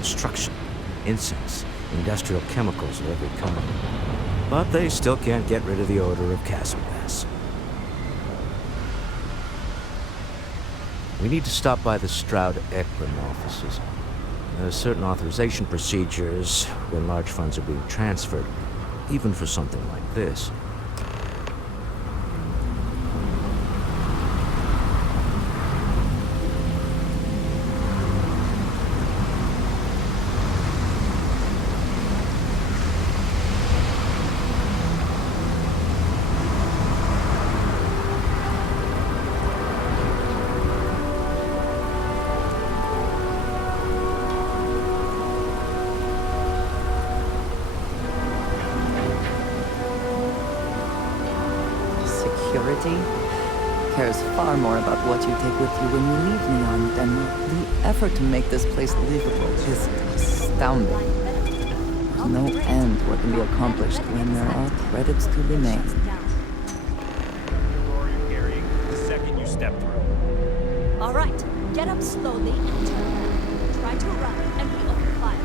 construction, incense, industrial chemicals of every kind. But they still can't get rid of the odor of castle gas. We need to stop by the Stroud-Eklund offices. There are certain authorization procedures when large funds are being transferred, even for something like this. Security cares far more about what you take with you when you leave Neon than the effort to make this place livable is astounding. There's no end what can be accomplished when there are credits to be made. The second you step through. All right, get up slowly and turn back. Try to run and we open fire.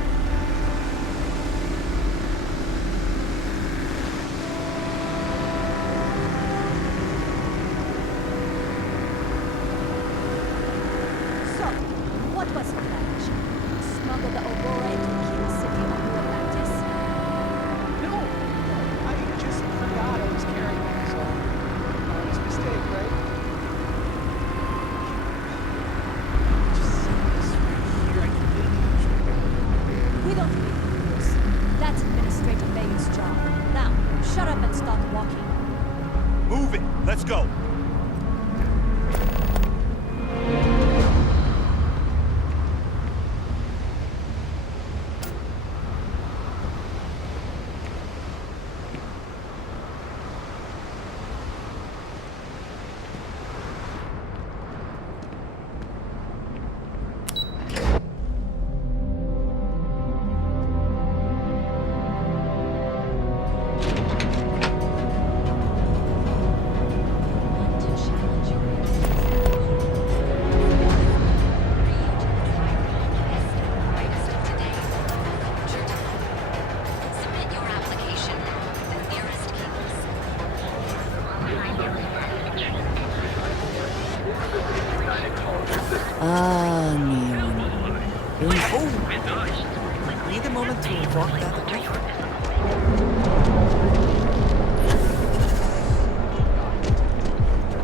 So, what was the plan? Smuggle the Aurora into King City on your Atlantis? No, I just forgot I was carrying one, so it was a mistake, right? Just set this right here. I can We don't need this. That's Administrator Megan's job. Now, shut up and start walking. Move it. Let's go. Ah, Neon. Need a moment to walk that way.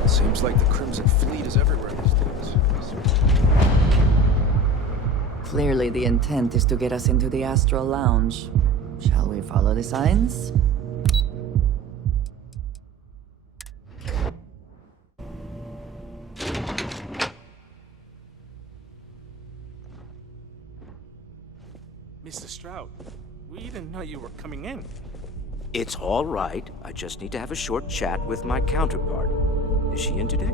Seems like the Crimson Fleet is everywhere these days. Clearly the intent is to get us into the Astral Lounge. Shall we follow the signs? Mr. Stroud, we didn't know you were coming in. It's all right. I just need to have a short chat with my counterpart. Is she in today?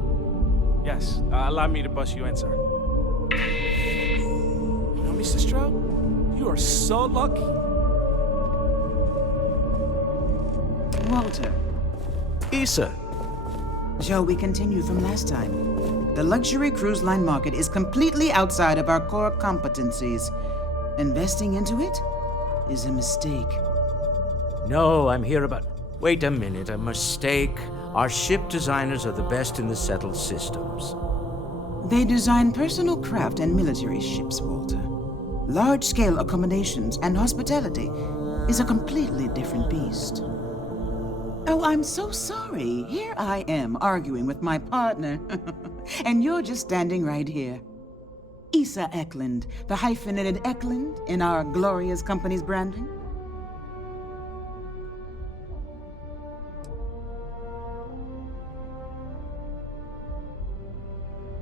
Yes, allow me to bust you in, sir. You know, Mr. Stroud, you are so lucky. Walter, Issa! shall we continue from last time? The luxury cruise line market is completely outside of our core competencies. Investing into it is a mistake. No, I'm here about... Wait a minute, a mistake. Our ship designers are the best in the settled systems. They design personal craft and military ships, Walter. Large-scale accommodations and hospitality is a completely different beast. Oh, I'm so sorry. Here I am arguing with my partner, and you're just standing right here. Issa Eklund, the hyphenated Eklund in our glorious company's branding.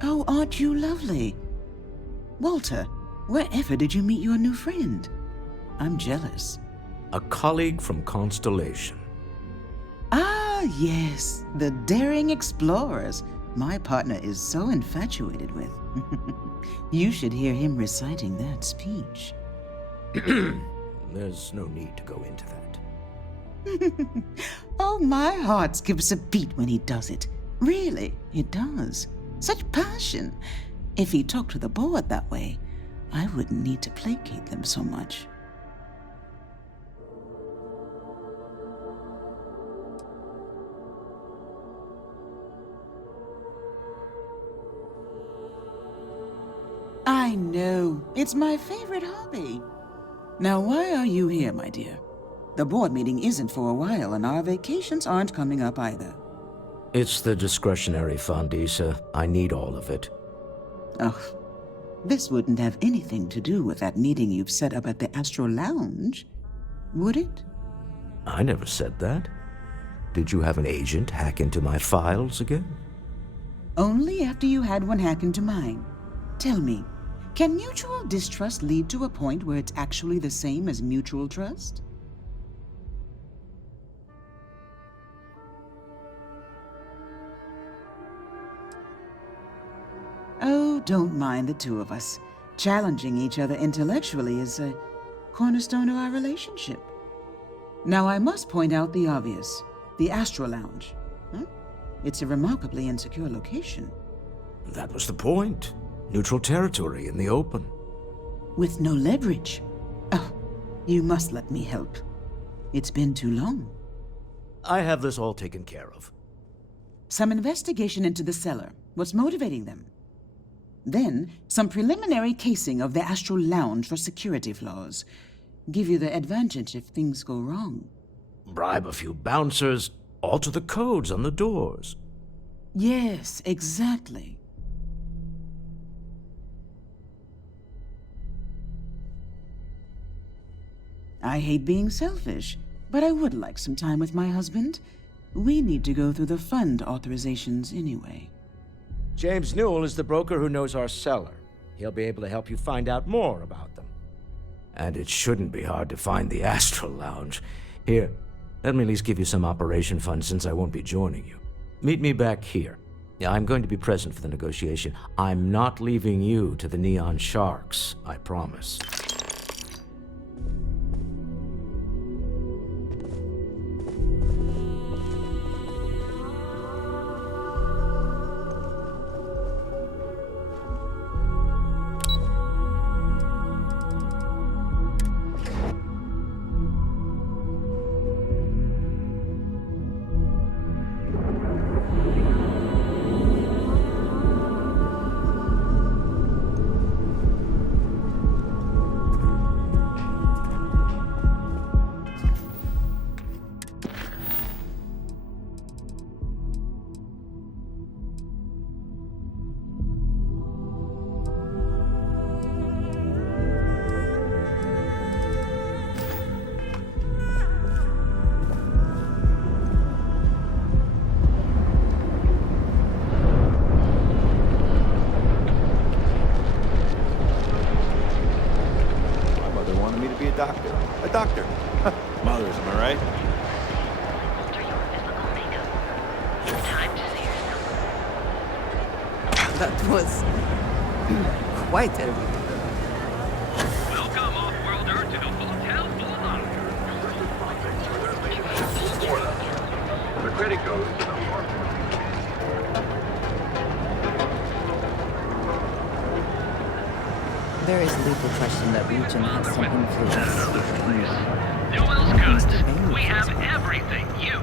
Oh, aren't you lovely? Walter, wherever did you meet your new friend? I'm jealous. A colleague from Constellation. Ah, yes, the daring explorers my partner is so infatuated with. You should hear him reciting that speech. There's no need to go into that. Oh, my heart skips a beat when he does it. Really, it does. Such passion. If he talked to the board that way, I wouldn't need to placate them so much. I know. It's my favorite hobby. Now, why are you here, my dear? The board meeting isn't for a while, and our vacations aren't coming up either. It's the discretionary fund, Issa. I need all of it. Oh, this wouldn't have anything to do with that meeting you've set up at the Astro Lounge, would it? I never said that. Did you have an agent hack into my files again? Only after you had one hack into mine. Tell me, can mutual distrust lead to a point where it's actually the same as mutual trust? Oh, don't mind the two of us. Challenging each other intellectually is a cornerstone of our relationship. Now, I must point out the obvious. The Astro Lounge. Huh? It's a remarkably insecure location. That was the point. Neutral territory in the open. With no leverage. Oh, you must let me help. It's been too long. I have this all taken care of. Some investigation into the cellar. What's motivating them? Then, some preliminary casing of the Astral Lounge for security flaws. Give you the advantage if things go wrong. Bribe a few bouncers, alter the codes on the doors. Yes, exactly. I hate being selfish, but I would like some time with my husband. We need to go through the fund authorizations anyway. James Newell is the broker who knows our cellar. He'll be able to help you find out more about them. And it shouldn't be hard to find the Astral Lounge. Here, let me at least give you some operation funds since I won't be joining you. Meet me back here. Yeah, I'm going to be present for the negotiation. I'm not leaving you to the Neon Sharks, I promise. A doctor. Mothers, am I right? That was quite a... Welcome, off-worlder, to the Hotel Boulevard. The credit goes to the There is little question that Legion has some influence. Newell's Goods. We have everything you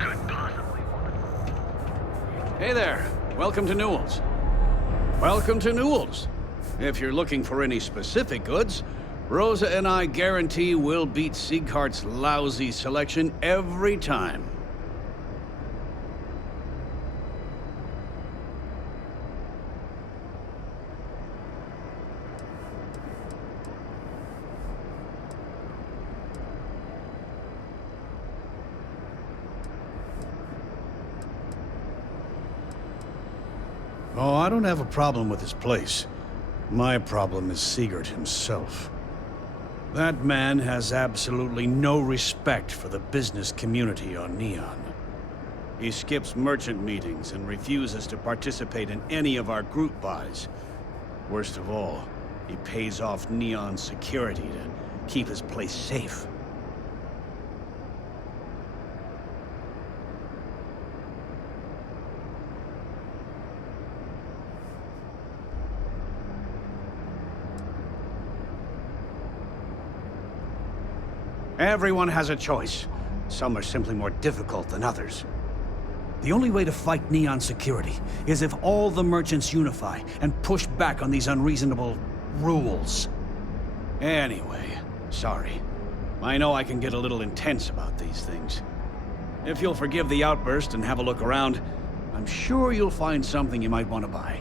could possibly want. Hey there. Welcome to Newell's. Welcome to Newell's. If you're looking for any specific goods, Rosa and I guarantee we'll beat Sieghart's lousy selection every time. Oh, I don't have a problem with this place. My problem is Siegert himself. That man has absolutely no respect for the business community on Neon. He skips merchant meetings and refuses to participate in any of our group buys. Worst of all, he pays off Neon security to keep his place safe. Everyone has a choice. Some are simply more difficult than others. The only way to fight Neon security is if all the merchants unify and push back on these unreasonable rules. Anyway, sorry. I know I can get a little intense about these things. If you'll forgive the outburst and have a look around, I'm sure you'll find something you might want to buy.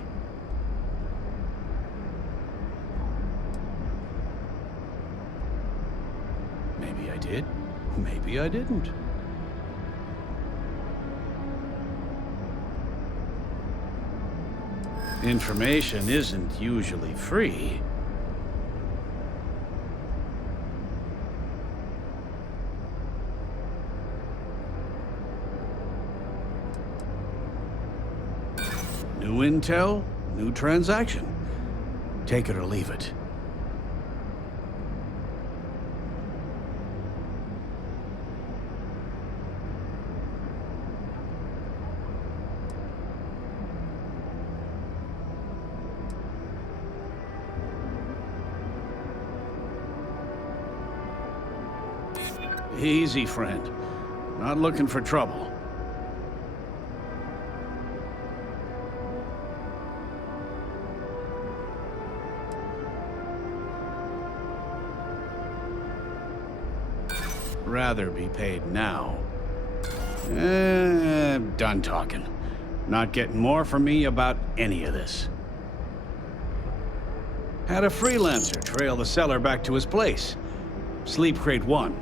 Maybe I did. Maybe I didn't. Information isn't usually free. New intel, new transaction. Take it or leave it. Easy, friend. Not looking for trouble. Rather be paid now. Done talking. Not getting more from me about any of this. Had a freelancer trail the seller back to his place. Sleep Crate 1.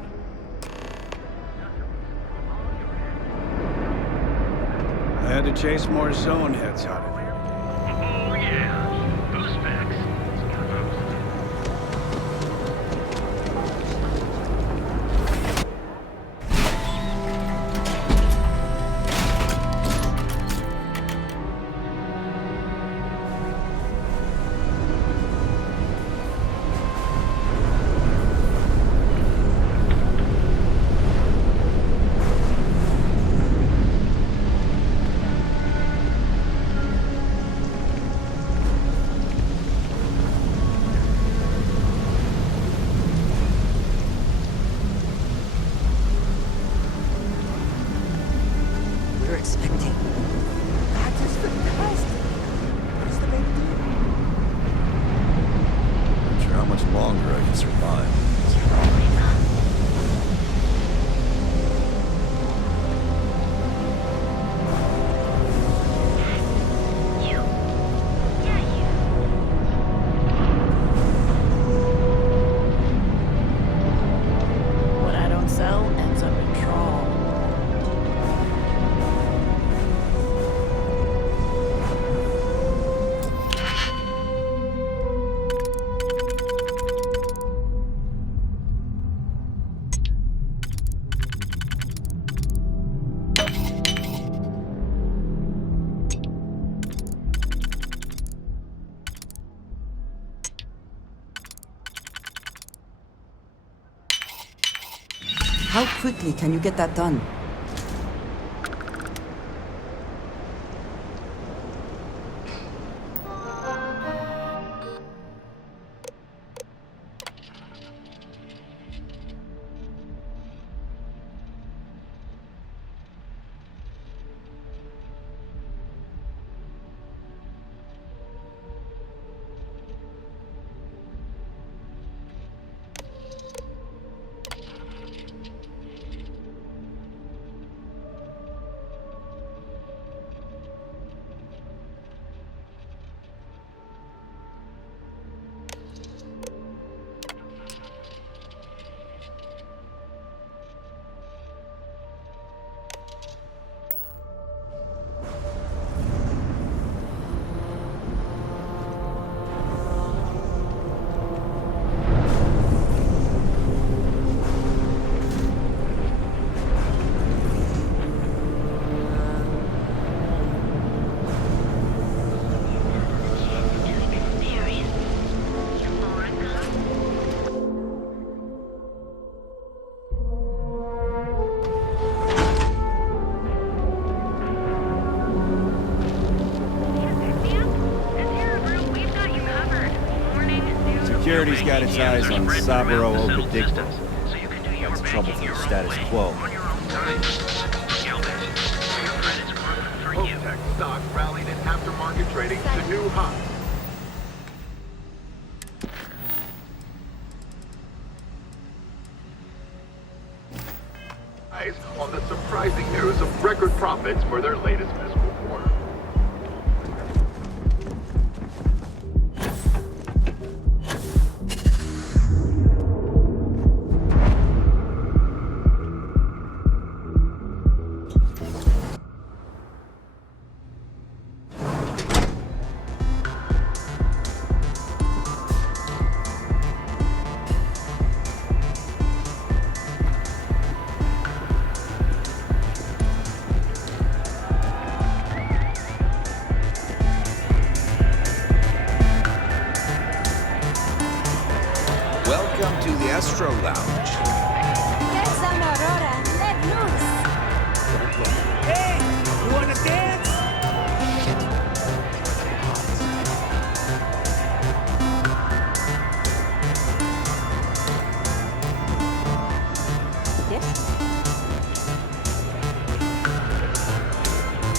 I had to chase more zone heads out of here. Oh yeah, those specs. How quickly can you get that done? Security's got its eyes on Saburo Okadigbo. That's trouble for the status quo. Tech stock rallied in aftermarket trading to new highs. On the surprising news of record profits for their latest fiscal quarter. Welcome to the Astro Lounge. Get some Aurora and let loose. Hey, you wanna dance?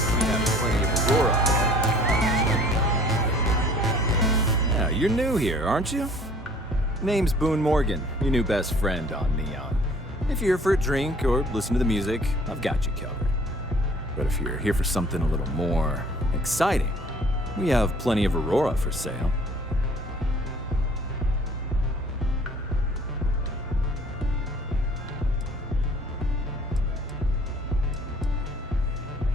We have plenty of Aurora. Yeah, you're new here, aren't you? Name's Boone Morgan, your new best friend on Neon. If you're here for a drink or listen to the music, I've got you covered. But if you're here for something a little more exciting, we have plenty of Aurora for sale.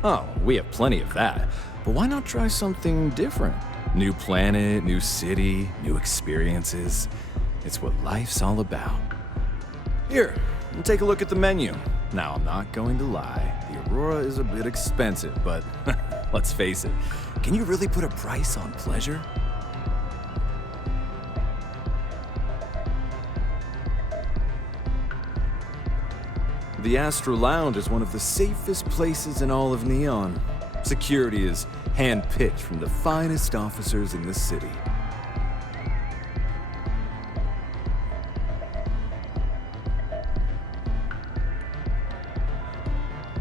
Oh, we have plenty of that. But why not try something different? New planet, new city, new experiences. It's what life's all about. Here, take a look at the menu. Now, I'm not going to lie. The Aurora is a bit expensive, but let's face it. Can you really put a price on pleasure? The Astro Lounge is one of the safest places in all of Neon. Security is hand-picked from the finest officers in the city.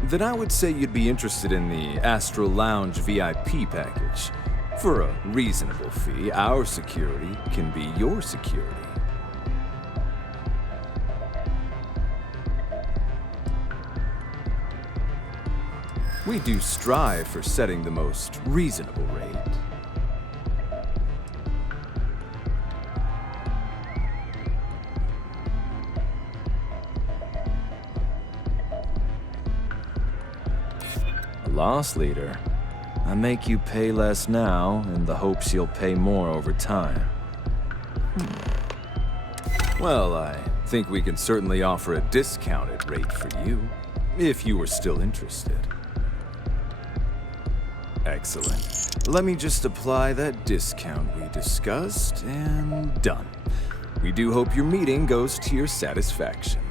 Then I would say you'd be interested in the Astro Lounge VIP package. For a reasonable fee, our security can be your security. We do strive for setting the most reasonable rate. A loss leader. I make you pay less now in the hopes you'll pay more over time. Well, I think we can certainly offer a discounted rate for you, if you were still interested. Excellent. Let me just apply that discount we discussed, and done. We do hope your meeting goes to your satisfaction.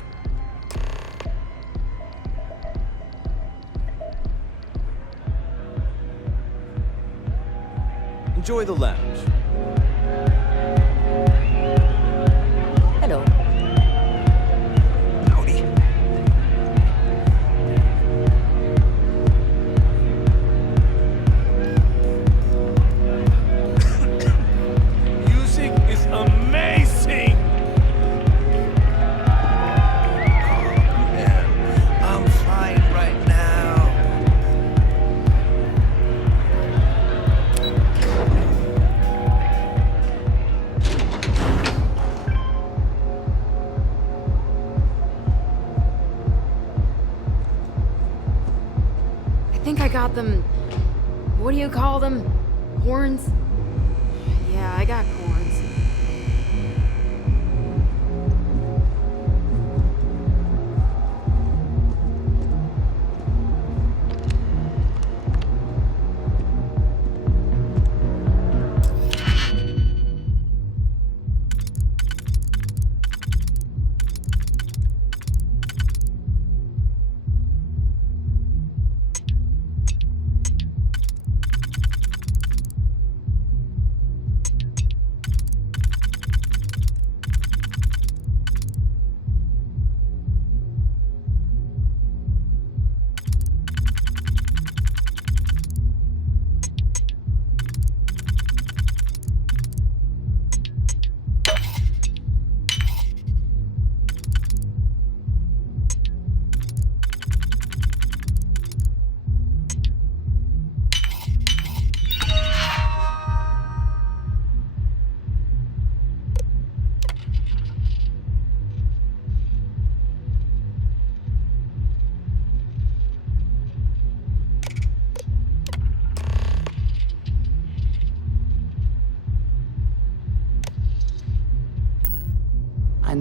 Enjoy the lounge. Hello. Howdy. Music is amazing! Man, I'm fine right now. I think I got them. What do you call them? Horns? Yeah, I got horns.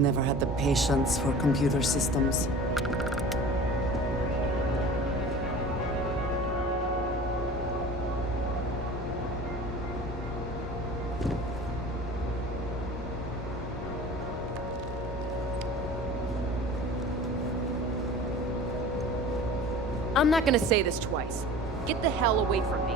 never had the patience for computer systems. I'm not gonna say this twice. Get the hell away from me.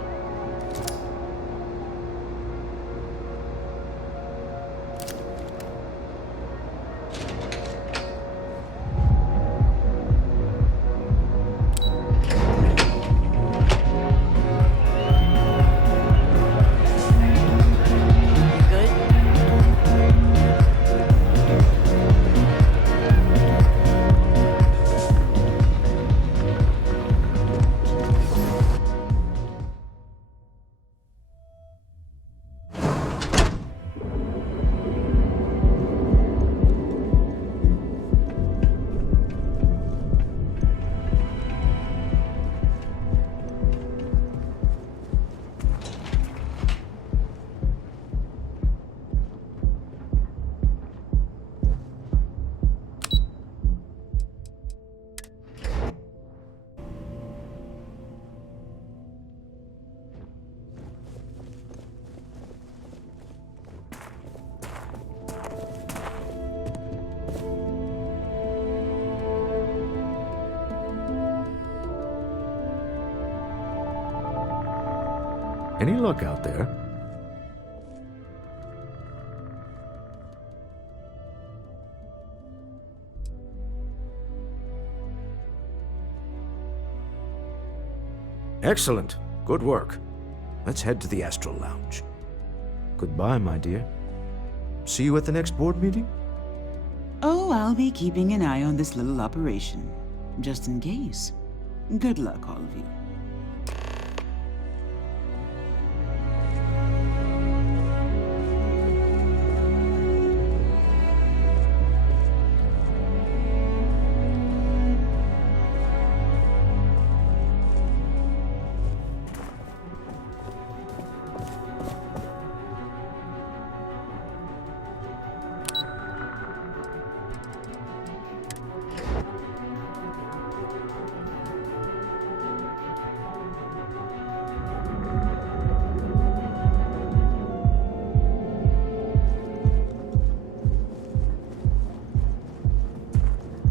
Any luck out there? Excellent. Good work. Let's head to the Astral Lounge. Goodbye, my dear. See you at the next board meeting? Oh, I'll be keeping an eye on this little operation, just in case. Good luck, all of you.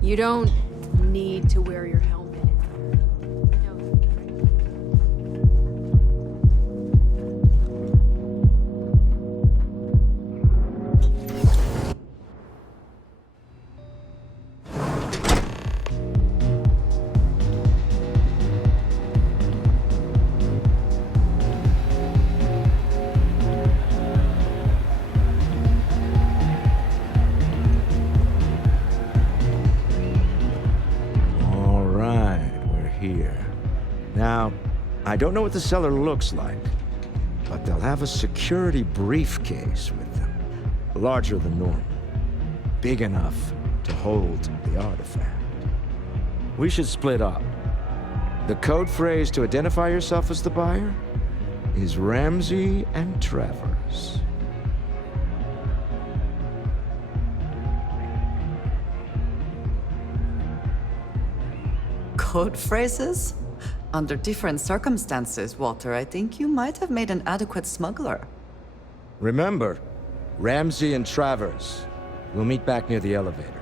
You don't need to wear your helmet. Now, I don't know what the cellar looks like, but they'll have a security briefcase with them. Larger than normal. Big enough to hold the artifact. We should split up. The code phrase to identify yourself as the buyer is Ramsey and Travers. Code phrases? Under different circumstances, Walter, I think you might have made an adequate smuggler. Remember, Ramsey and Travers. We'll meet back near the elevator.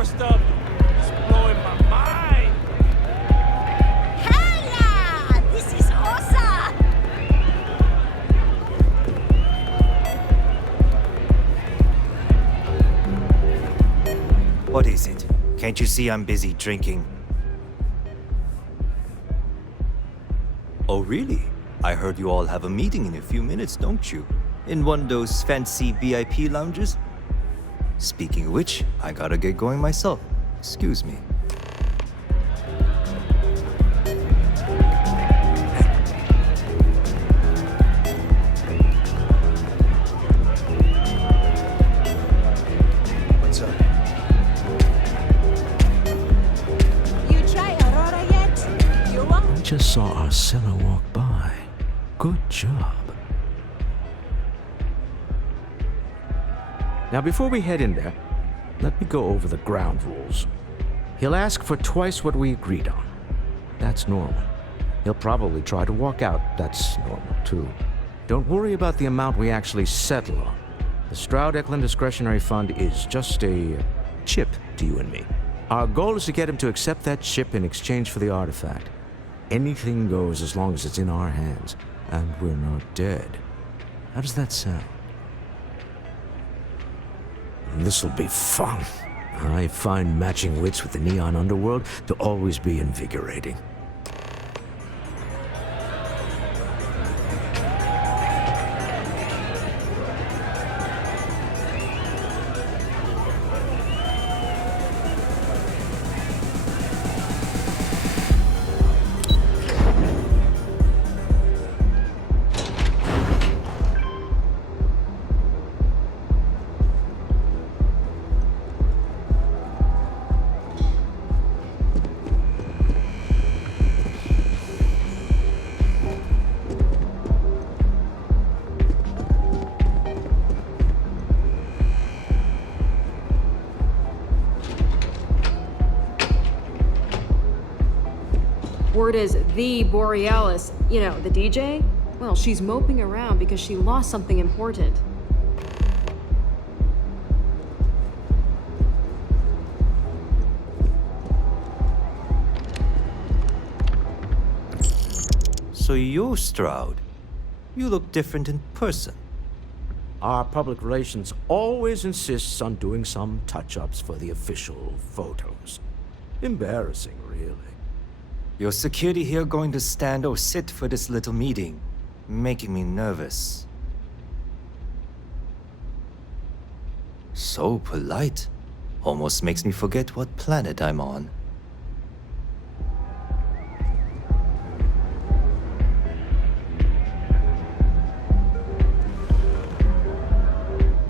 Astro stuff is blowing my mind. Hell yeah! This is awesome! What is it? Can't you see I'm busy drinking? Oh, really? I heard you all have a meeting in a few minutes, don't you? In one of those fancy VIP lounges? Speaking of which, I gotta get going myself. Excuse me. What's up? You try Aurora yet? You want? I just saw Arcella walk by. Good job. Now, before we head in there, let me go over the ground rules. He'll ask for twice what we agreed on. That's normal. He'll probably try to walk out. That's normal, too. Don't worry about the amount we actually settle on. The Stroud-Eklund Discretionary Fund is just a chip to you and me. Our goal is to get him to accept that chip in exchange for the artifact. Anything goes as long as it's in our hands, and we're not dead. How does that sound? This'll be fun. I find matching wits with the Neon Underworld to always be invigorating. Word is the Borealis, you know, the DJ? Well, she's moping around because she lost something important. So you're Stroud. You look different in person. Our public relations always insists on doing some touch-ups for the official photos. Embarrassing, really. Your security here going to stand or sit for this little meeting, making me nervous. So polite. Almost makes me forget what planet I'm on.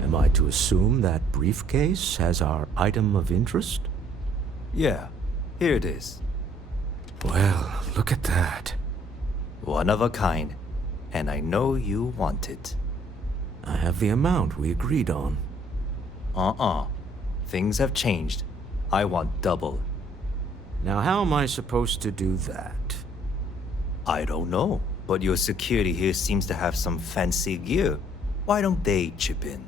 Am I to assume that briefcase has our item of interest? Yeah, here it is. Well, look at that. One of a kind, and I know you want it. I have the amount we agreed on. Things have changed. I want double. Now, how am I supposed to do that? I don't know, but your security here seems to have some fancy gear. Why don't they chip in?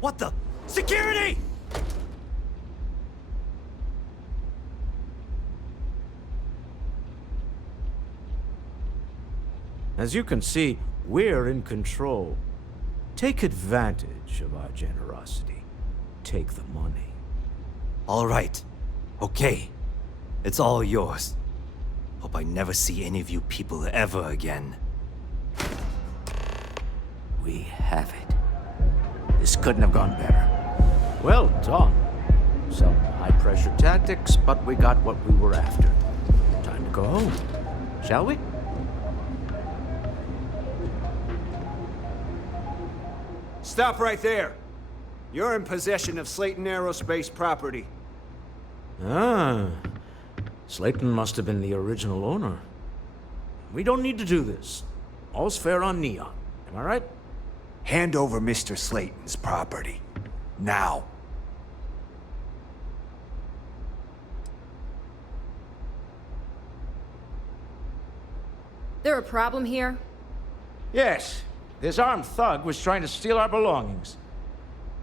What the? Security! As you can see, we're in control. Take advantage of our generosity. Take the money. All right. Okay. It's all yours. Hope I never see any of you people ever again. We have it. This couldn't have gone better. Well done. Some high-pressure tactics, but we got what we were after. Time to go home, shall we? Stop right there. You're in possession of Slayton Aerospace property. Ah. Slayton must have been the original owner. We don't need to do this. All's fair on Neon. Am I right? Hand over Mr. Slayton's property. Now. There a problem here? Yes. This armed thug was trying to steal our belongings.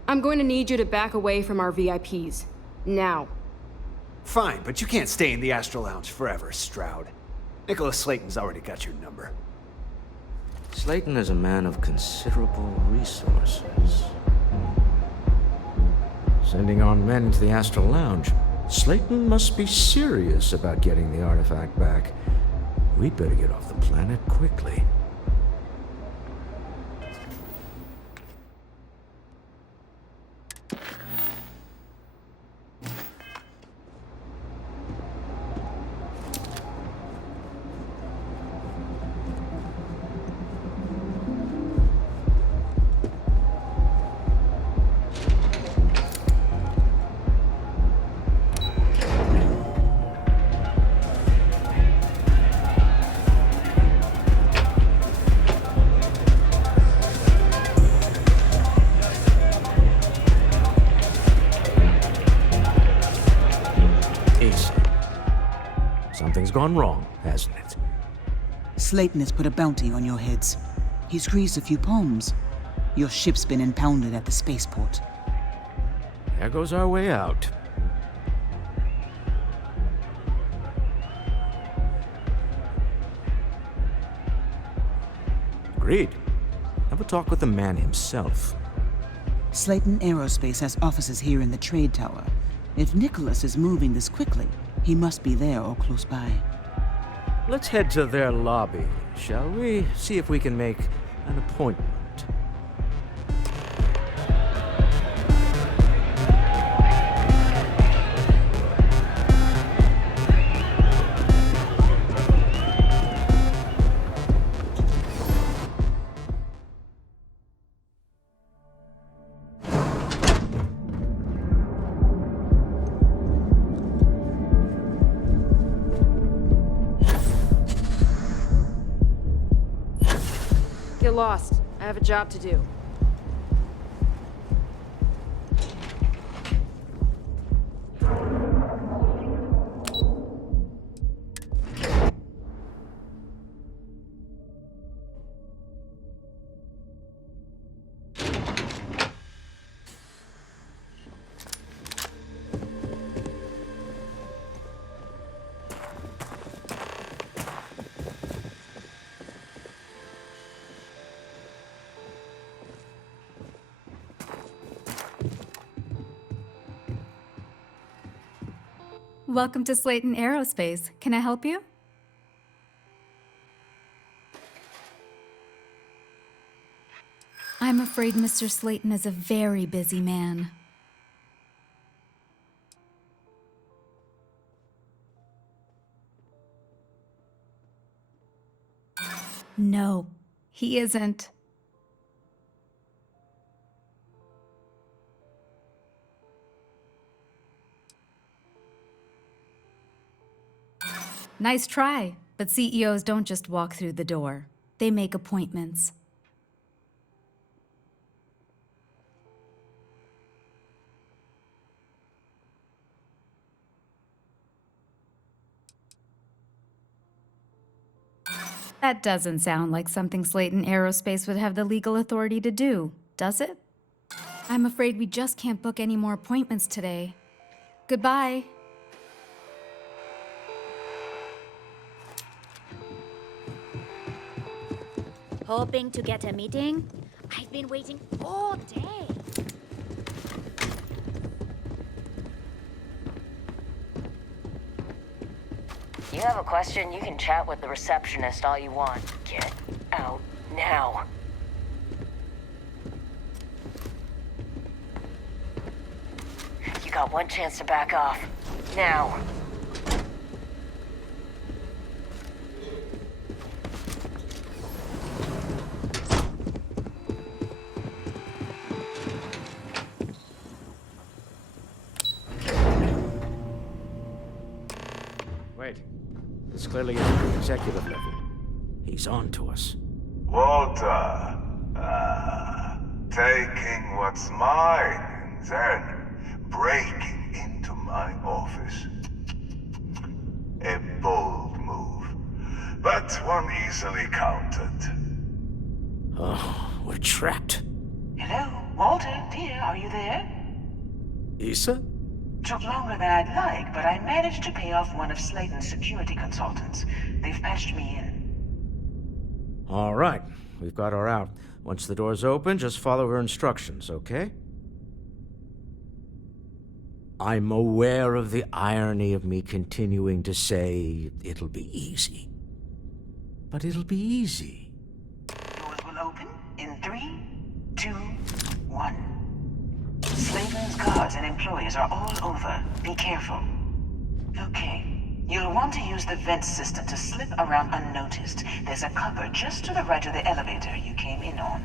I'm going to need you to back away from our VIPs. Now. Fine, but you can't stay in the Astral Lounge forever, Stroud. Nicholas Slayton's already got your number. Slayton is a man of considerable resources. Sending armed men into the Astral Lounge. Slayton must be serious about getting the artifact back. We'd better get off the planet quickly. Something's gone wrong, hasn't it? Slayton has put a bounty on your heads. He's greased a few palms. Your ship's been impounded at the spaceport. There goes our way out. Agreed. Have a talk with the man himself. Slayton Aerospace has offices here in the trade tower. If Nicholas is moving this quickly, he must be there or close by. Let's head to their lobby, shall we? See if we can make an appointment. Get lost. I have a job to do. Welcome to Slayton Aerospace. Can I help you? I'm afraid Mr. Slayton is a very busy man. No, he isn't. Nice try, but CEOs don't just walk through the door. They make appointments. That doesn't sound like something Slayton Aerospace would have the legal authority to do, does it? I'm afraid we just can't book any more appointments today. Goodbye. Hoping to get a meeting? I've been waiting all day. You have a question, you can chat with the receptionist all you want. Get out now. You got one chance to back off. Now. Wait. This clearly isn't the executive level. He's on to us. Walter. Taking what's mine and then breaking into my office. A bold move. but one easily counted. Oh, we're trapped. Hello, Walter, dear, are you there? Issa? Took longer than I'd like, but I managed to pay off one of Slayton's security consultants. They've patched me in. All right, we've got her out. Once the door's open, just follow her instructions, okay? I'm aware of the irony of me continuing to say it'll be easy. But it'll be easy. Doors will open in 3, 2, 1. Slayton's guards and employees are all over. Be careful. Okay. You'll want to use the vent system to slip around unnoticed. There's a cupboard just to the right of the elevator you came in on.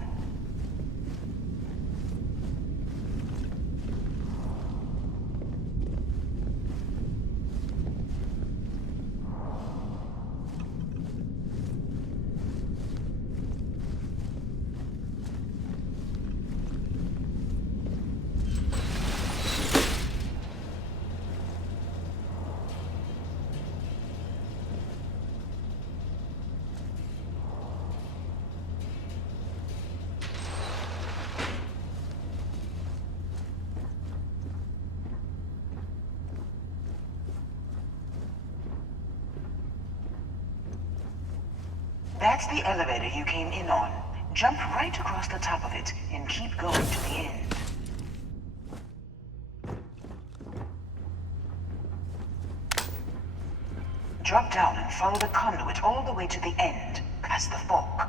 That's the elevator you came in on. Jump right across the top of it and keep going to the end. Drop down and follow the conduit all the way to the end, past the fork.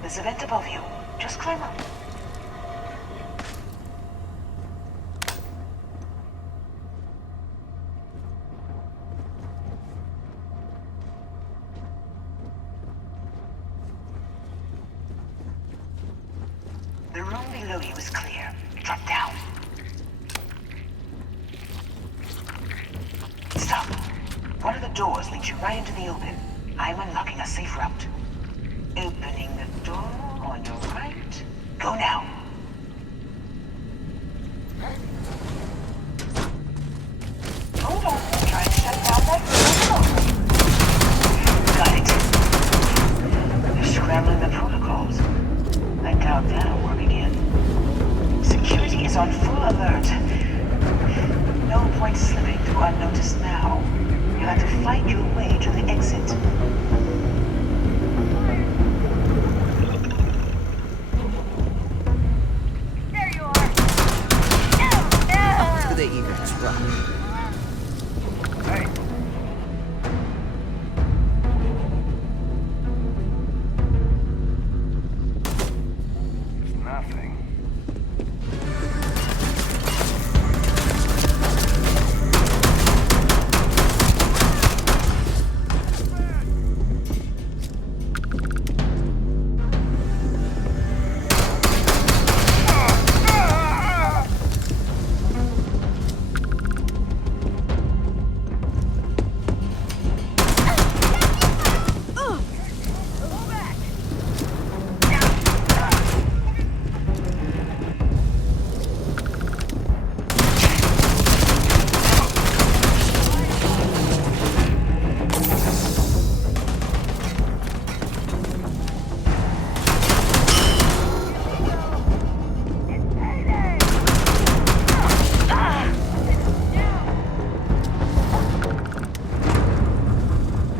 There's a vent above you. Just climb up. The room below you is clear. Drop down. Stop. One of the doors leads you right into the open. I'm unlocking a safe route. Opening the door on your right. Go now. Hold on. Try and shut down that door. Got it. They're scrambling the protocols. I doubt that'll work again. Security is on full alert. No point slipping through unnoticed now. You'll have to fight your way to the exit. There you are. How do they even try? Hey, nothing.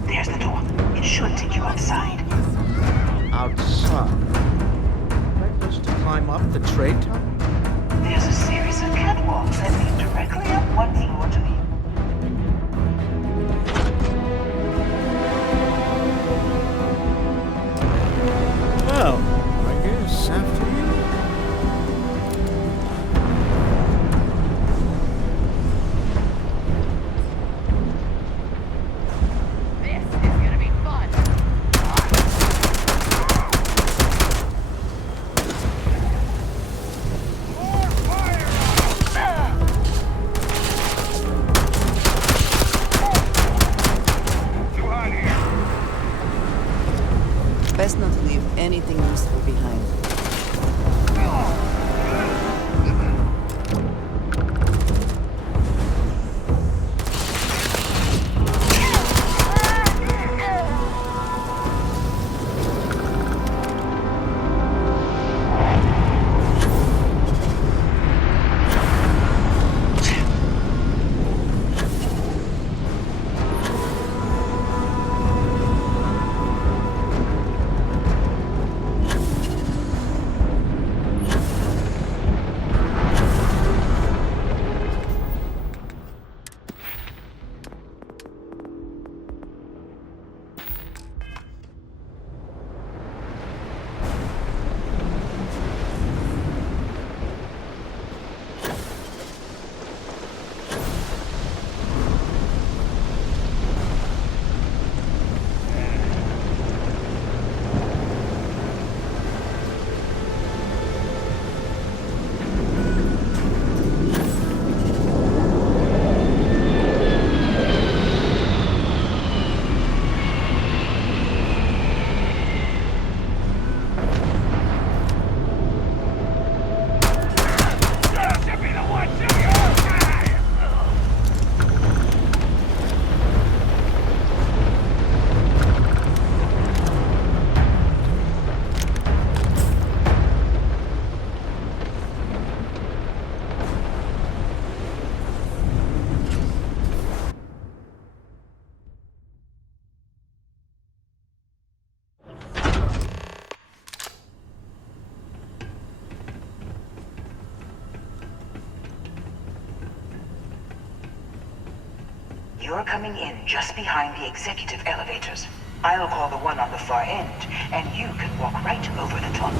There's the door. It should take you outside. Outside. Right, just to climb up the trade tower? There's a series of catwalks that lead directly up one floor to the... Well, I guess after you. This is gonna be fun. More fire! You're coming in just behind the executive elevators. I'll call the one on the far end, and you can walk right over the top.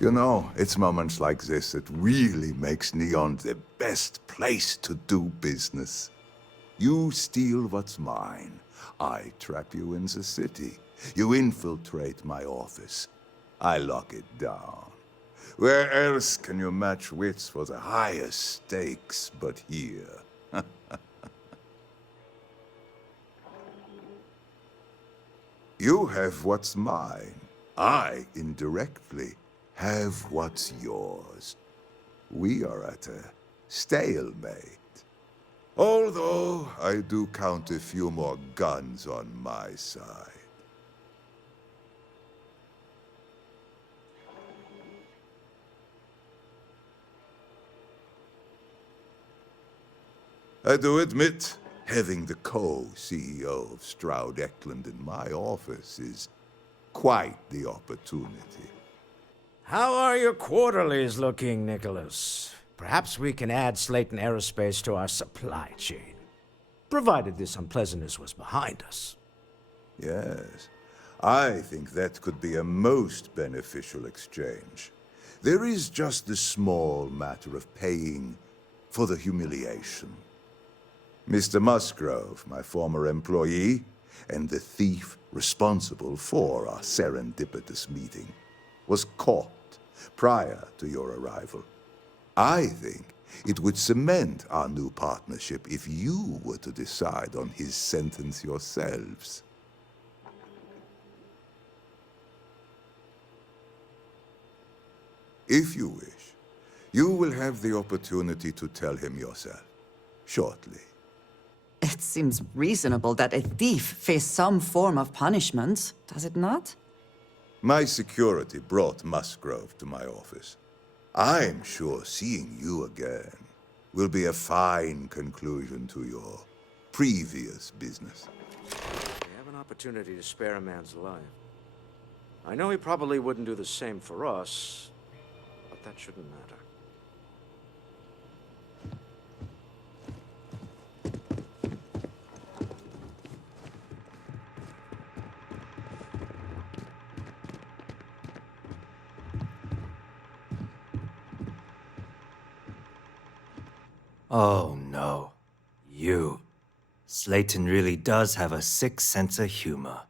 You know, it's moments like this that really makes Neon the best place to do business. You steal what's mine. I trap you in the city. You infiltrate my office. I lock it down. Where else can you match wits for the highest stakes but here? You have what's mine. I, indirectly, have what's yours. We are at a stalemate. Although I do count a few more guns on my side. I do admit, having the co-CEO of Stroud Eklund in my office is quite the opportunity. How are your quarterlies looking, Nicholas? Perhaps we can add Slayton Aerospace to our supply chain, provided this unpleasantness was behind us. Yes, I think that could be a most beneficial exchange. There is just the small matter of paying for the humiliation. Mr. Musgrove, my former employee, and the thief responsible for our serendipitous meeting, was caught prior to your arrival. I think it would cement our new partnership if you were to decide on his sentence yourselves. If you wish, you will have the opportunity to tell him yourself, shortly. It seems reasonable that a thief face some form of punishment, does it not? My security brought Musgrove to my office. I'm sure seeing you again will be a fine conclusion to your previous business. We have an opportunity to spare a man's life. I know he probably wouldn't do the same for us, but that shouldn't matter. Oh no. You. Slayton really does have a sick sense of humor.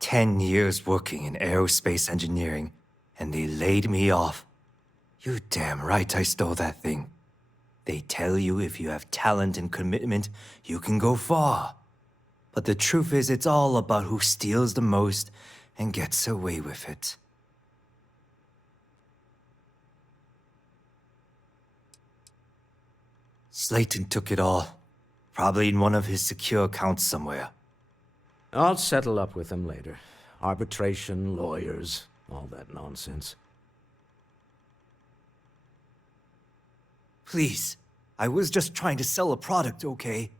"10 years working in aerospace engineering, and they laid me off. You damn right I stole that thing. They tell you if you have talent and commitment, you can go far. But the truth is, it's all about who steals the most and gets away with it." Slayton took it all. Probably in one of his secure accounts somewhere. I'll settle up with him later. Arbitration, lawyers, all that nonsense. Please, I was just trying to sell a product, okay?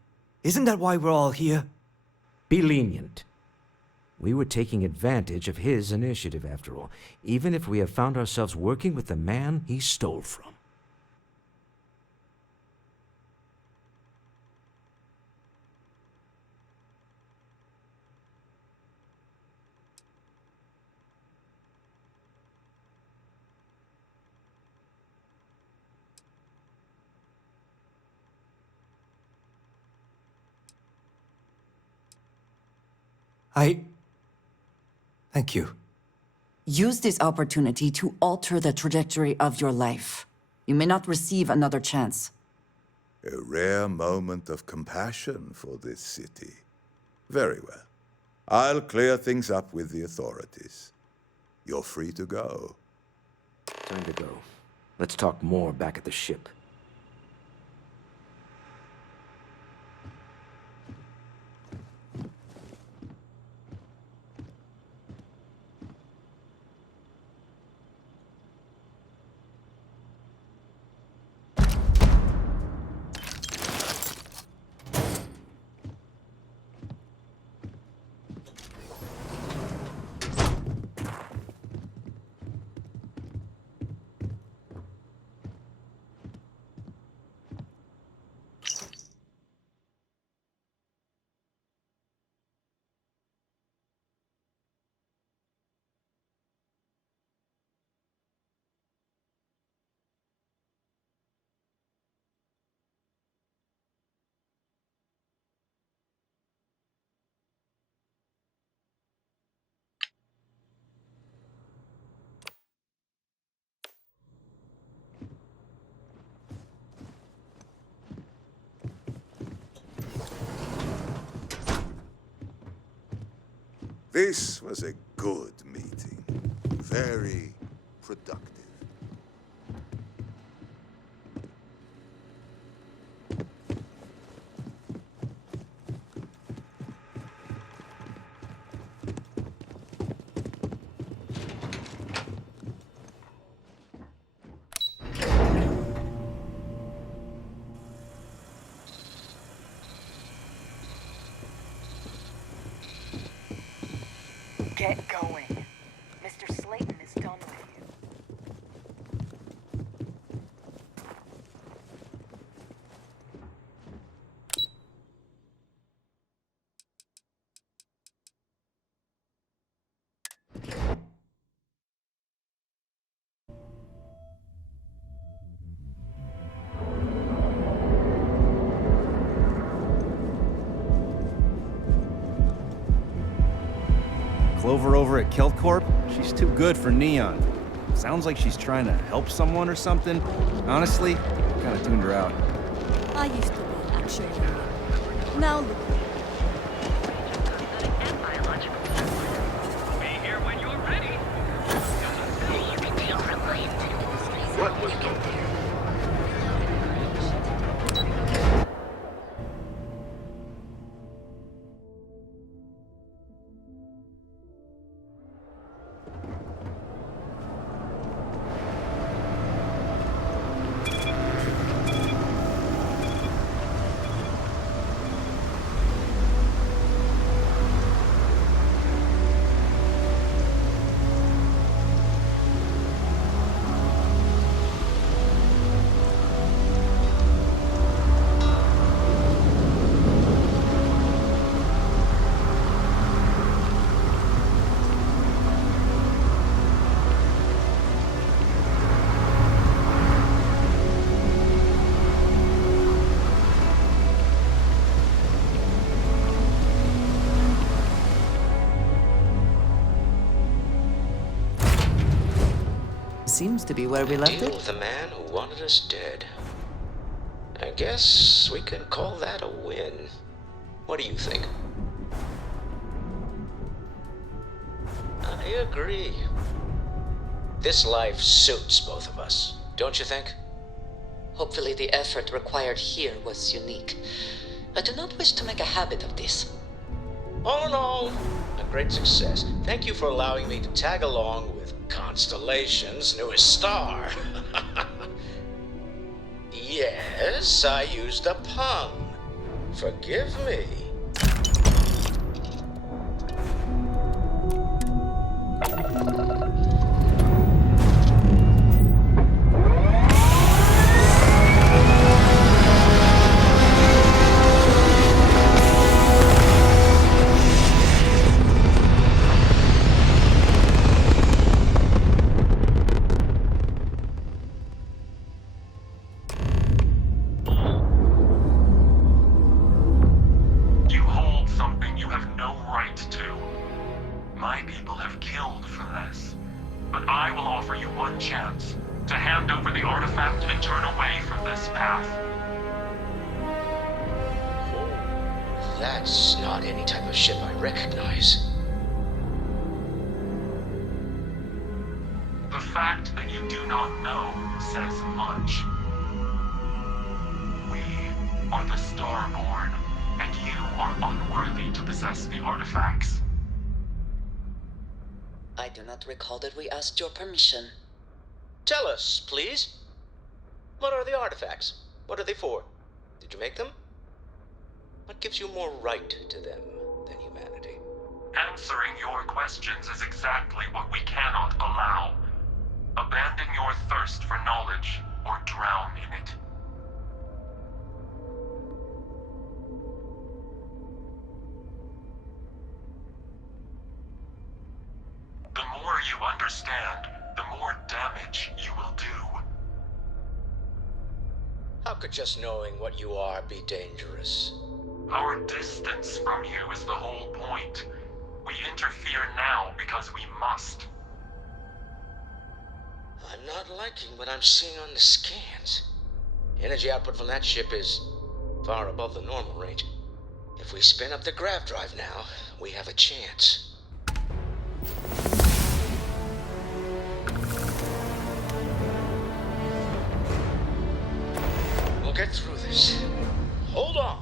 Isn't that why we're all here? Be lenient. We were taking advantage of his initiative, after all, even if we have found ourselves working with the man he stole from. Thank you. Use this opportunity to alter the trajectory of your life. You may not receive another chance. A rare moment of compassion for this city. Very well. I'll clear things up with the authorities. You're free to go. Time to go. Let's talk more back at the ship. This was a good meeting. Very productive. Get going. Mr. Slayton is done with you. Clover over at Keltcorp? She's too good for Neon. Sounds like she's trying to help someone or something. Honestly, kind of tuned her out. I used to be, actually. Now look. What was going on? Seems to be where we left Deal it. with the man who wanted us dead. I guess we can call that a win. What do you think? I agree. This life suits both of us, don't you think? Hopefully the effort required here was unique. I do not wish to make a habit of this. All in all, a great success. Thank you for allowing me to tag along with Constellation's newest star. Yes, I used a pun. Forgive me. That's not any type of ship I recognize. The fact that you do not know says much. We are the Starborn, and you are unworthy to possess the artifacts. I do not recall that we asked your permission. Tell us, please. What are the artifacts? What are they for? Did you make them? What gives you more right to them than humanity? Answering your questions is exactly what we cannot allow. Abandon your thirst for knowledge, or drown in it. The more you understand, the more damage you will do. How could just knowing what you are be dangerous? Our distance from you is the whole point. We interfere now because we must. I'm not liking what I'm seeing on the scans. Energy output from that ship is far above the normal range. If we spin up the grav drive now, we have a chance. We'll get through this. Hold on.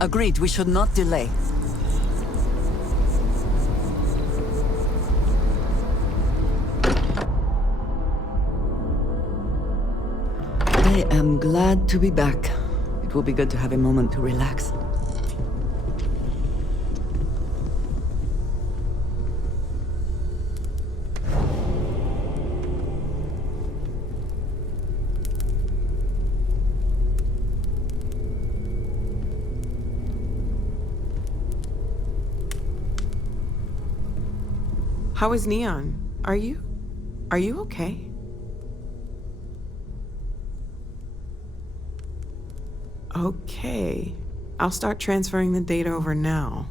Agreed, we should not delay. I am glad to be back. It will be good to have a moment to relax. How is Neon? Are you okay? Okay. I'll start transferring the data over now.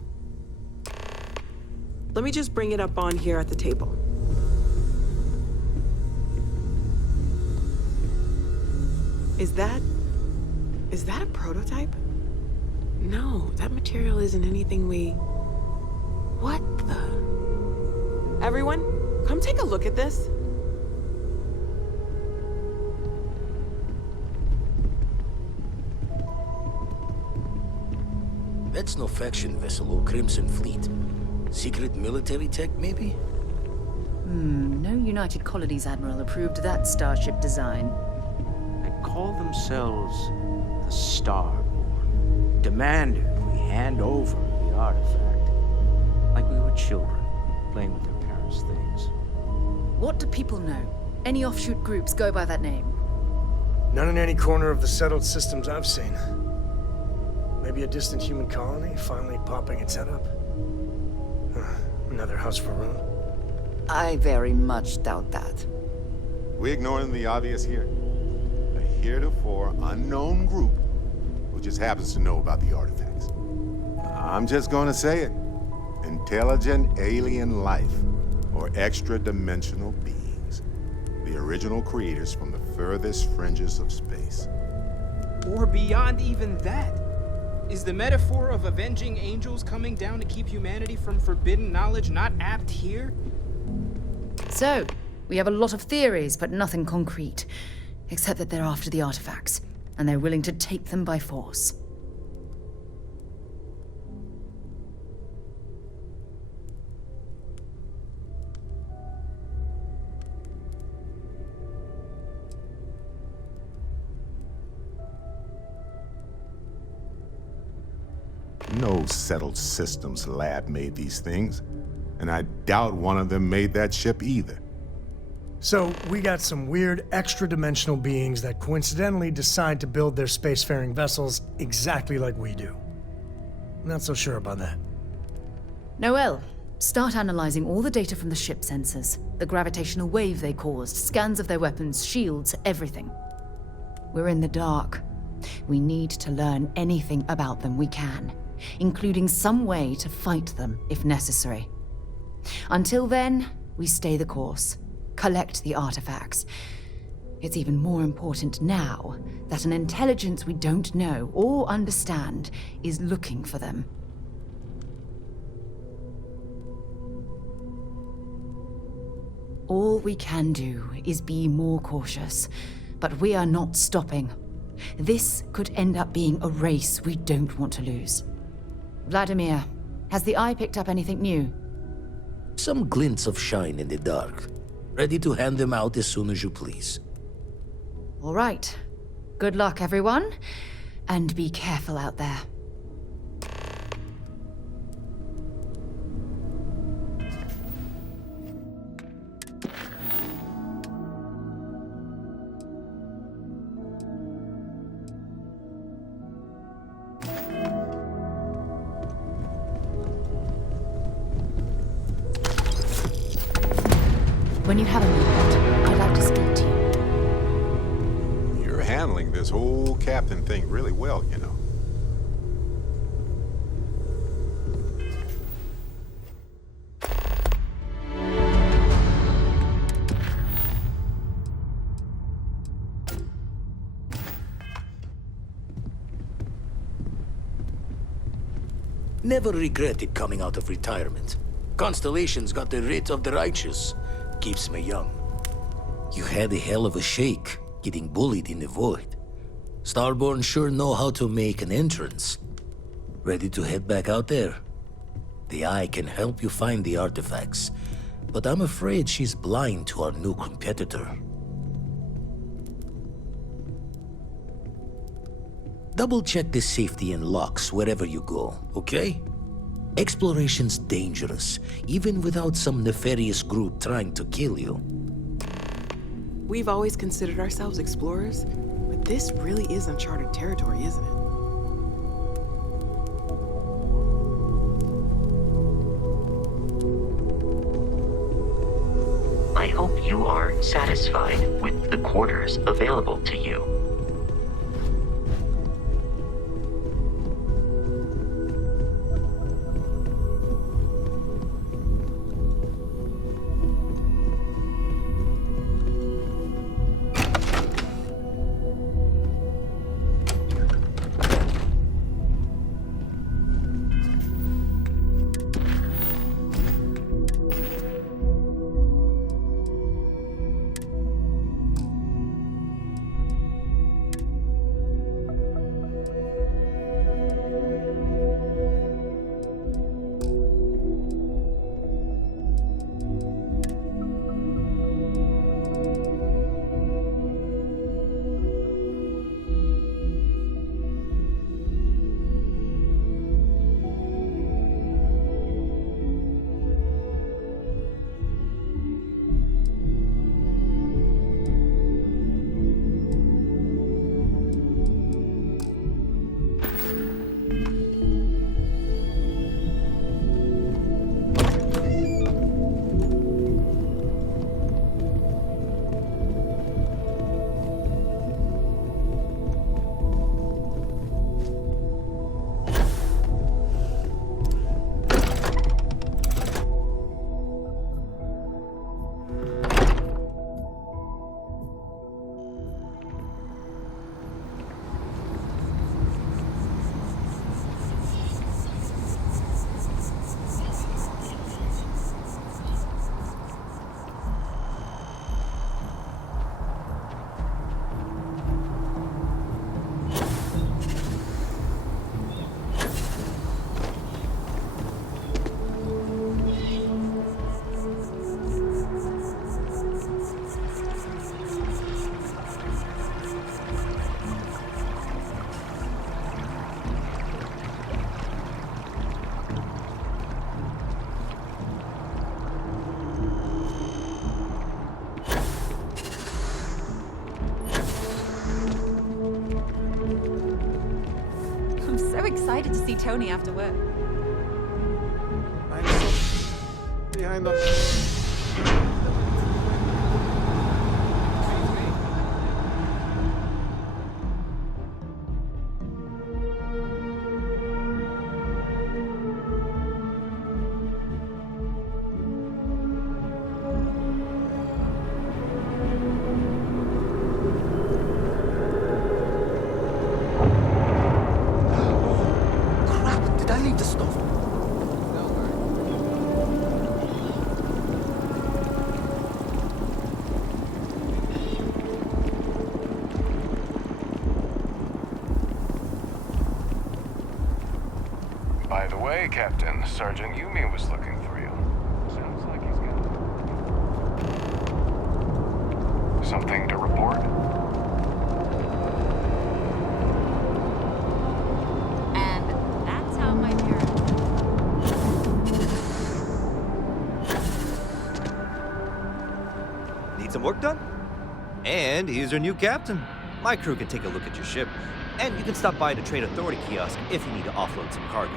Let me just bring it up on here at the table. Is that a prototype? No, that material isn't anything we... What the... Everyone, come take a look at this. That's no faction vessel or Crimson Fleet. Secret military tech, maybe? No United Colonies Admiral approved that starship design. They call themselves the Starborn. Demanded we hand over the artifact. Like we were children, playing with their parents' things. What do people know? Any offshoot groups go by that name? None in any corner of the settled systems I've seen. Maybe a distant human colony finally popping its head up. Another house for Rune. I very much doubt that. We ignoring the obvious here. A heretofore unknown group who just happens to know about the artifacts. I'm just gonna say it. Intelligent alien life, or extra-dimensional beings. The original creators from the furthest fringes of space. Or beyond even that. Is the metaphor of avenging angels coming down to keep humanity from forbidden knowledge not apt here? So, we have a lot of theories, but nothing concrete. Except that they're after the artifacts, and they're willing to take them by force. No settled systems lab made these things, and I doubt one of them made that ship either. So, we got some weird extra-dimensional beings that coincidentally decide to build their spacefaring vessels exactly like we do. Not so sure about that. Noel, start analyzing all the data from the ship sensors. The gravitational wave they caused, scans of their weapons, shields, everything. We're in the dark. We need to learn anything about them we can, including some way to fight them if necessary. Until then, we stay the course, collect the artifacts. It's even more important now that an intelligence we don't know or understand is looking for them. All we can do is be more cautious, but we are not stopping. This could end up being a race we don't want to lose. Vladimir, has the Eye picked up anything new? Some glints of shine in the dark. Ready to hand them out as soon as you please. All right. Good luck, everyone. And be careful out there. When you have a moment, I'd like to speak to you. You're handling this whole captain thing really well, you know. Never regretted coming out of retirement. Constellation's got the writ of the righteous. Keeps me young. You had a hell of a shake, getting bullied in the void. Starborn sure know how to make an entrance. Ready to head back out there? The Eye can help you find the artifacts, but I'm afraid she's blind to our new competitor. Double-check the safety and locks wherever you go, okay? Exploration's dangerous, even without some nefarious group trying to kill you. We've always considered ourselves explorers, but this really is uncharted territory, isn't it? I hope you are satisfied with the quarters available to you. Excited to see Tony after work. I'm so behind the... Hey, Captain. Sergeant Yumi was looking for you. Sounds like he's got something to report. And that's how my parents... Need some work done? And here's your new captain. My crew can take a look at your ship, and you can stop by the Trade Authority kiosk if you need to offload some cargo.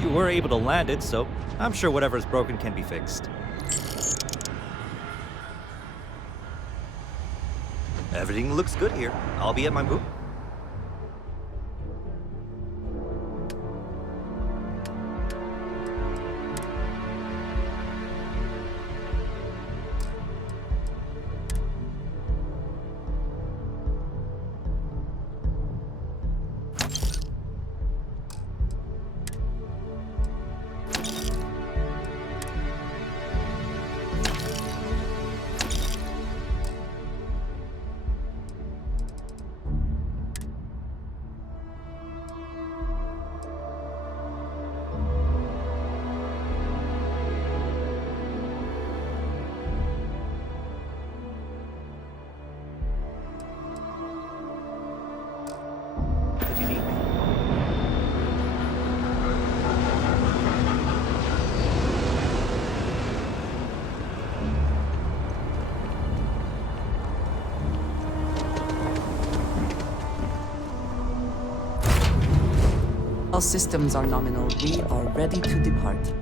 You were able to land it, so I'm sure whatever's broken can be fixed. Everything looks good here. I'll be at my booth. All systems are nominal. We are ready to depart.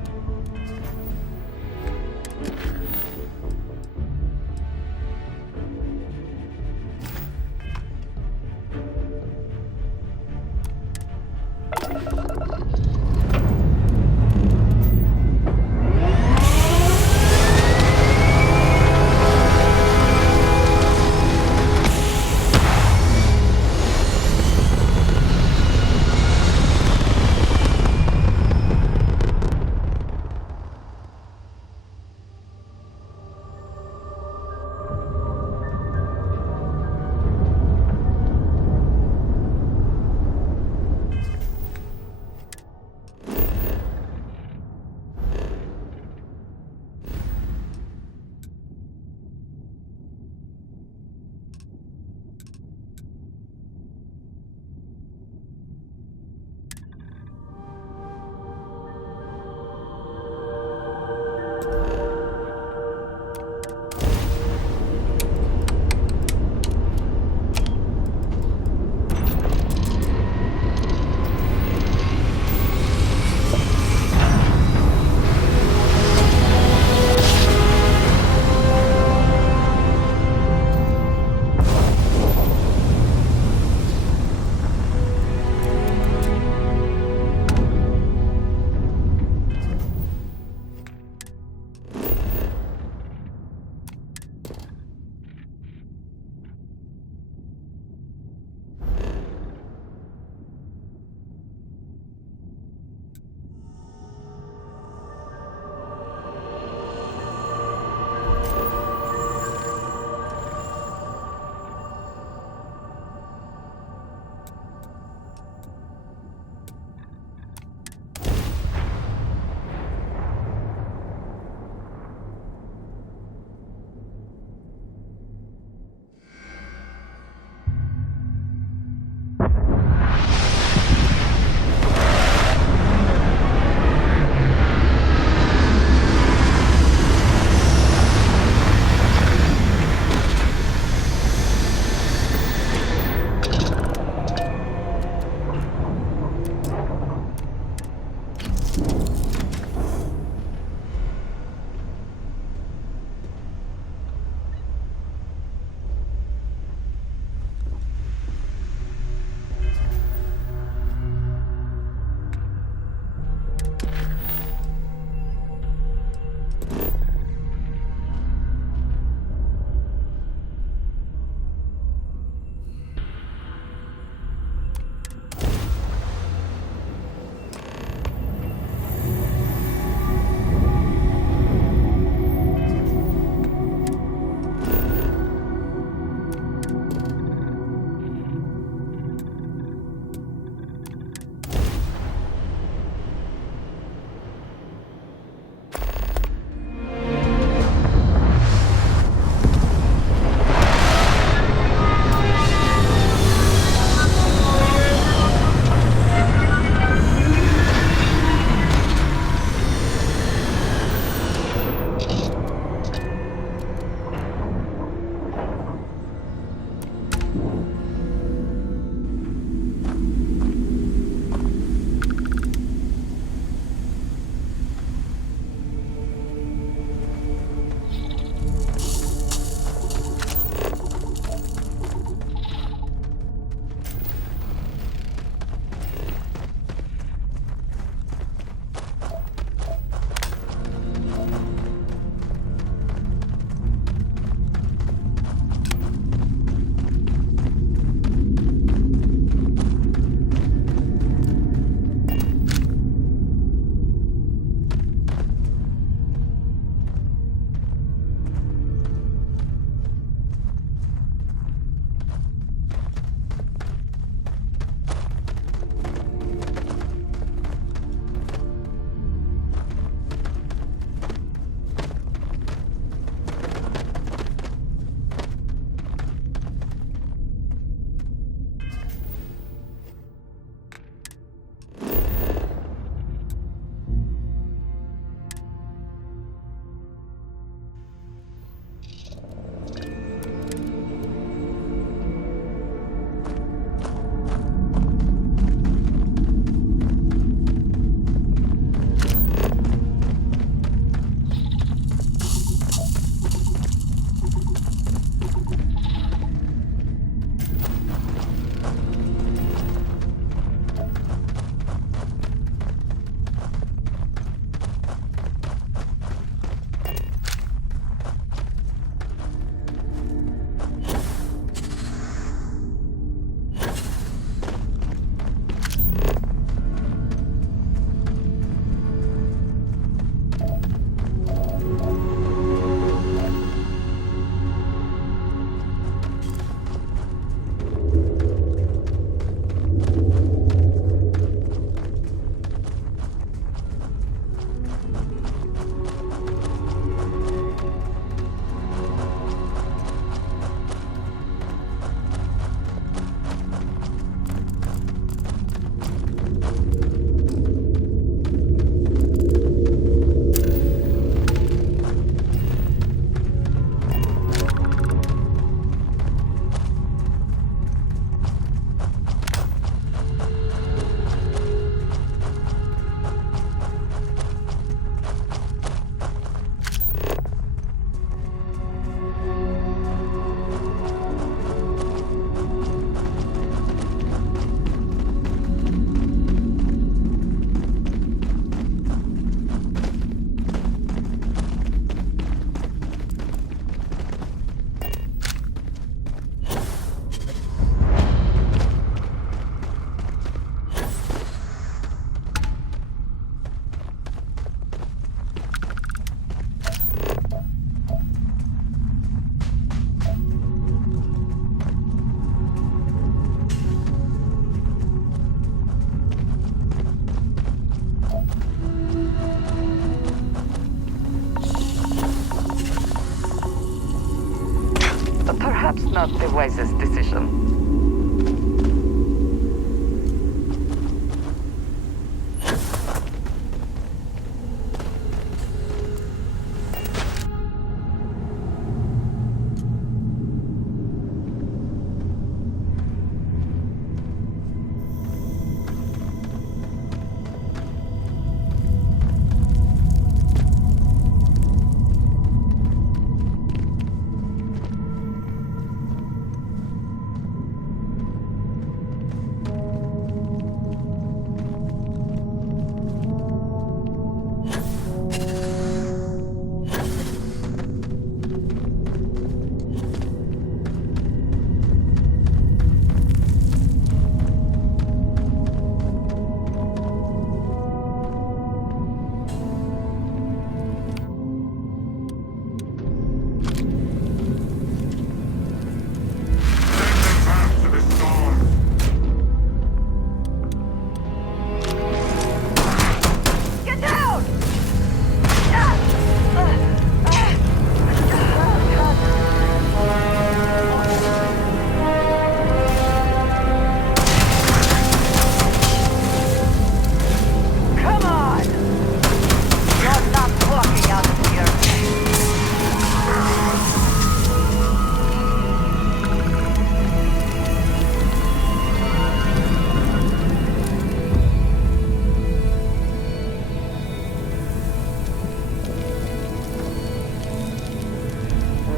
Not the wisest decision.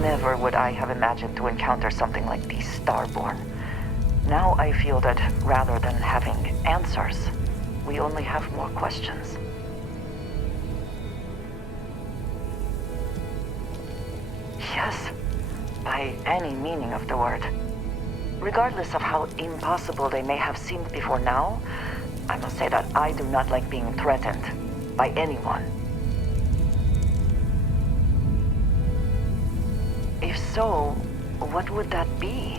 Never would I have imagined to encounter something like these Starborn. Now I feel that rather than having answers, we only have more questions. Yes, by any meaning of the word. Regardless of how impossible they may have seemed before now, I must say that I do not like being threatened by anyone. If so, what would that be?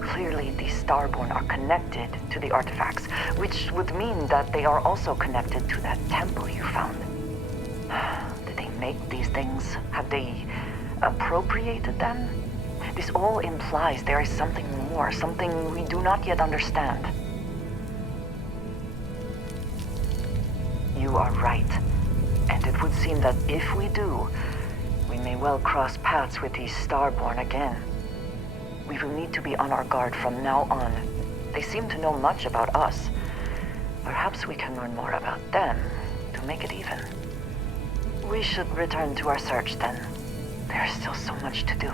Clearly, these Starborn are connected to the artifacts, which would mean that they are also connected to that temple you found. Did they make these things? Have they appropriated them? This all implies there is something more, something we do not yet understand. You are right, and it would seem that if we do, we may well cross paths with these Starborn again. We will need to be on our guard from now on. They seem to know much about us. Perhaps we can learn more about them to make it even. We should return to our search then. There is still so much to do.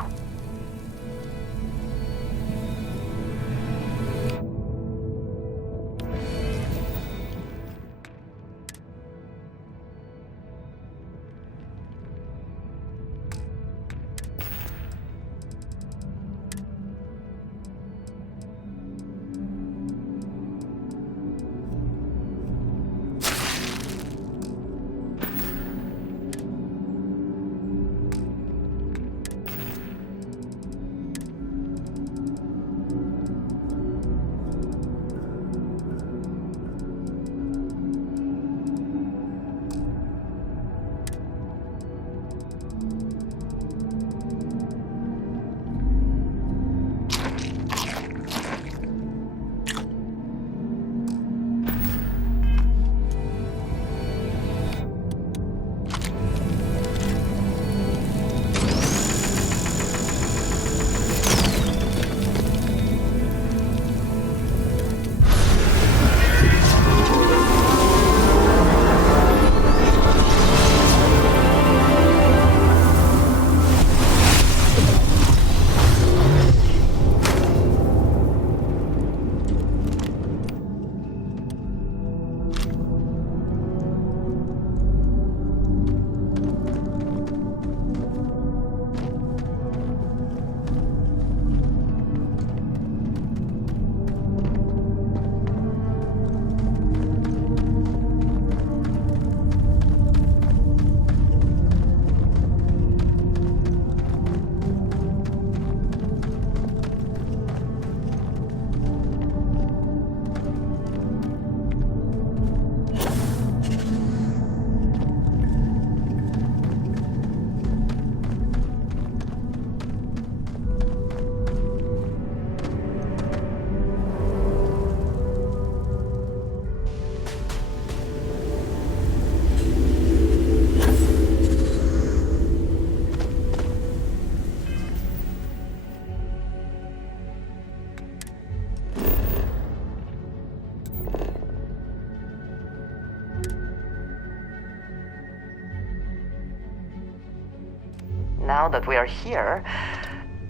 Now that we are here,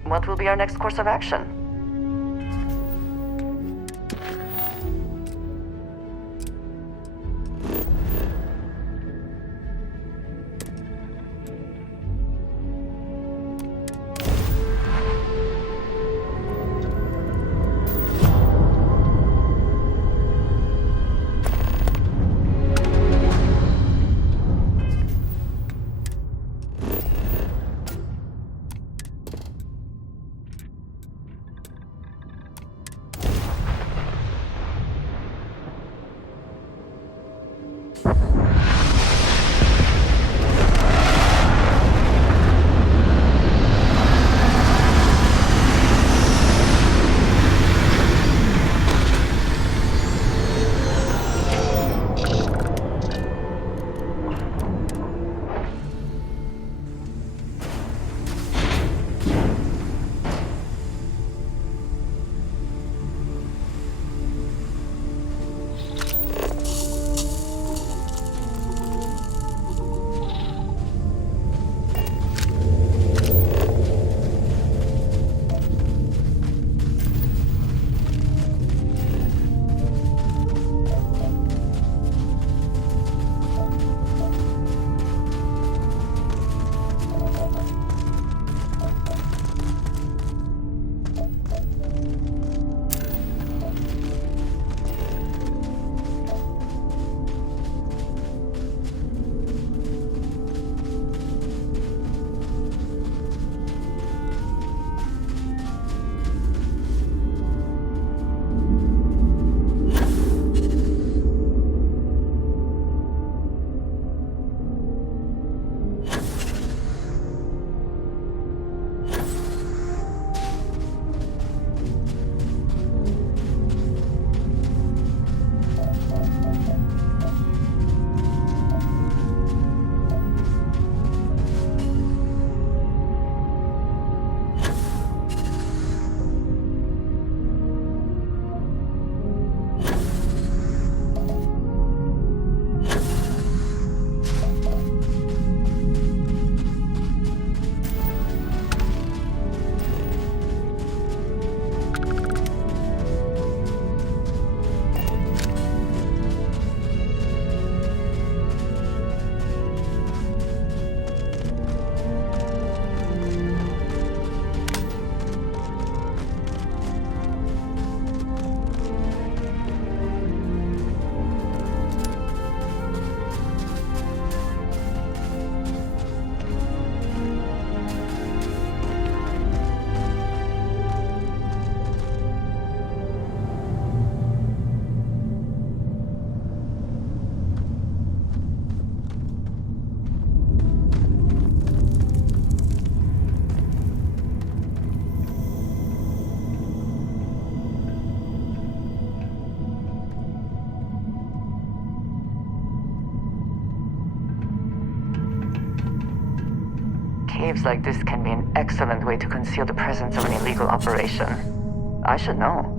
what will be our next course of action? Caves like this can be an excellent way to conceal the presence of an illegal operation. I should know.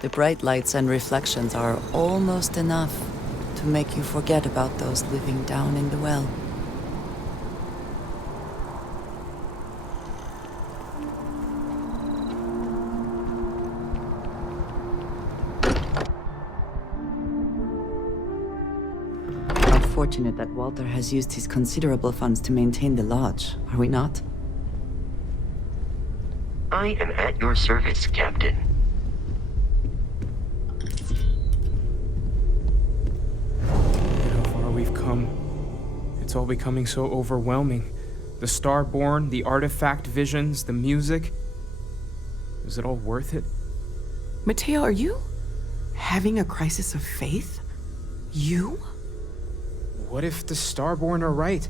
The bright lights and reflections are almost enough to make you forget about those living down in the well. How fortunate that Walter has used his considerable funds to maintain the lodge, are we not? I am at your service, Captain. Look how far we've come. It's all becoming so overwhelming. The Starborn, the artifact visions, the music. Is it all worth it? Mateo, are you having a crisis of faith? You? What if the Starborn are right?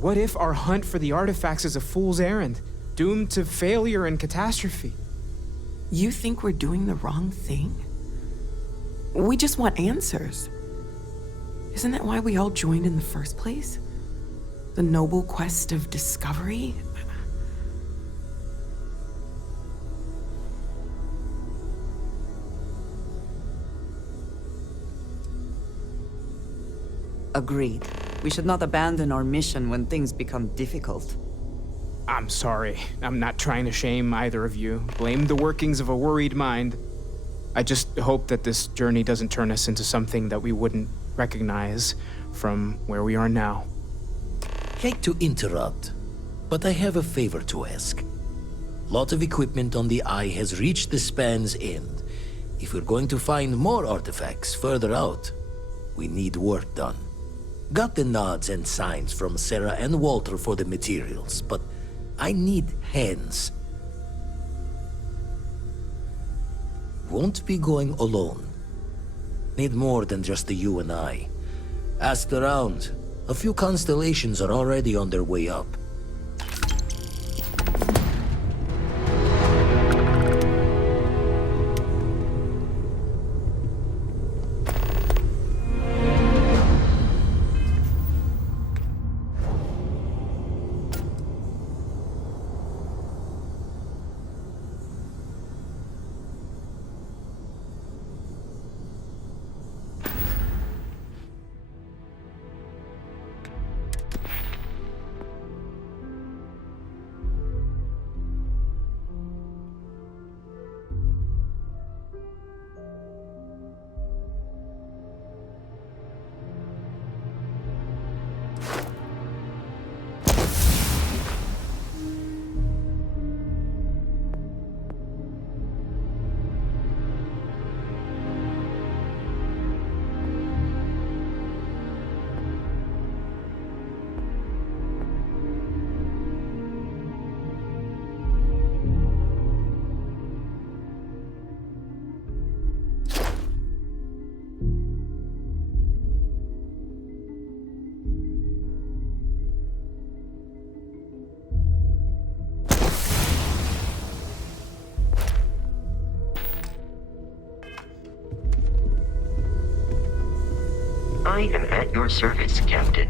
What if our hunt for the artifacts is a fool's errand, doomed to failure and catastrophe? You think we're doing the wrong thing? We just want answers. Isn't that why we all joined in the first place? The noble quest of discovery? Agreed. We should not abandon our mission when things become difficult. I'm sorry. I'm not trying to shame either of you. Blame the workings of a worried mind. I just hope that this journey doesn't turn us into something that we wouldn't recognize from where we are now. Hate to interrupt, but I have a favor to ask. Lot of equipment on the Eye has reached the span's end. If we're going to find more artifacts further out, we need work done. Got the nods and signs from Sarah and Walter for the materials, but I need hands. Won't be going alone. Need more than just the you and I. Asked around. A few constellations are already on their way up. I am at your service, Captain.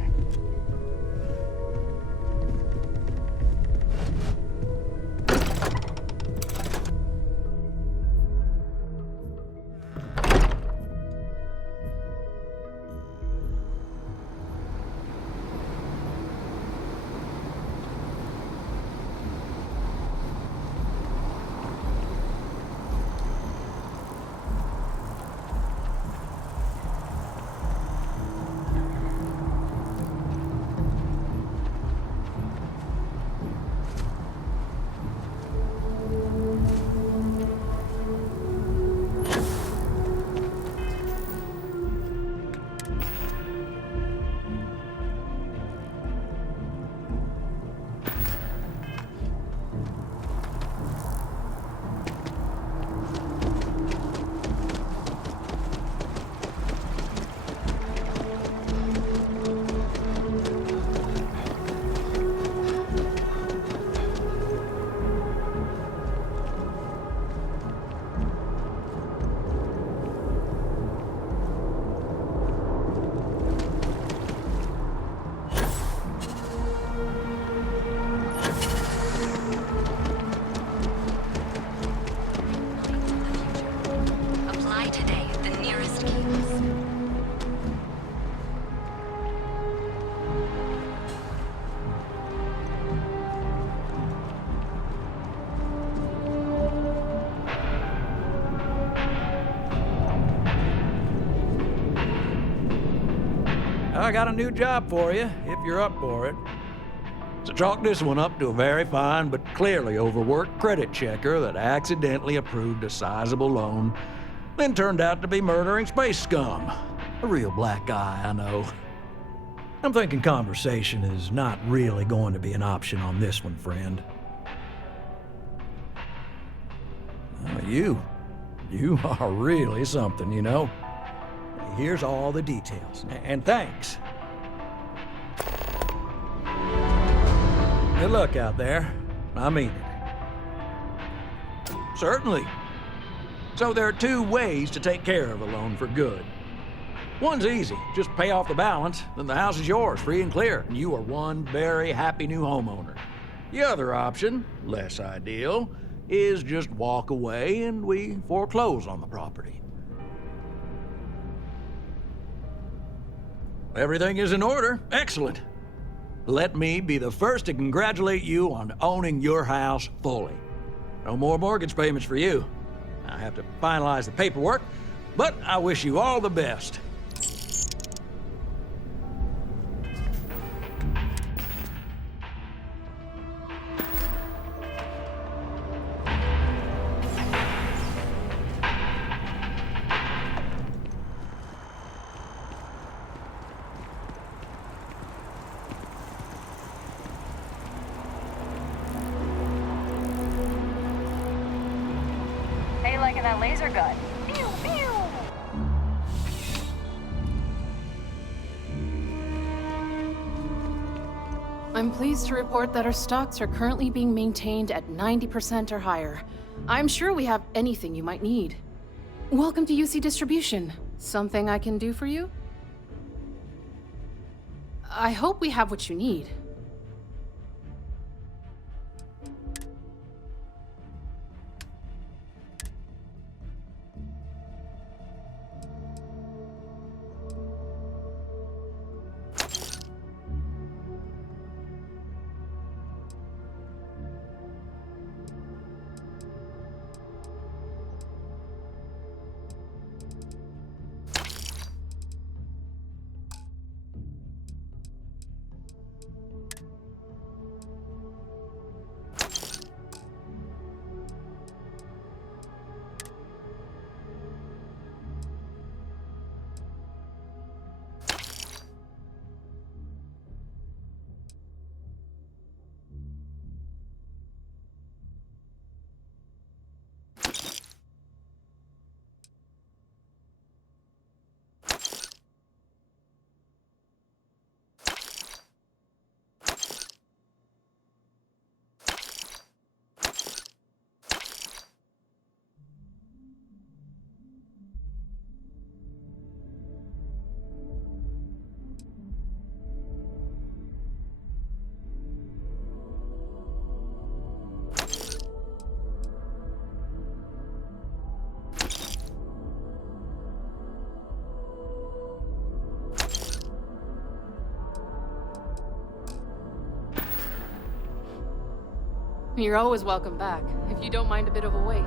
I got a new job for you, if you're up for it. So chalk this one up to a very fine but clearly overworked credit checker that accidentally approved a sizable loan, then turned out to be murdering space scum. A real black guy, I know. I'm thinking conversation is not really going to be an option on this one, friend. You are really something, you know. Here's all the details, and thanks. Good luck out there. I mean it. Certainly. So there are two ways to take care of a loan for good. One's easy. Just pay off the balance, then the house is yours, free and clear, and you are one very happy new homeowner. The other option, less ideal, is just walk away and we foreclose on the property. Everything is in order. Excellent. Let me be the first to congratulate you on owning your house fully. No more mortgage payments for you. I have to finalize the paperwork, but I wish you all the best. How you liking that laser gun? Pew, pew! I'm pleased to report that our stocks are currently being maintained at 90% or higher. I'm sure we have anything you might need. Welcome to UC Distribution. Something I can do for you? I hope we have what you need. You're always welcome back, if you don't mind a bit of a wait.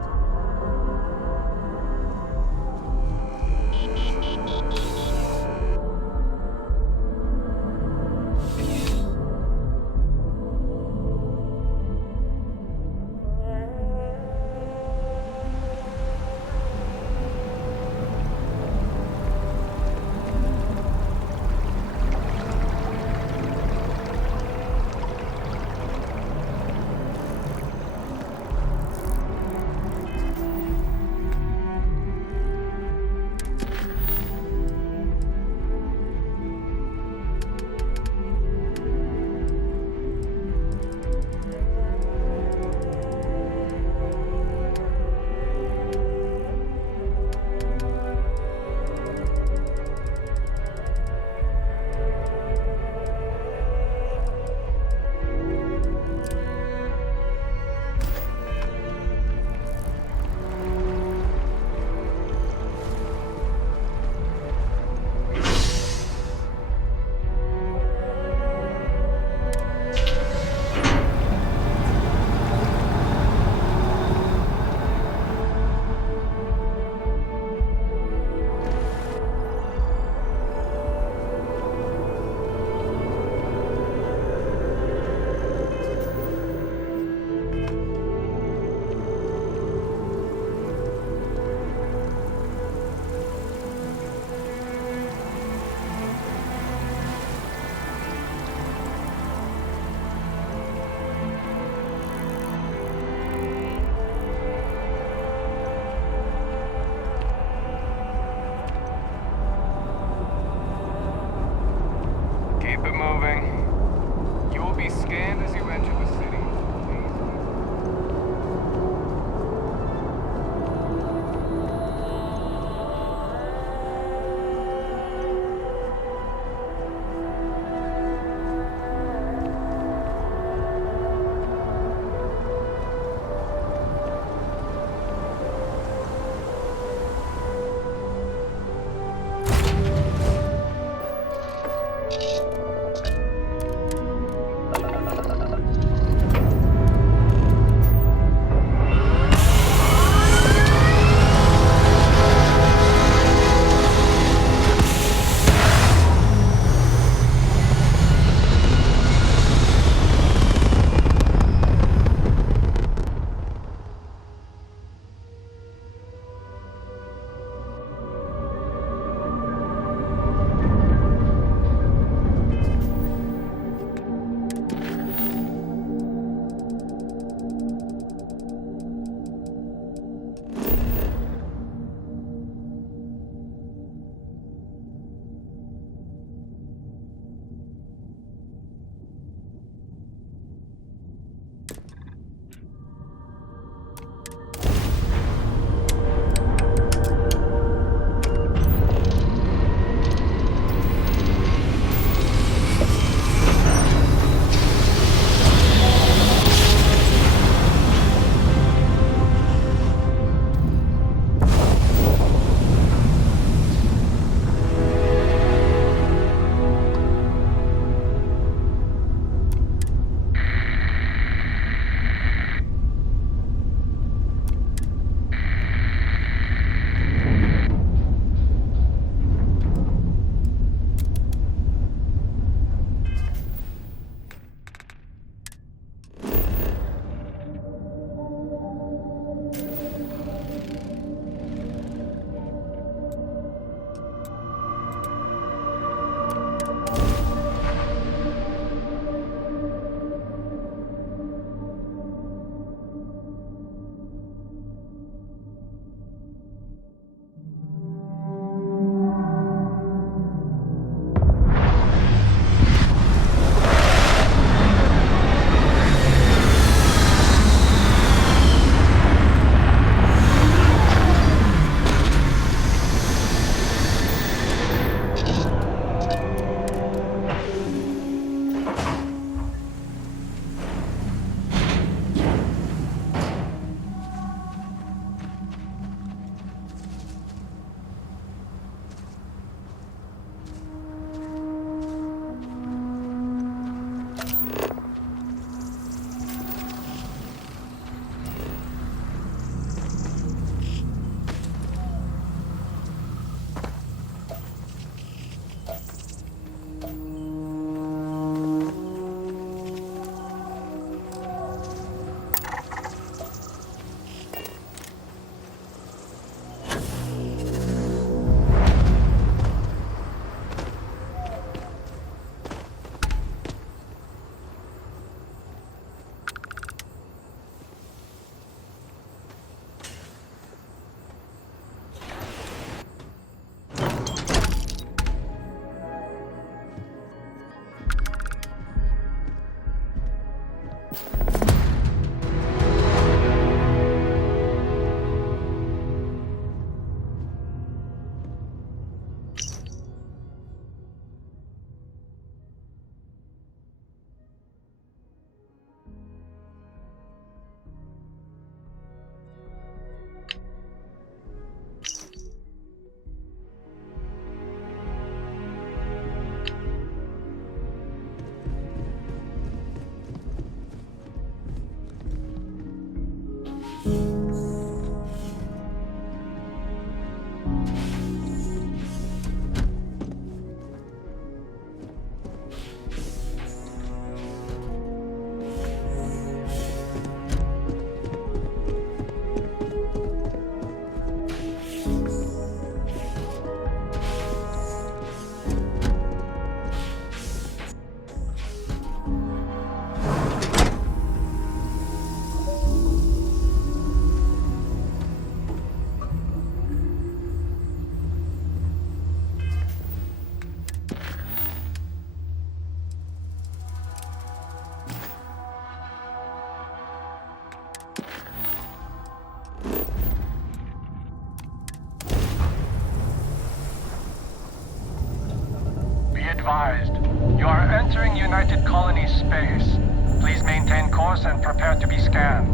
advised. You are entering United Colonies space. Please maintain course and prepare to be scanned.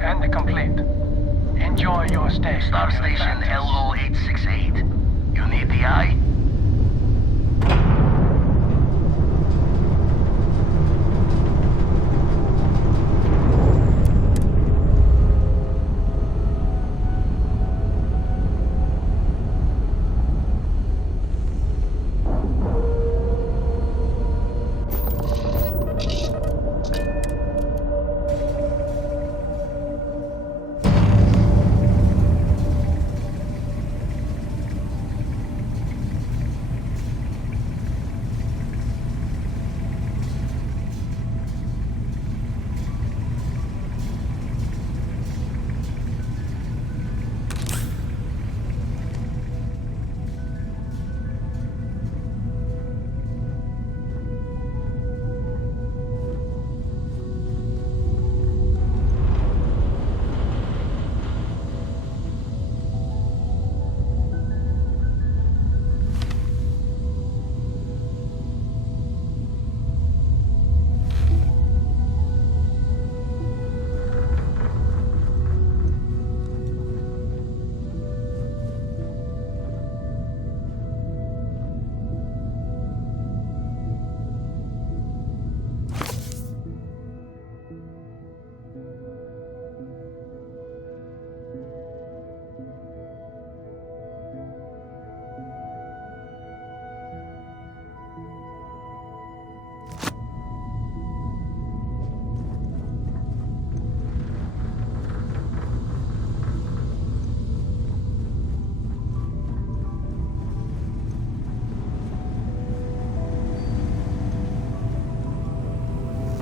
And complete. Enjoy your stay. Star Station LO868. You need the eye?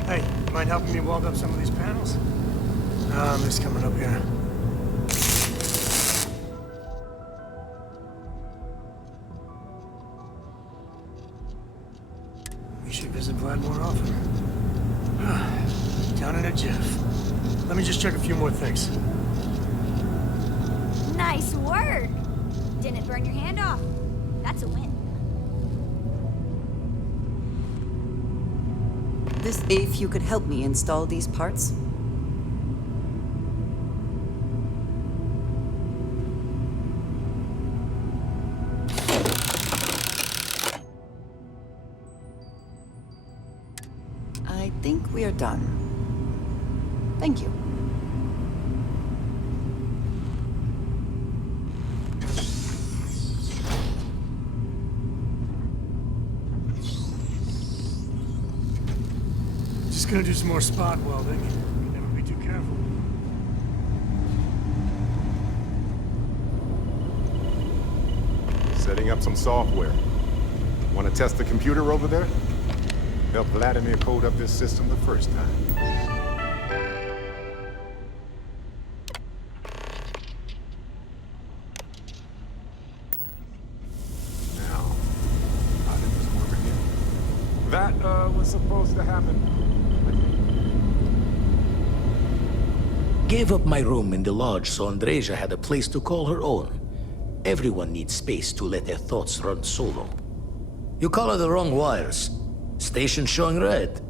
Hey, you mind helping me weld up some of these panels? I'm just coming up here. We should visit Vlad more often. Down in a jiff. Let me just check a few more things. Nice work! Didn't burn your hand off. That's a win. If you could help me install these parts. I think we are done. Thank you. Just gonna do some more spot welding. Never be too careful. Setting up some software. Want to test the computer over there? Help Vladimir code up this system the first time. Now, how did this work again? That, was supposed to happen. Gave up my room in the lodge so Andreja had a place to call her own. Everyone needs space to let their thoughts run solo. You color the wrong wires. Station showing red.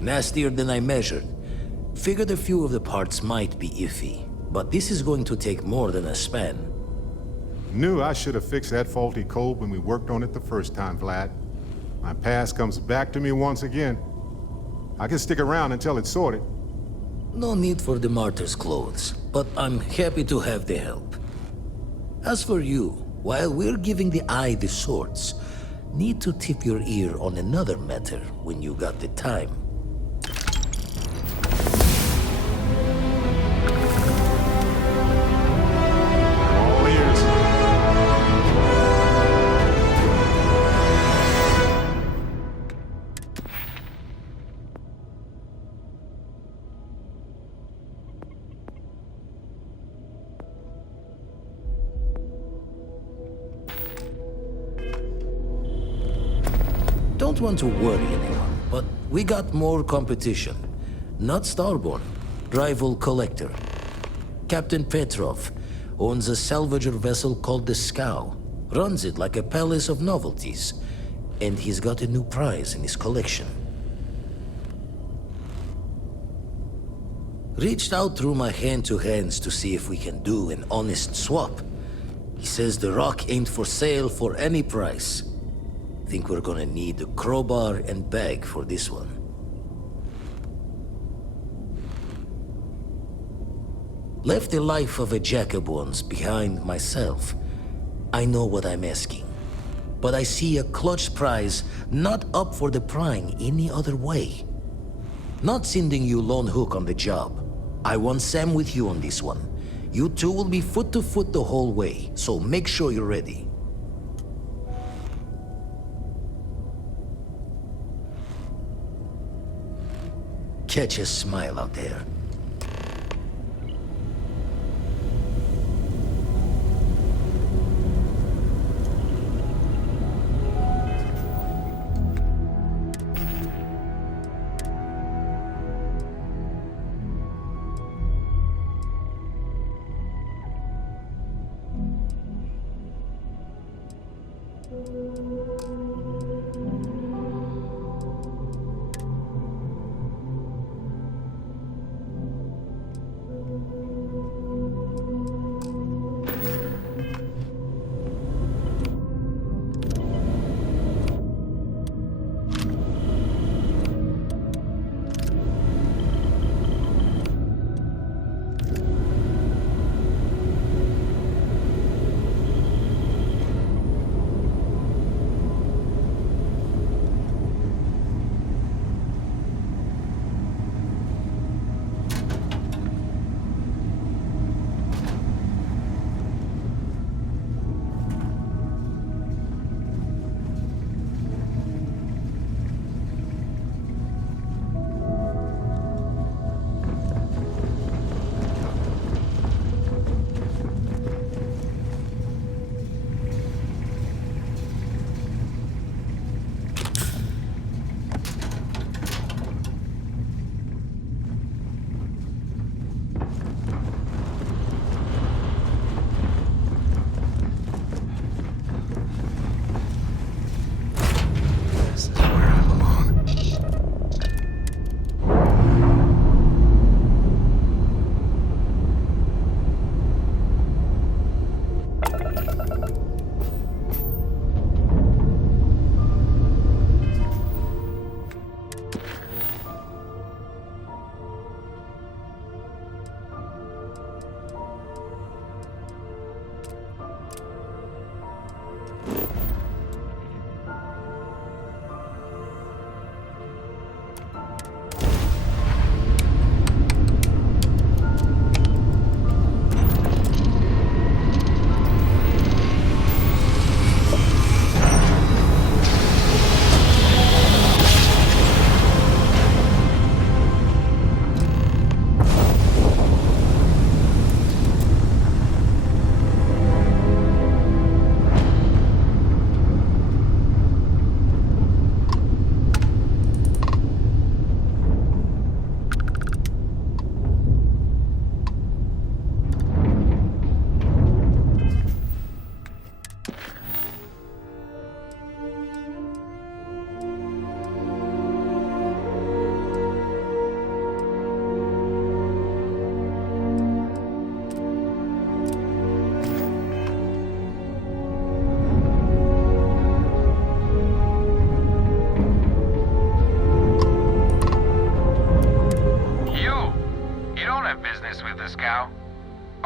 Nastier than I measured. Figured a few of the parts might be iffy, but this is going to take more than a span. Knew I should have fixed that faulty code when we worked on it the first time, Vlad. My past comes back to me once again. I can stick around until it's sorted. No need for the martyr's clothes, but I'm happy to have the help. As for you, while we're giving the eye the swords, need to tip your ear on another matter when you got the time. Don't want to worry anyone, but We got more competition. Not Starborn, rival Collector. Captain Petrov owns a salvager vessel called the Scow. Runs it like a palace of novelties. And he's got a new prize in his collection. Reached out through my hand-to-hands to see if we can do an honest swap. He says the rock ain't for sale for any price. Think we're gonna need a crowbar and bag for this one. Left the life of a Jacobons behind myself. I know what I'm asking. But I see a clutch prize not up for the prying any other way. Not sending you lone hook on the job. I want Sam with you on this one. You two will be foot to foot the whole way, so make sure you're ready. Catch a smile out there.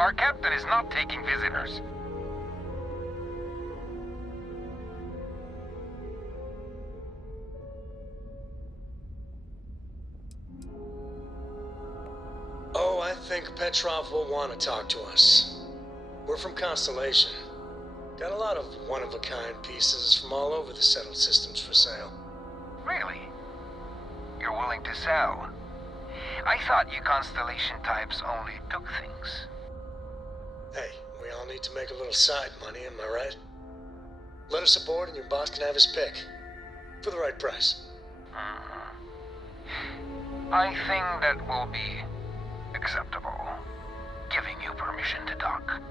Our captain is not taking visitors. Oh, I think Petrov will want to talk to us. We're from Constellation. Got a lot of one-of-a-kind pieces from all over the settled systems for sale. Really? You're willing to sell? I thought you Constellation types only took things. Hey, we all need to make a little side money, am I right? Let us aboard and your boss can have his pick. For the right price. I think that will be acceptable. Giving you permission to dock.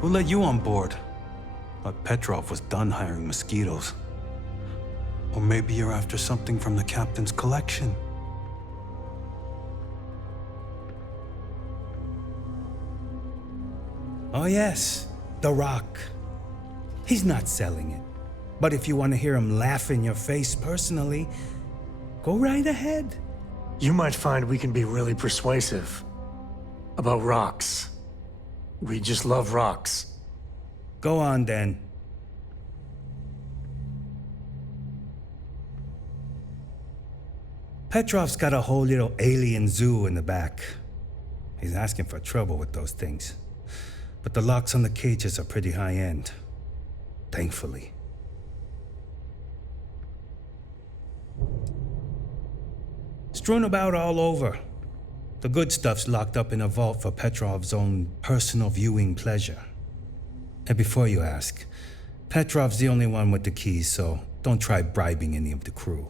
Who let you on board? Thought Petrov was done hiring mosquitoes. Or maybe you're after something from the captain's collection. Oh yes, The Rock. He's not selling it. But if you want to hear him laugh in your face personally, go right ahead. You might find we can be really persuasive. About rocks. We just love rocks. Go on then. Petrov's got a whole little alien zoo in the back. He's asking for trouble with those things. But the locks on the cages are pretty high-end. Thankfully. Strewn about all over. The good stuff's locked up in a vault for Petrov's own personal viewing pleasure. And before you ask, Petrov's the only one with the keys, so don't try bribing any of the crew.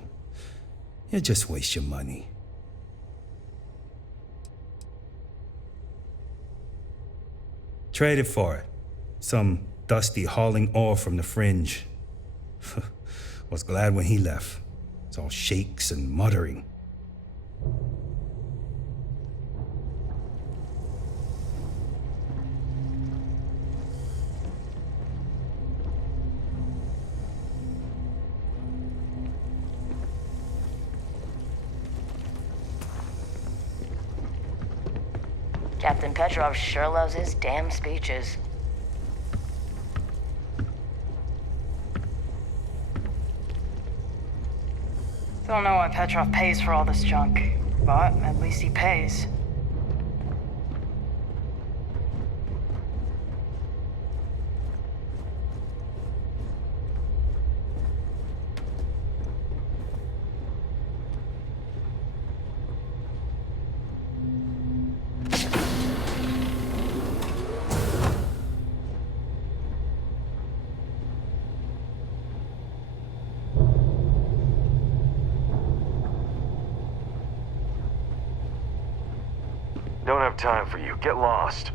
You'll just waste your money. Trade it for it. Some dusty hauling ore from the fringe. Was glad when he left. It's all shakes and muttering. Captain Petrov sure loves his damn speeches. Don't know why Petrov pays for all this junk, but at least he pays. Don't have time for you. Get lost.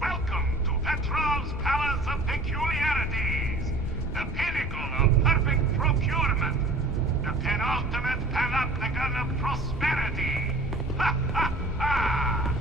Welcome to Petrov's Palace of Peculiarities, the pinnacle of perfect procurement, the penultimate panopticon of prosperity. Ha ha ha!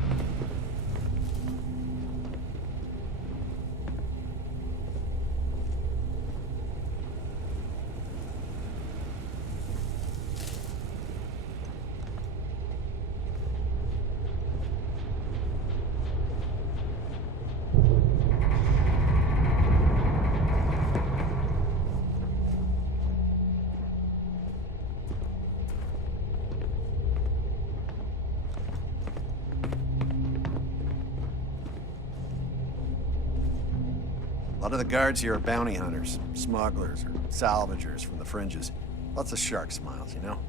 A lot of the guards here are bounty hunters, smugglers, or salvagers from the fringes. Lots of shark smiles, you know?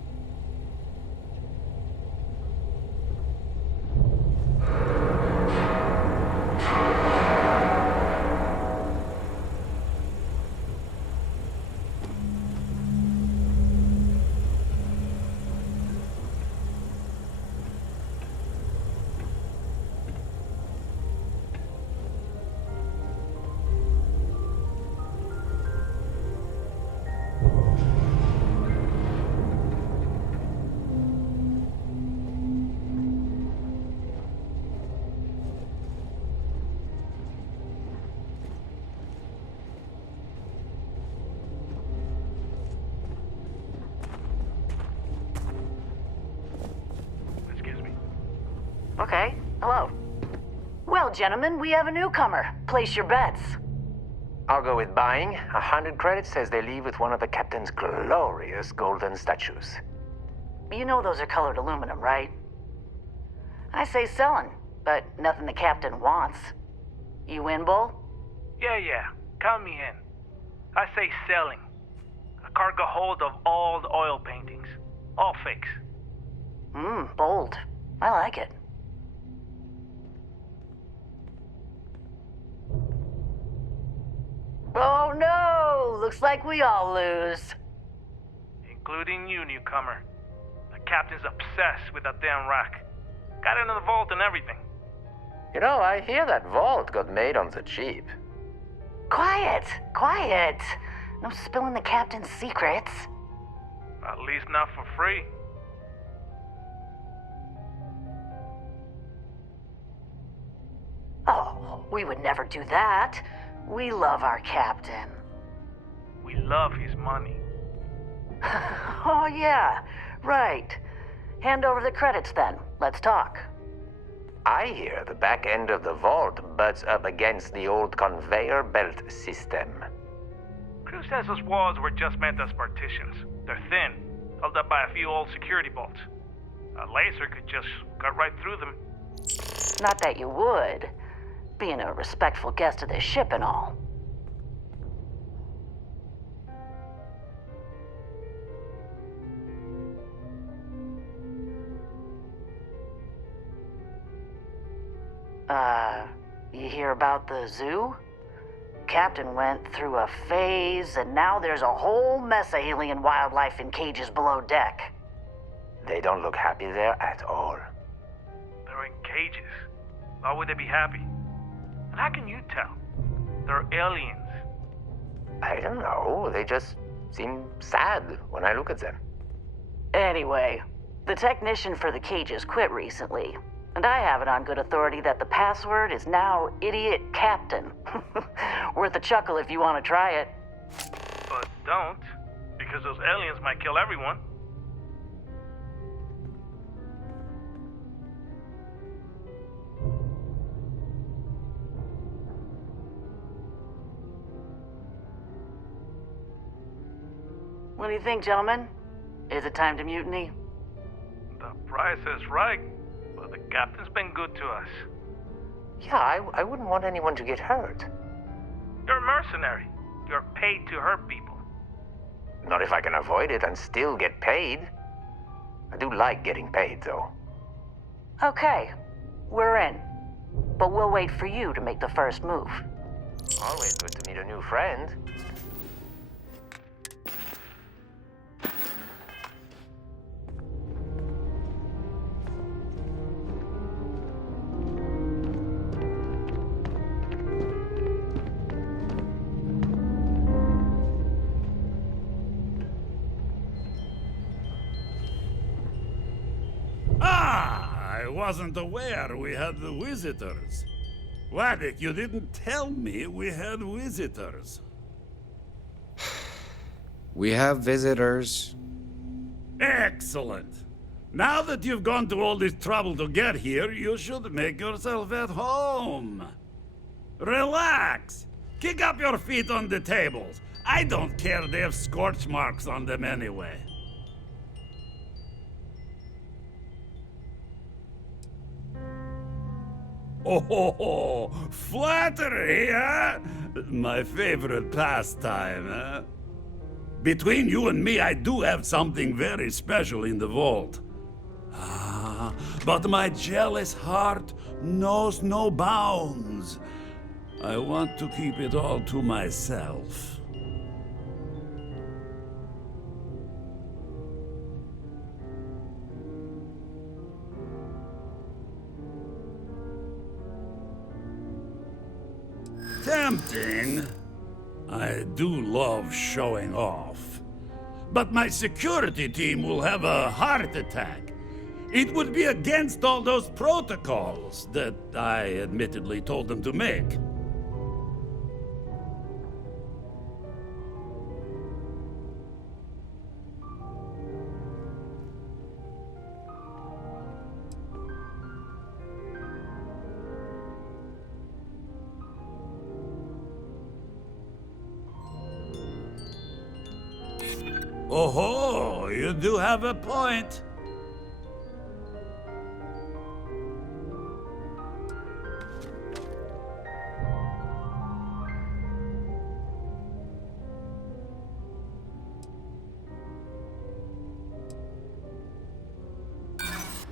Okay, hello. Well, gentlemen, we have a newcomer. Place your bets. I'll go with buying. 100 credits says they leave with one of the captain's glorious golden statues. You know those are colored aluminum, right? I say selling, but nothing the captain wants. You in, Bull? Yeah. Count me in. I say selling. A cargo hold of all the oil paintings. All fakes. Bold. I like it. Oh no! Looks like we all lose. Including you, newcomer. The captain's obsessed with that damn rack. Got into the vault and everything. You know, I hear that vault got made on the cheap. Quiet! No spilling the captain's secrets. At least not for free. Oh, we would never do that. We love our captain. We love his money. Oh yeah, right. Hand over the credits then. Let's talk. I hear the back end of the vault butts up against the old conveyor belt system. Crew says those walls were just meant as partitions. They're thin, held up by a few old security bolts. A laser could just cut right through them. Not that you would, being a respectful guest of this ship and all. You hear about the zoo? Captain went through a phase, and now there's a whole mess of alien wildlife in cages below deck. They don't look happy there at all. They're in cages. Why would they be happy? And how can you tell? They're aliens. I don't know. They just seem sad when I look at them. Anyway, the technician for the cages quit recently. And I have it on good authority that the password is now Idiot Captain. Worth a chuckle if you want to try it. But don't, because those aliens might kill everyone. What do you think, gentlemen? Is it time to mutiny? The price is right. But the captain's been good to us. Yeah, I wouldn't want anyone to get hurt. You're a mercenary. You're paid to hurt people. Not if I can avoid it and still get paid. I do like getting paid, though. Okay, we're in. But we'll wait for you to make the first move. Always good to meet a new friend. I wasn't aware we had visitors. Wadik, you didn't tell me we had visitors. We have visitors. Excellent. Now that you've gone to all this trouble to get here, you should make yourself at home. Relax. Kick up your feet on the tables. I don't care they have scorch marks on them anyway. Oh, flattery, huh? My favorite pastime, huh? Between you and me, I do have something very special in the vault. Ah, but my jealous heart knows no bounds. I want to keep it all to myself. Tempting. I do love showing off. But my security team will have a heart attack. It would be against all those protocols that I admittedly told them to make. Oh, you do have a point.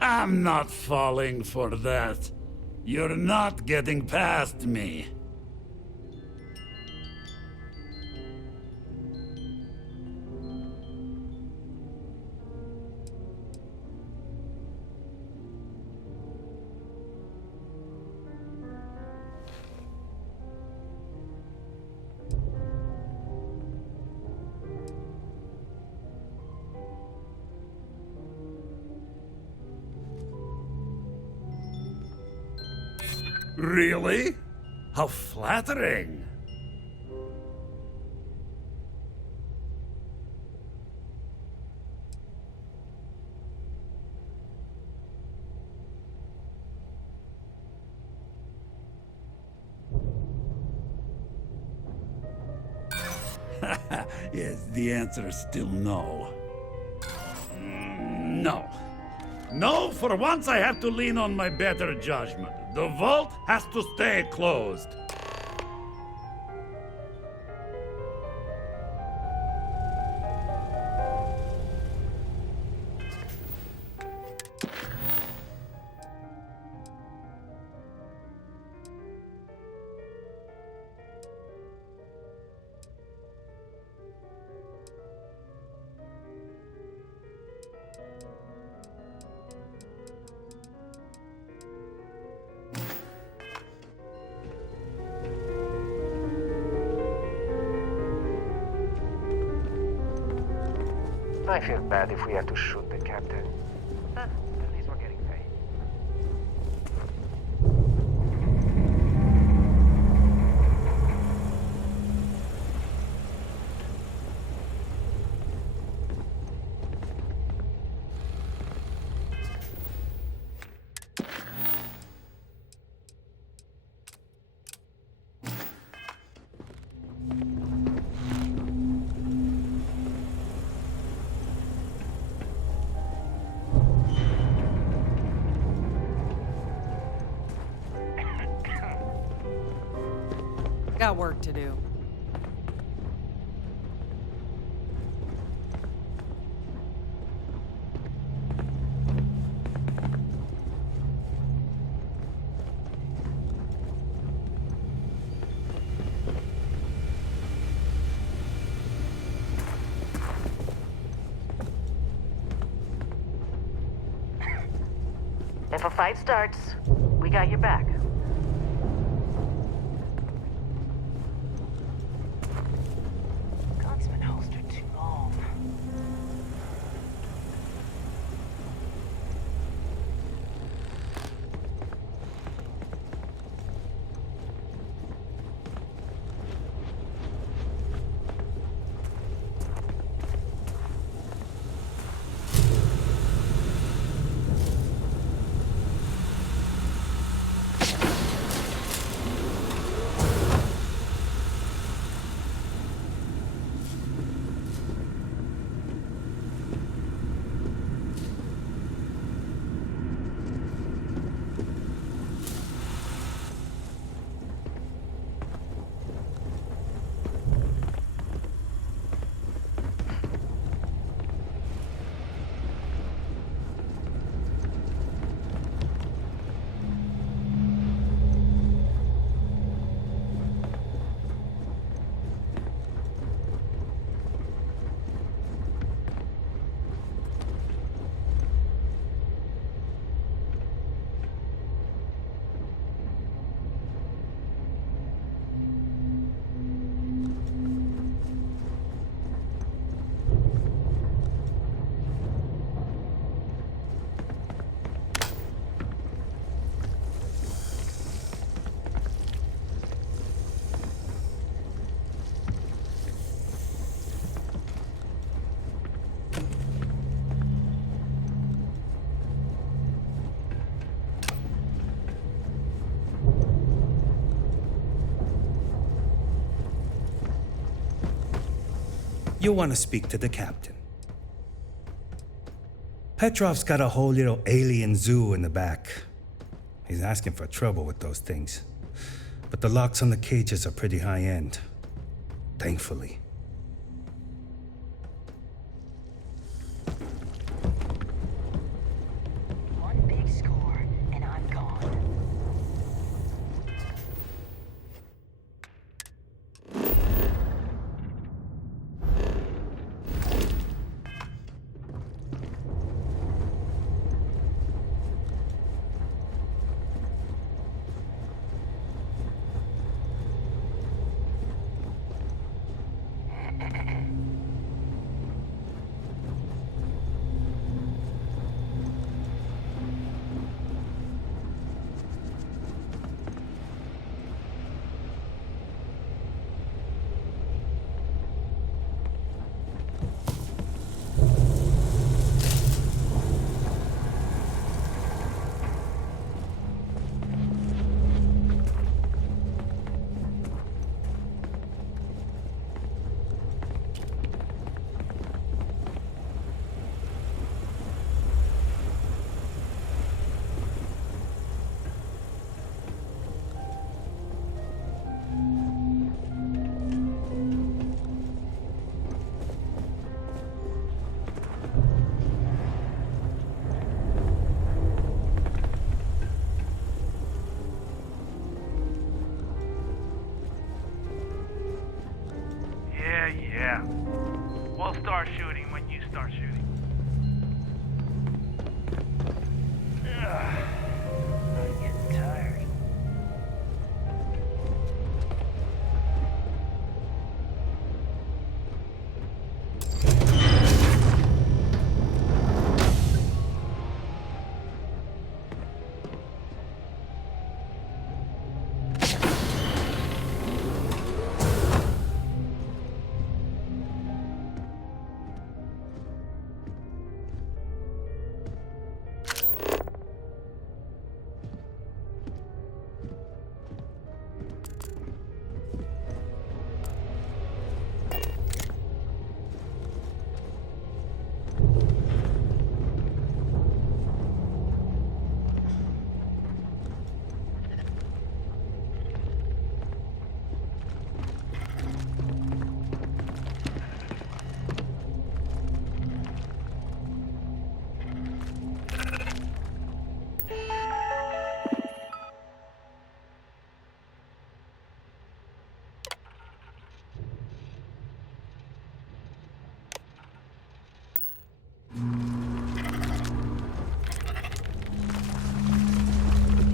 I'm not falling for that. You're not getting past me. Really? How flattering. Yes, the answer is still no. No. No, for once I have to lean on my better judgment. The vault has to stay closed. I feel bad if we have to shoot the captain. At least we're getting paid. Got work to do. If a fight starts, we got your back. Gun's been holstered too long. you'll want to speak to the captain. Petrov's got a whole little alien zoo in the back. He's asking for trouble with those things. But the locks on the cages are pretty high-end. Thankfully. One big score, and I'm gone. Yeah. We'll start shooting when you start shooting. I'm getting tired.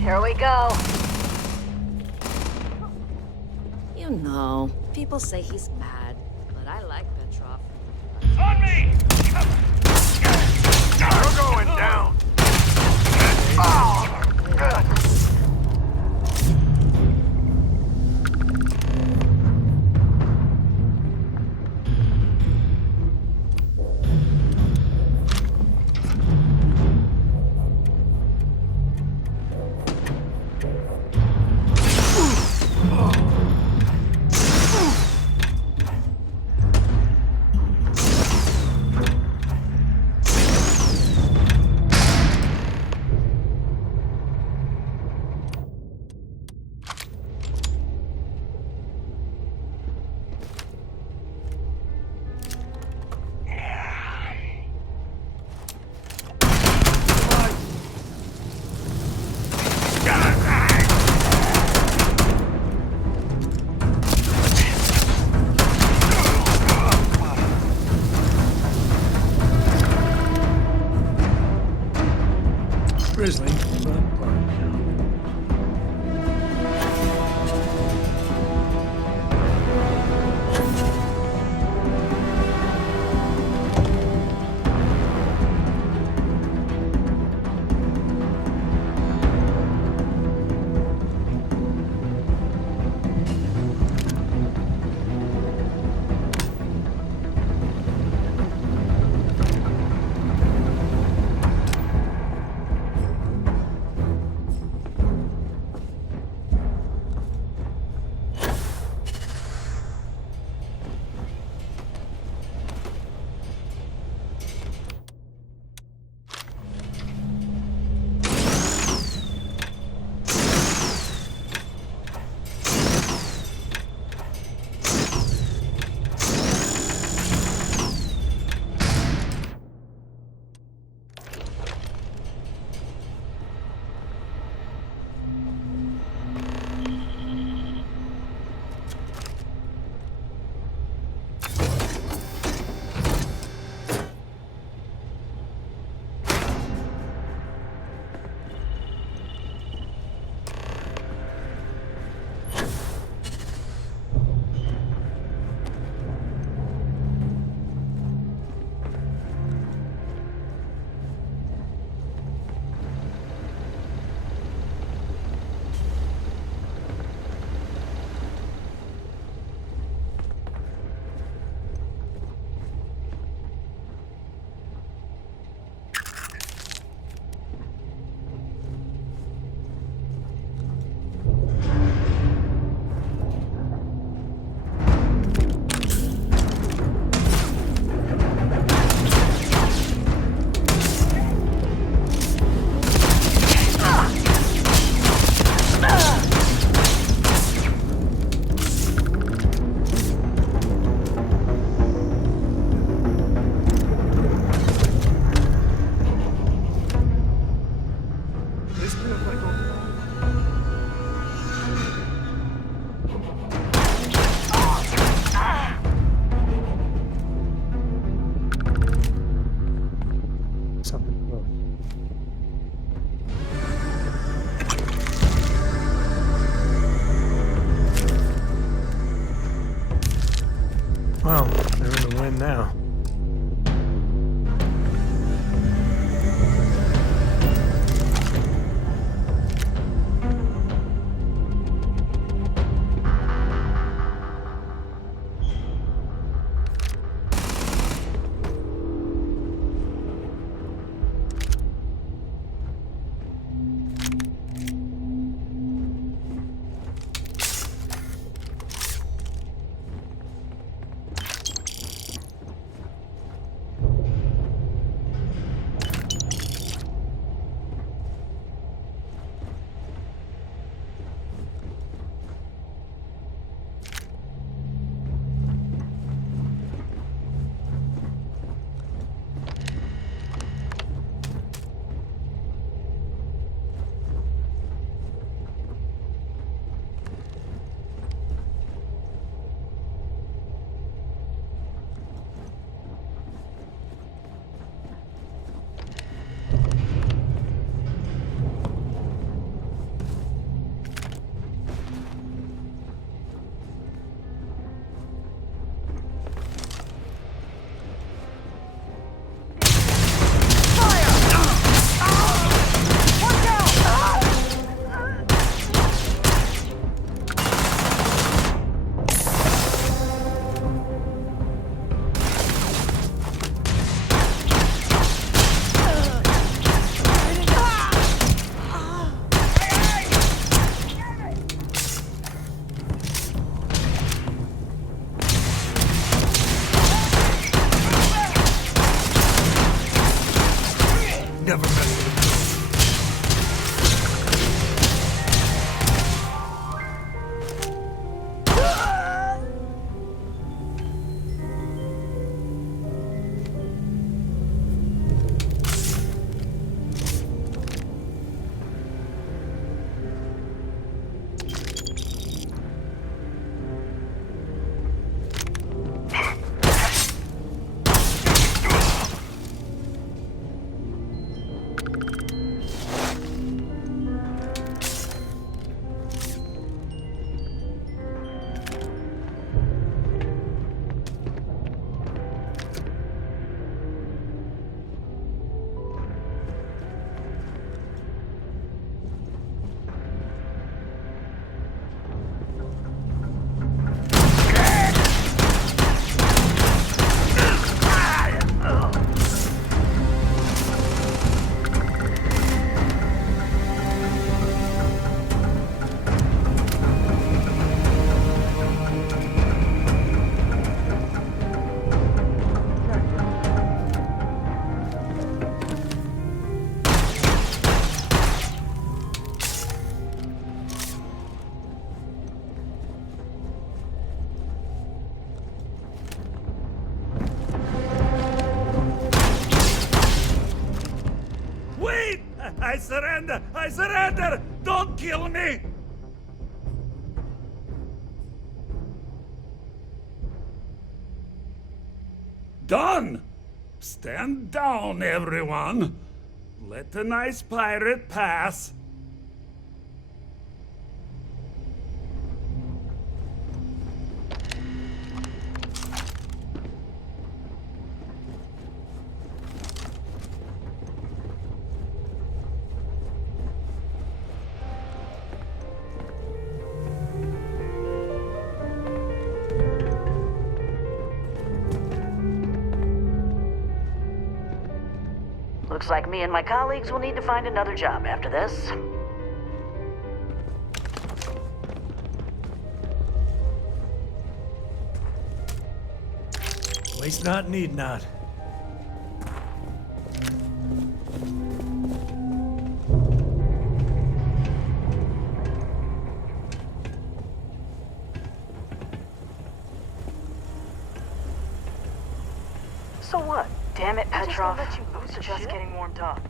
Here we go. You know, people say he's bad, but I like Petrov. On me! You're going down! Oh, good. Well, they're in the wind now. Never mess with it. I surrender! I surrender! Don't kill me! Done! Stand down, everyone! Let the nice pirate pass! Looks like me and my colleagues will need to find another job after this. Waste not, need not. So what? Damn it, Petrov. I was just getting warmed up.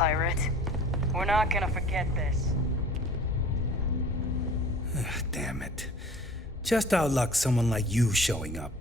pirate. We're not gonna forget this. Damn it. Just our luck someone like you showing up.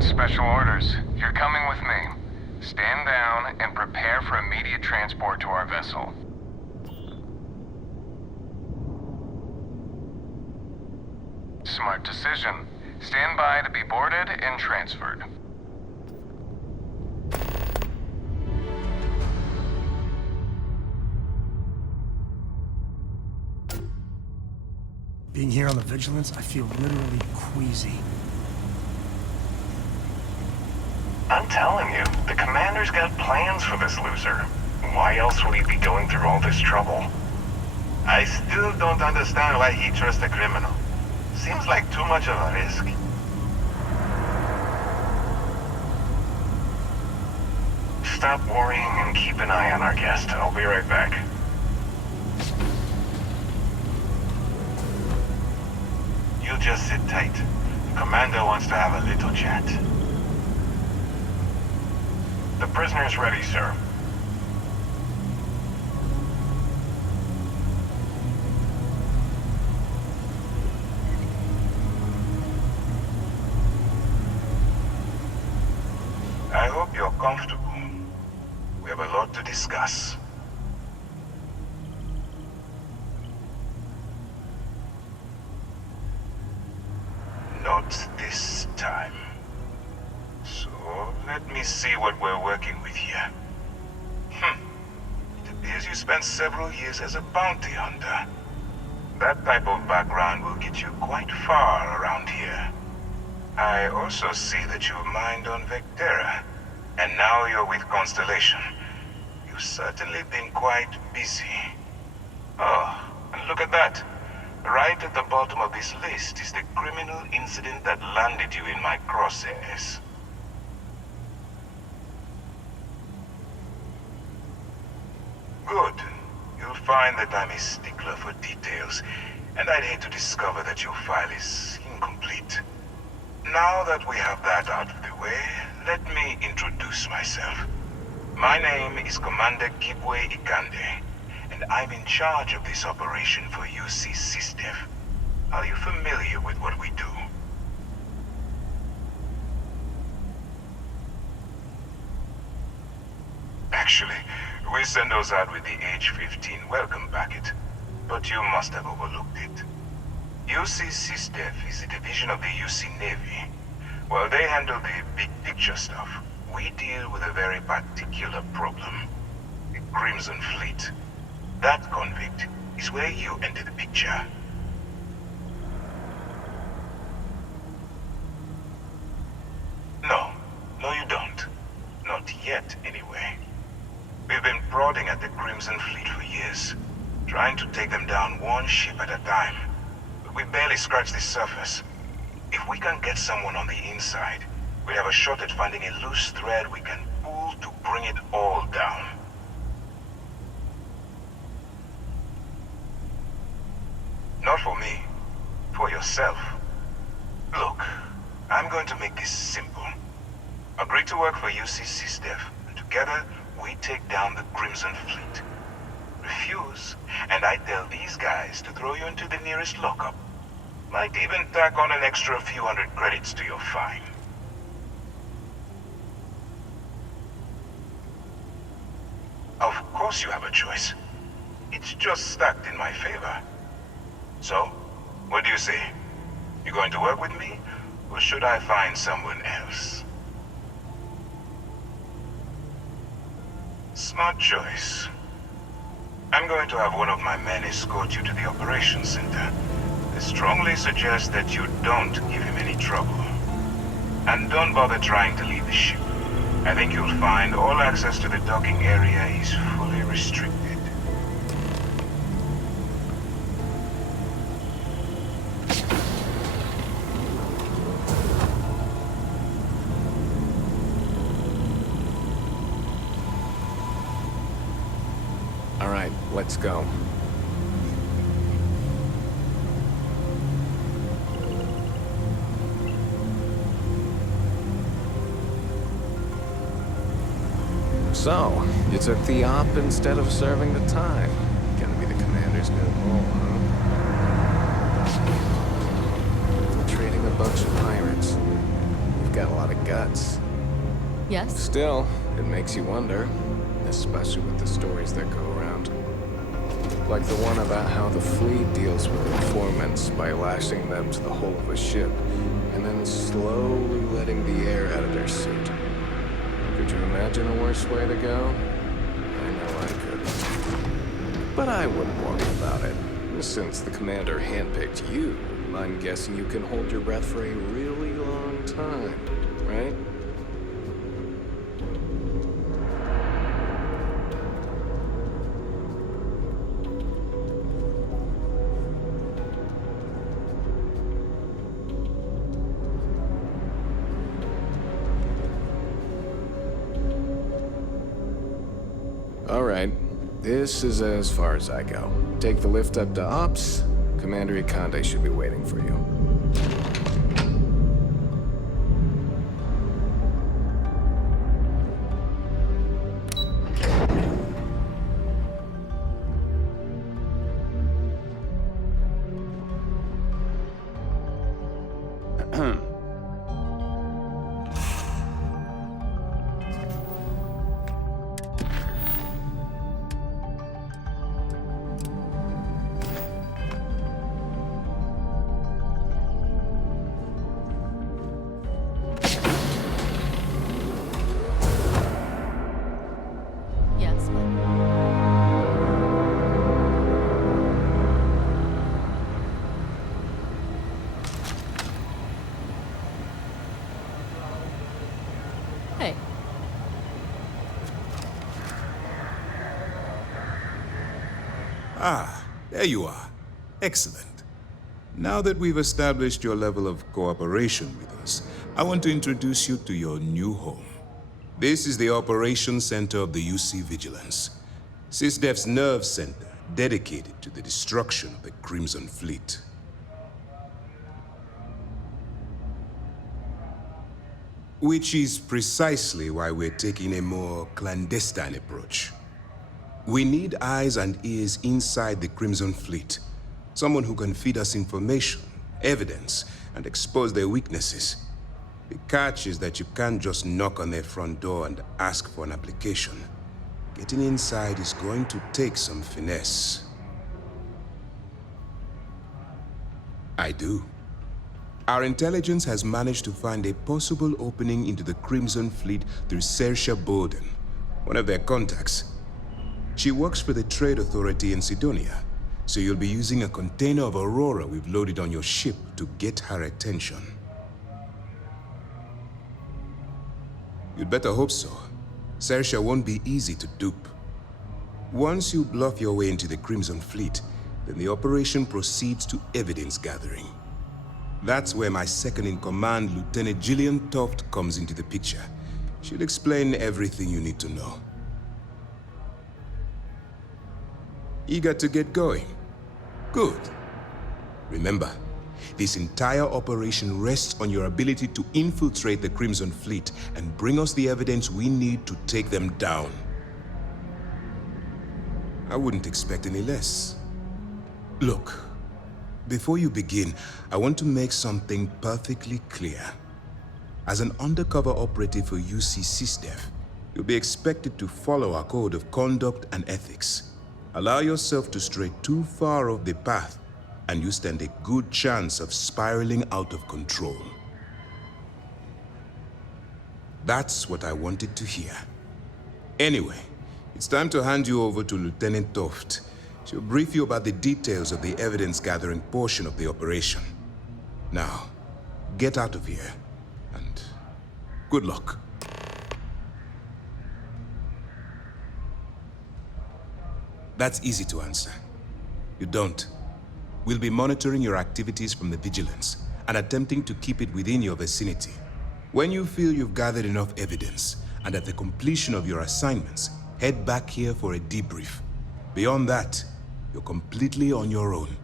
Special orders. You're coming with me. Stand down and prepare for immediate transport to our vessel. Smart decision. Stand by to be boarded and transferred. Being here on the Vigilance, I feel literally queasy. I'm telling you, the commander's got plans for this loser. Why else would he be going through all this trouble? I still don't understand why he trusts a criminal. Seems like too much of a risk. Stop worrying and keep an eye on our guest. I'll be right back. You just sit tight. The commander wants to have a little chat. The prisoner's ready, sir. I hope you're comfortable. We have a lot to discuss. Not this time. So, let me see what we're working with here. It appears you spent several years as a bounty hunter. That type of background will get you quite far around here. I also see that you mined on Vectera, and now you're with Constellation. You've certainly been quite busy. Oh, and look at that. Right at the bottom of this list is the criminal incident that landed you in my crosshairs. Good. You'll find that I'm a stickler for details, and I'd hate to discover that your file is incomplete. Now that we have that out of the way, let me introduce myself. My name is Commander Kibwe Ikande, and I'm in charge of this operation for UC SysDef. Are you familiar with what we do? Actually, we send those out with the H-15 welcome packet, but you must have overlooked it. UC SysDef is a division of the UC Navy. While they handle the big picture stuff, we deal with a very particular problem. The Crimson Fleet. That convict is where you enter the picture. No, you don't. Not yet, anyway. We've been prodding at the Crimson Fleet for years, trying to take them down one ship at a time. But we barely scratched the surface. If we can get someone on the inside, we'd have a shot at finding a loose thread we can pull to bring it all down. Not for me. For yourself. Look, I'm going to make this simple. Agree to work for UC SysDev, and together we take down the Crimson Fleet. Refuse, and I tell these guys to throw you into the nearest lockup. Might even tack on an extra few hundred credits to your fine. Of course you have a choice. It's just stacked in my favor. So, what do you say? You going to work with me, or should I find someone else? Smart choice. I'm going to have one of my men escort you to the operations center. I strongly suggest that you don't give him any trouble. And don't bother trying to leave the ship. I think you'll find all access to the docking area is fully restricted. All right, let's go. So, you took the op instead of serving the time. Gonna be the commander's new role, huh? Trading a bunch of pirates. You've got a lot of guts. Yes? Still, it makes you wonder, especially with the stories that go around. Like the one about how the fleet deals with informants by lashing them to the hull of a ship, and then slowly letting the air out of their suit. Could you imagine a worse way to go? I know I couldn't. But I wouldn't worry about it. Since the commander handpicked you, I'm guessing you can hold your breath for a really long time, right? Alright, this is as far as I go. Take the lift up to Ops. Commander Ikande should be waiting for you. Yes, Hey. Ah, there you are. Excellent. Now that we've established your level of cooperation with us, I want to introduce you to your new home. This is the Operations Center of the UC Vigilance, SysDev's nerve center dedicated to the destruction of the Crimson Fleet. Which is precisely why we're taking a more clandestine approach. We need eyes and ears inside the Crimson Fleet. Someone who can feed us information, evidence, and expose their weaknesses. The catch is that you can't just knock on their front door and ask for an application. Getting inside is going to take some finesse. I do. Our intelligence has managed to find a possible opening into the Crimson Fleet through Saoirse Bolden, one of their contacts. She works for the Trade Authority in Sidonia, so you'll be using a container of Aurora we've loaded on your ship to get her attention. You'd better hope so. Saoirse won't be easy to dupe. Once you bluff your way into the Crimson Fleet, then the operation proceeds to evidence gathering. That's where my second-in-command, Lieutenant Gillian Toft, comes into the picture. She'll explain everything you need to know. Eager to get going? Good. Remember, this entire operation rests on your ability to infiltrate the Crimson Fleet and bring us the evidence we need to take them down. I wouldn't expect any less. Look, before you begin, I want to make something perfectly clear. As an undercover operative for UC SysDev, you'll be expected to follow our code of conduct and ethics. Allow yourself to stray too far off the path, and you stand a good chance of spiraling out of control. That's what I wanted to hear. Anyway, it's time to hand you over to Lieutenant Toft. She'll brief you about the details of the evidence-gathering portion of the operation. Now, get out of here, and good luck. That's easy to answer. You don't. We'll be monitoring your activities from the Vigilance and attempting to keep it within your vicinity. When you feel you've gathered enough evidence, and at the completion of your assignments, head back here for a debrief. Beyond that, you're completely on your own.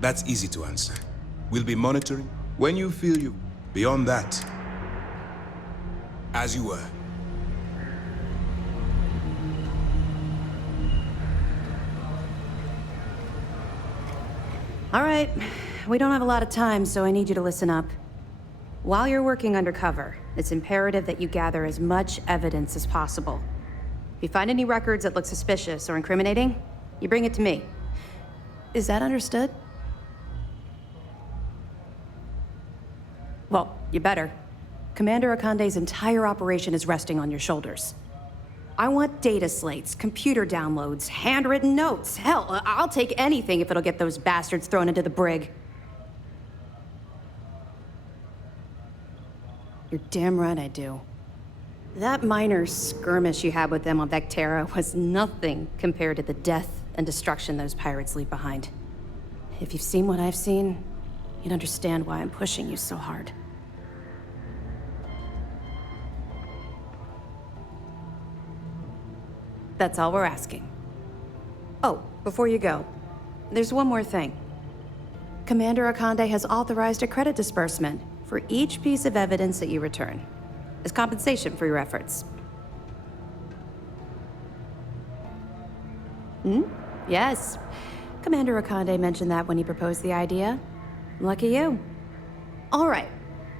That's easy to answer. We'll be monitoring when you feel you... Beyond that, as you were. All right, we don't have a lot of time, so I need you to listen up. While you're working undercover, it's imperative that you gather as much evidence as possible. If you find any records that look suspicious or incriminating, you bring it to me. Is that understood? Well, you better. Commander Akande's entire operation is resting on your shoulders. I want data slates, computer downloads, handwritten notes. Hell, I'll take anything if it'll get those bastards thrown into the brig. You're damn right I do. That minor skirmish you had with them on Vectera was nothing compared to the death and destruction those pirates leave behind. If you've seen what I've seen, you'd understand why I'm pushing you so hard. That's all we're asking. Oh, before you go, there's one more thing. Commander Akande has authorized a credit disbursement for each piece of evidence that you return, as compensation for your efforts. Yes. Commander Akande mentioned that when he proposed the idea. Lucky you. All right.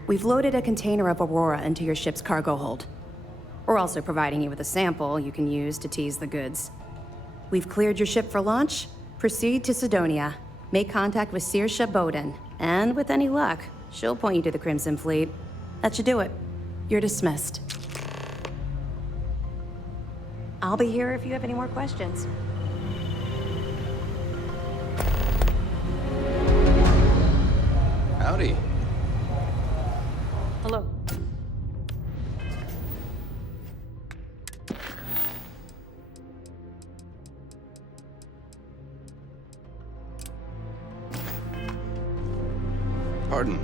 We've loaded a container of Aurora into your ship's cargo hold. We're also providing you with a sample you can use to tease the goods. We've cleared your ship for launch. Proceed to Sidonia. Make contact with Saoirse Bowden. And with any luck, she'll point you to the Crimson Fleet. That should do it. You're dismissed. I'll be here if you have any more questions. Howdy. Hello. Pardon.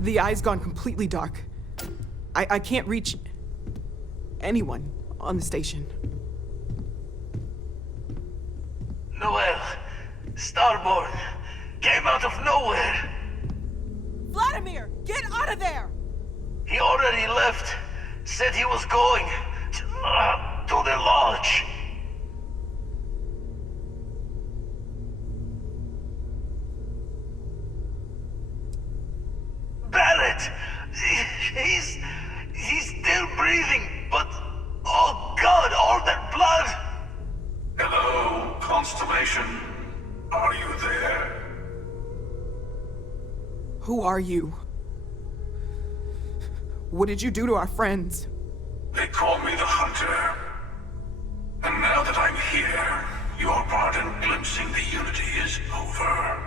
The eye's gone completely dark. I can't reach anyone on the station. Noel, Starborn, came out of nowhere. Vladimir, get out of there! He already left. Said he was going to the lodge. Barrett! He's still breathing, but oh God, all that blood! Hello, Constellation. Are you there? Who are you? What did you do to our friends? They call me the Hunter. And now that I'm here, your part in glimpsing the Unity is over.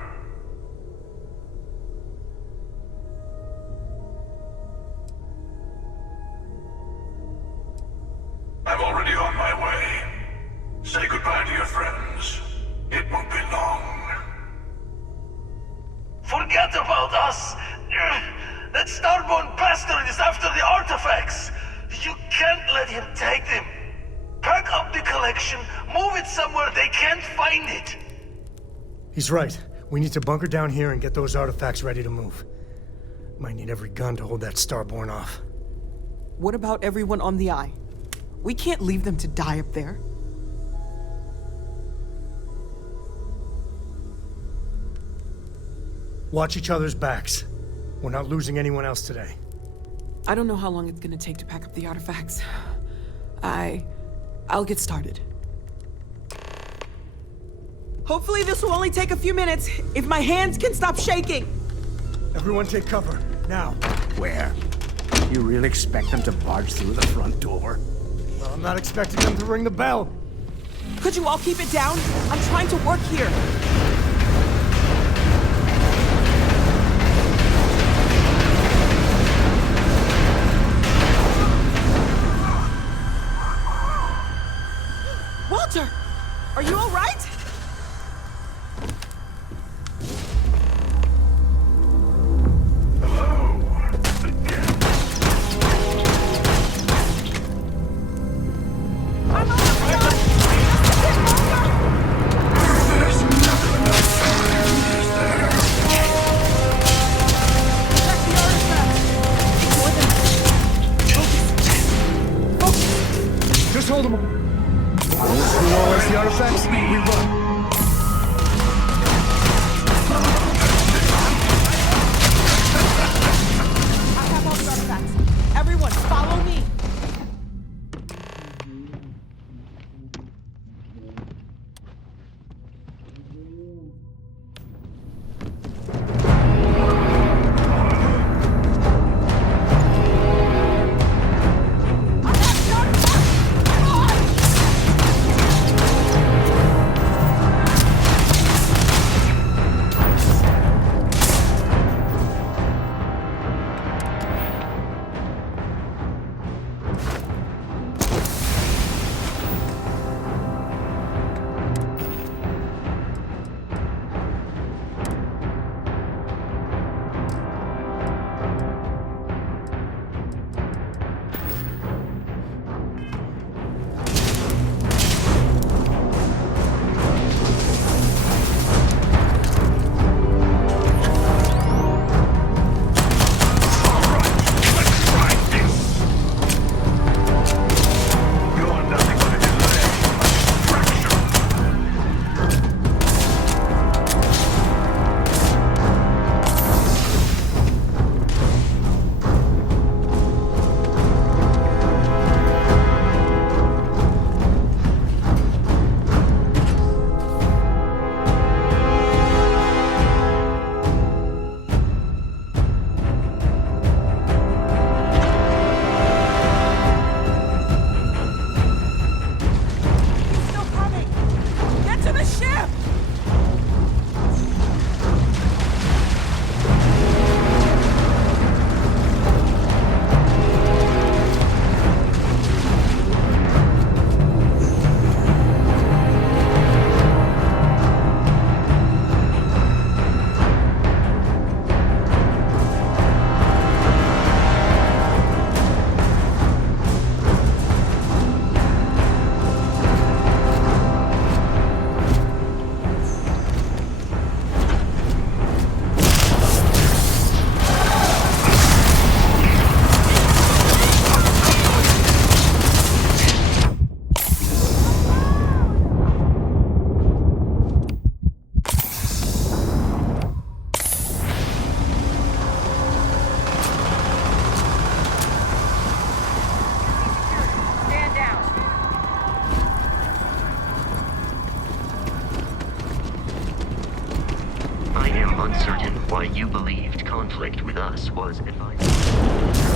I'm already on my way. Say goodbye to your friends. It won't be long. Forget about us! That Starborn bastard is after the artifacts! You can't let him take them! Pack up the collection, move it somewhere they can't find it! He's right. We need to bunker down here and get those artifacts ready to move. Might need every gun to hold that Starborn off. What about everyone on the Eye? We can't leave them to die up there. Watch each other's backs. We're not losing anyone else today. I don't know how long it's gonna take to pack up the artifacts. I'll get started. Hopefully this will only take a few minutes, if my hands can stop shaking! Everyone take cover, now. Where? You really expect them to barge through the front door? Well, I'm not expecting them to ring the bell. Could you all keep it down? I'm trying to work here. Walter! Are you all right? There's nothing uncertain why you believed conflict with us was advisable.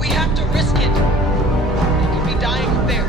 We have to risk it. They could be dying there.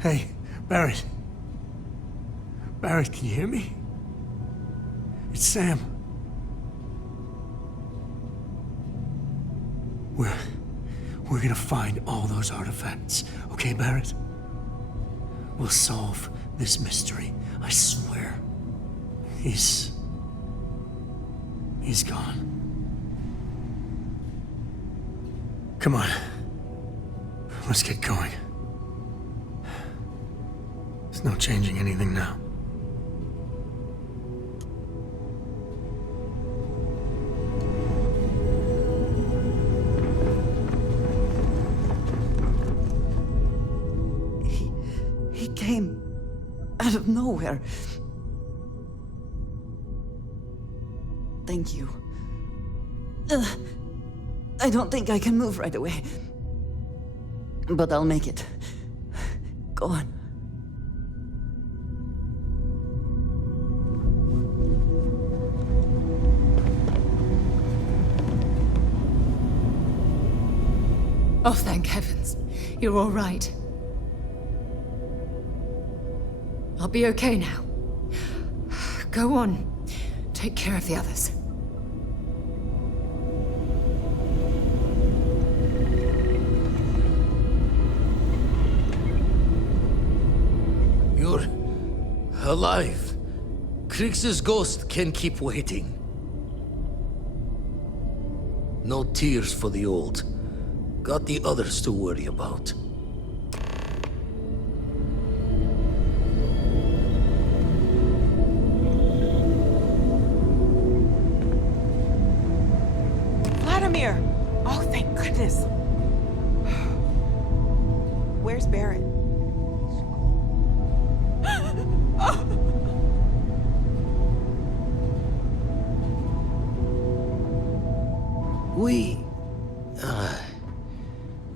Hey, Barrett. Barrett, can you hear me? It's Sam. We're gonna find all those artifacts, okay, Barrett? We'll solve this mystery, I swear. He's gone. Come on. Let's get going. There's no changing anything now. He came out of nowhere. Thank you. I don't think I can move right away. But I'll make it. Go on. Oh, thank heavens. You're all right. I'll be okay now. Go on. Take care of the others. You're alive. Krix's ghost can keep waiting. No tears for the old. Got the others to worry about. Vladimir! Oh, thank goodness. Where's Barrett?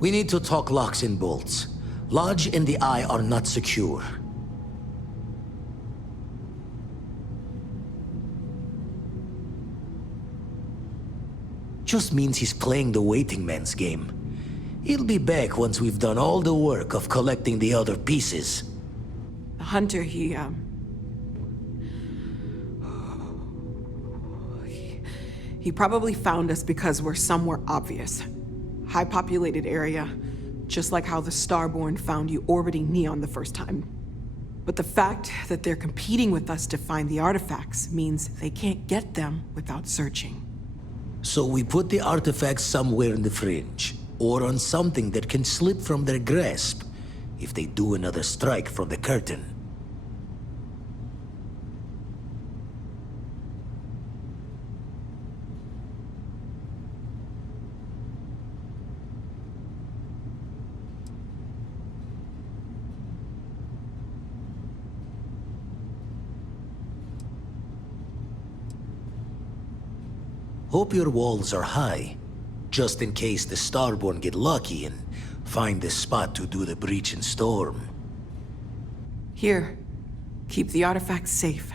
We need to talk locks and bolts. Lodge and the Eye are not secure. Just means he's playing the waiting man's game. He'll be back once we've done all the work of collecting the other pieces. The hunter, he probably found us because we're somewhere obvious. High-populated area, just like how the Starborn found you orbiting Neon the first time. But the fact that they're competing with us to find the artifacts means they can't get them without searching. So we put the artifacts somewhere in the fringe, or on something that can slip from their grasp if they do another strike from the curtain. Hope your walls are high, just in case the Starborn get lucky and find the spot to do the breach and storm. Here, keep the artifacts safe.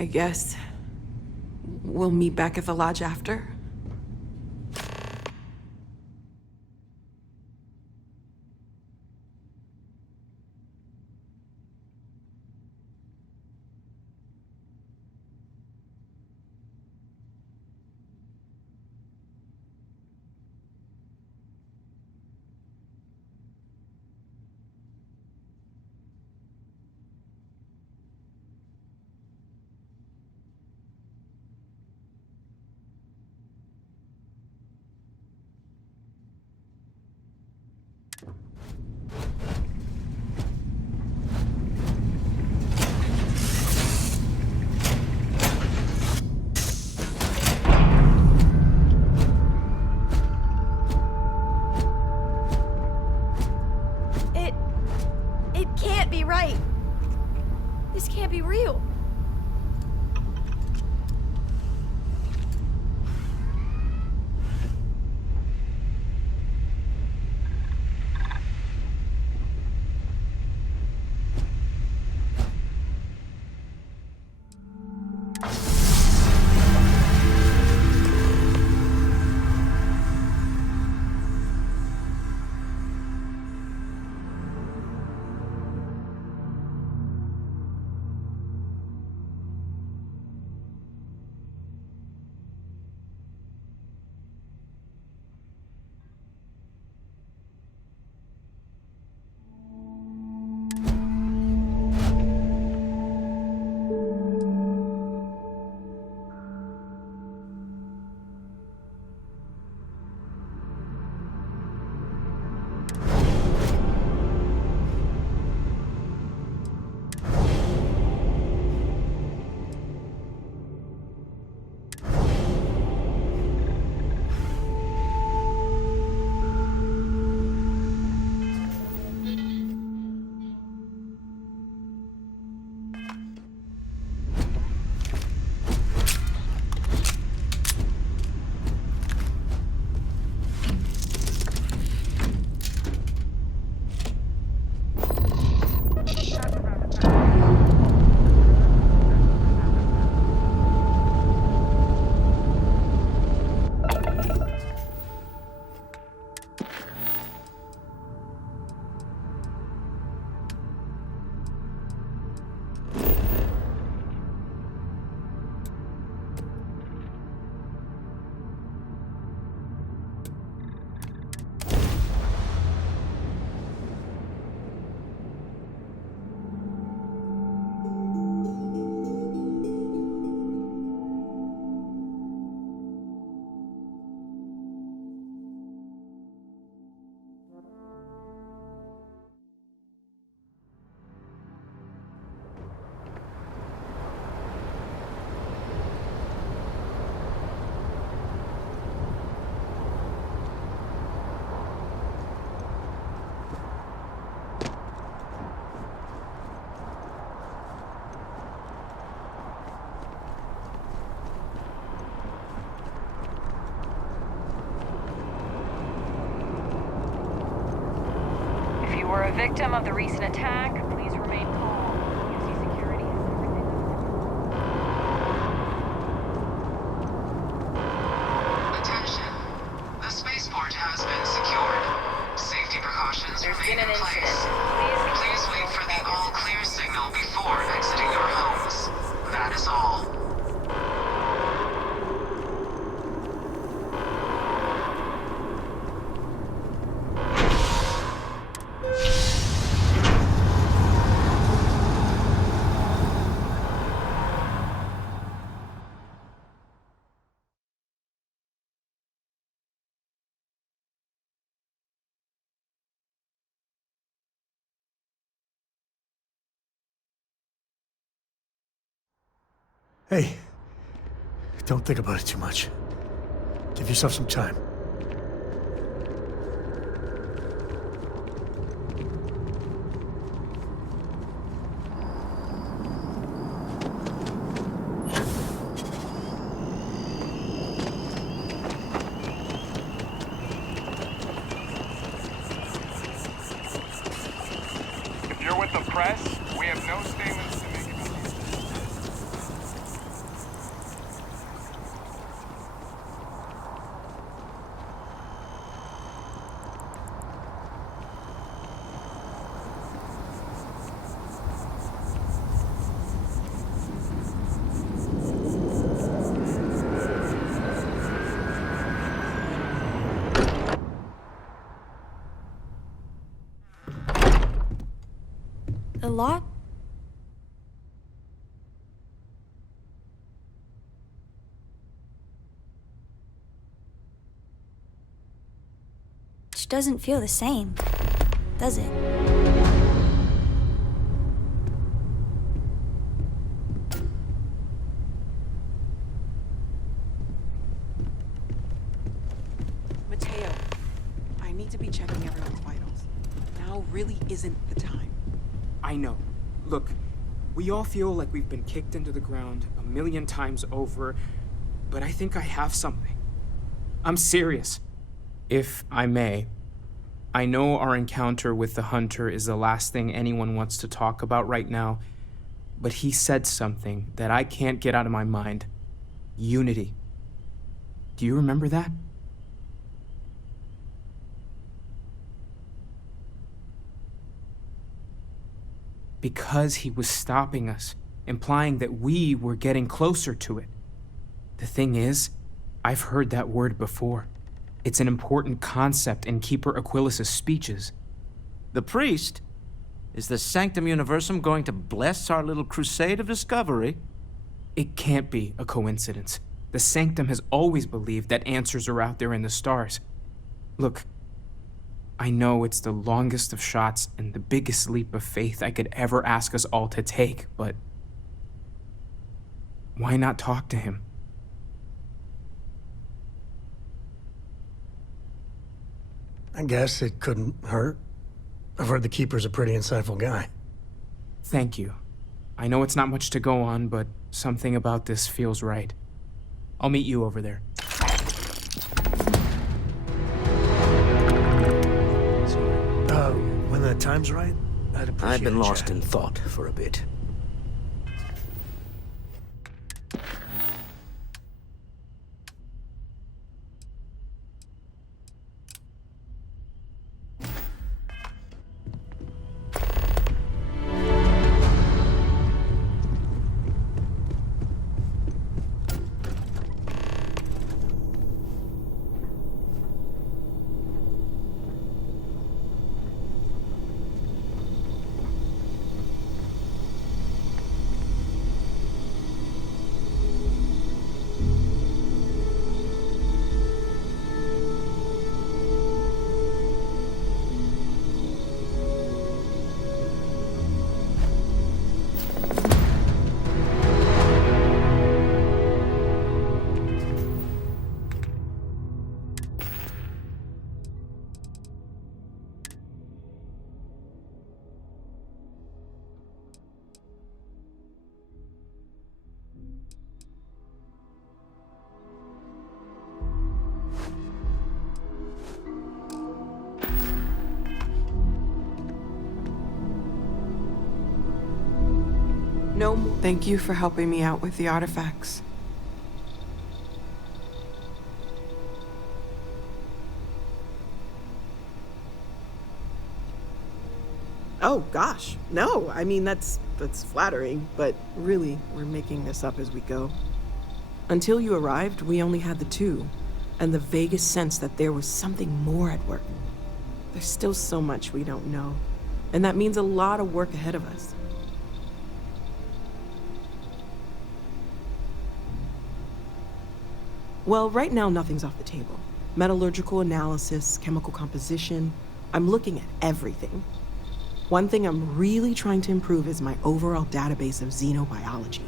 I guess we'll meet back at the lodge after. It can't be right. This can't be real. You were a victim of the recent attack. Please remain calm. UC security has everything. Attention. The spaceport has been secured. Safety precautions remain in place. Please wait for the all-clear signal before exiting your homes. That is all. Hey, don't think about it too much. Give yourself some time. If you're with the press, we have no statements to make. A lot? Which doesn't feel the same, does it? Mateo, I need to be checking everyone's vitals. Now really isn't the time. I know. Look, we all feel like we've been kicked into the ground 1,000,000 times over, but I think I have something. I'm serious. If I may, I know our encounter with the Hunter is the last thing anyone wants to talk about right now, but he said something that I can't get out of my mind. Unity. Do you remember that? Because he was stopping us, implying that we were getting closer to it. The thing is, I've heard that word before. It's an important concept in Keeper Aquilus' speeches. The priest? Is the Sanctum Universum going to bless our little crusade of discovery? It can't be a coincidence. The Sanctum has always believed that answers are out there in the stars. Look, I know it's the longest of shots and the biggest leap of faith I could ever ask us all to take, but why not talk to him? I guess it couldn't hurt. I've heard the Keeper's a pretty insightful guy. Thank you. I know it's not much to go on, but something about this feels right. I'll meet you over there. When the time's right, I'd appreciate I've been a lost chat. in thought for a bit. No more. Thank you for helping me out with the artifacts. Oh, gosh. No, I mean, that's flattering, but really, we're making this up as we go. Until you arrived, we only had the two, and the vaguest sense that there was something more at work. There's still so much we don't know, and that means a lot of work ahead of us. Well, right now, nothing's off the table. Metallurgical analysis, chemical composition, I'm looking at everything. One thing I'm really trying to improve is my overall database of xenobiology.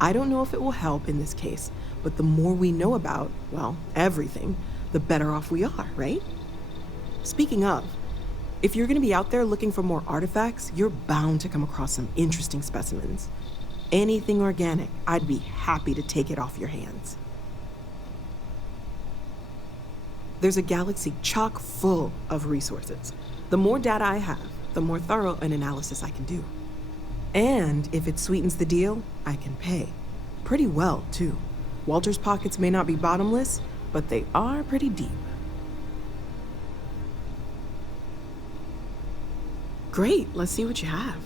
I don't know if it will help in this case, but the more we know about, well, everything, the better off we are, right? Speaking of, if you're gonna be out there looking for more artifacts, you're bound to come across some interesting specimens. Anything organic, I'd be happy to take it off your hands. There's a galaxy chock full of resources. The more data I have, the more thorough an analysis I can do. And if it sweetens the deal, I can pay. Pretty well, too. Walter's pockets may not be bottomless, but they are pretty deep. Great, let's see what you have.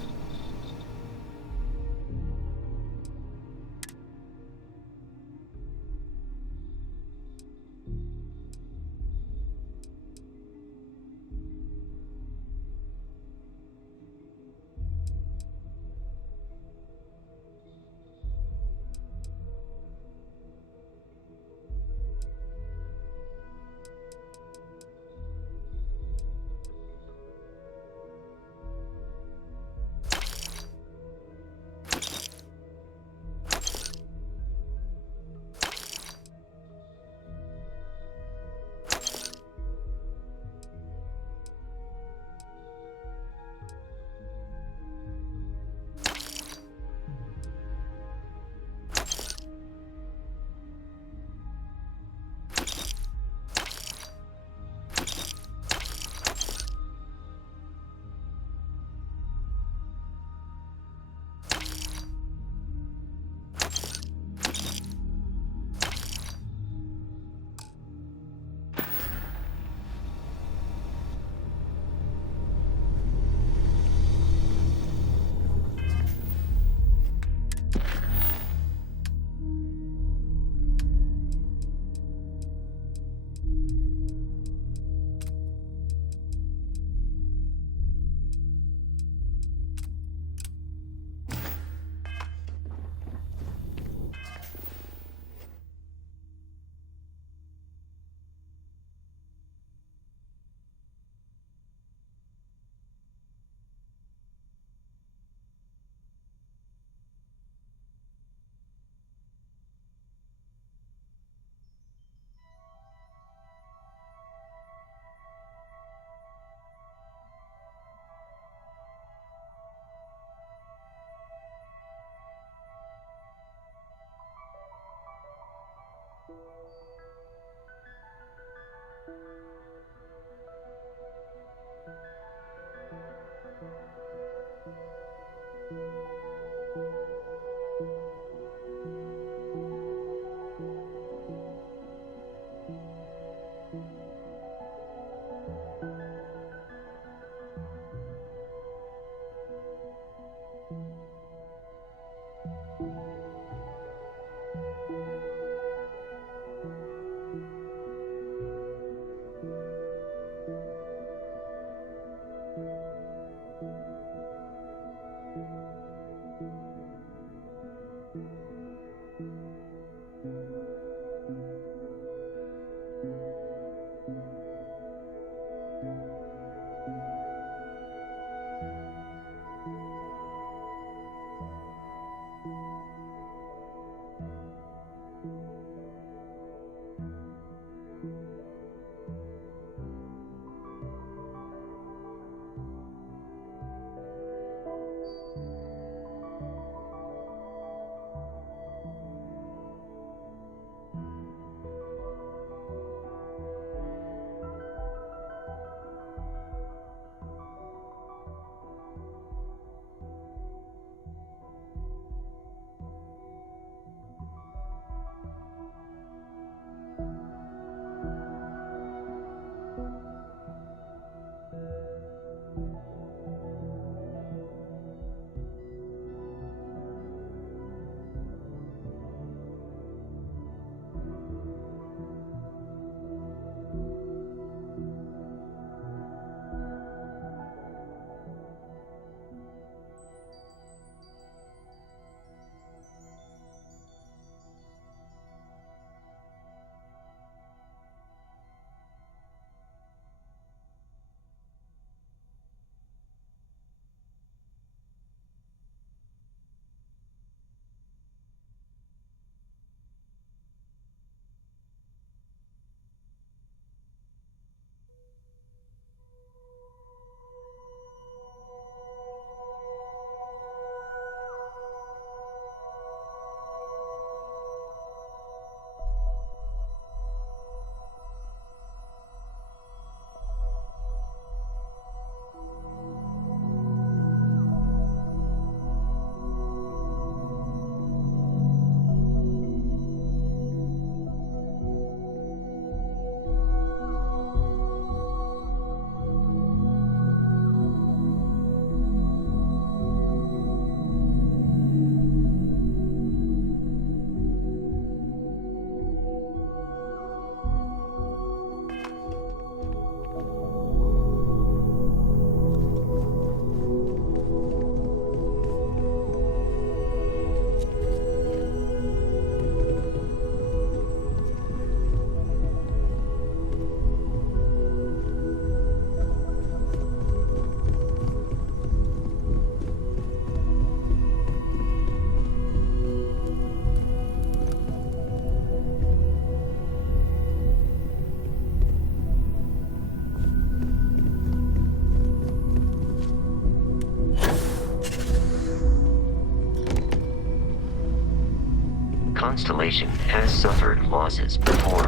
Constellation has suffered losses before,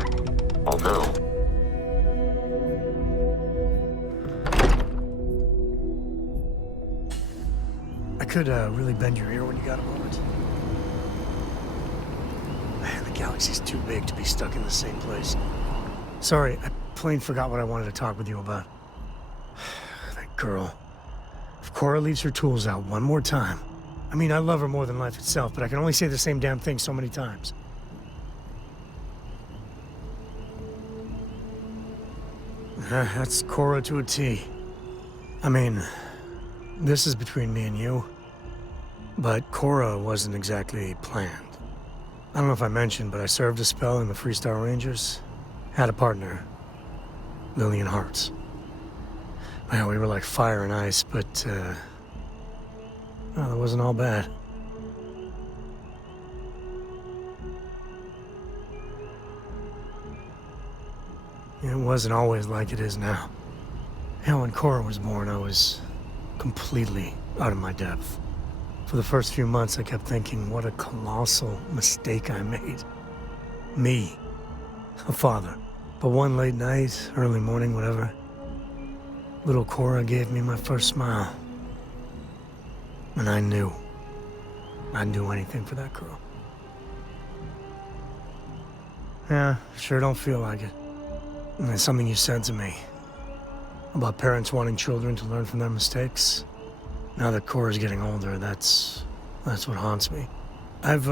although I could really bend your ear when you got a moment. Man, the galaxy's too big to be stuck in the same place. Sorry, I plain forgot what I wanted to talk with you about. That girl. If Cora leaves her tools out one more time... I mean, I love her more than life itself, but I can only say the same damn thing so many times. That's Cora to a T. I mean, this is between me and you, but Cora wasn't exactly planned. I don't know if I mentioned, but I served a spell in the Freestar Rangers. Had a partner, Lillian Hartz. Well, we were like fire and ice, but, well, it wasn't all bad. It wasn't always like it is now. Hell, when Cora was born, I was completely out of my depth. For the first few months, I kept thinking, what a colossal mistake I made. Me, a father. But one late night, early morning, whatever, little Cora gave me my first smile. And I knew I'd do anything for that girl. Yeah, sure don't feel like it. And it's something you said to me about parents wanting children to learn from their mistakes. Now that Cora's getting older, that's what haunts me. I've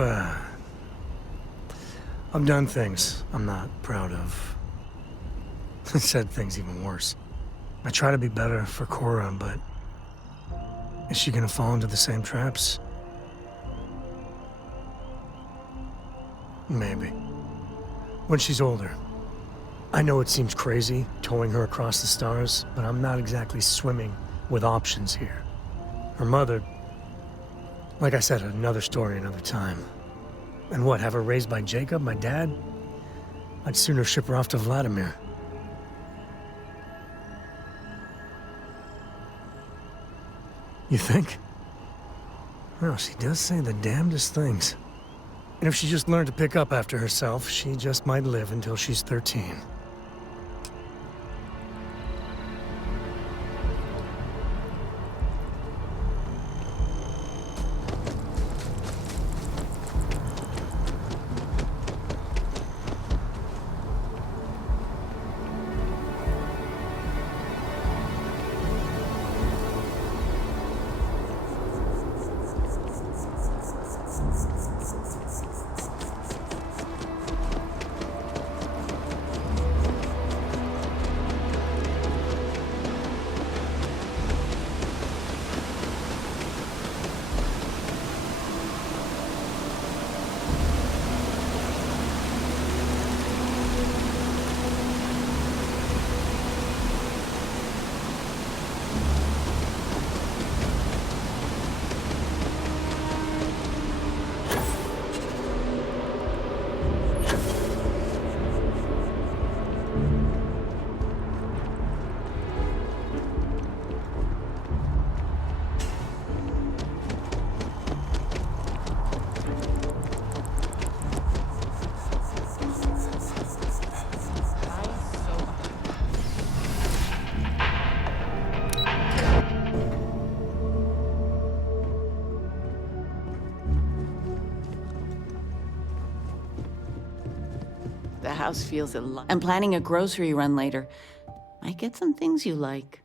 done things I'm not proud of. Said things even worse. I try to be better for Cora, but is she gonna fall into the same traps? Maybe. When she's older. I know it seems crazy, towing her across the stars, but I'm not exactly swimming with options here. Her mother... Like I said, another story, another time. And what, have her raised by Jacob, my dad? I'd sooner ship her off to Vladimir. You think? Well, she does say the damnedest things. And if she just learned to pick up after herself, she just might live until she's 13. The house feels alive. I'm planning a grocery run later. Might get some things you like.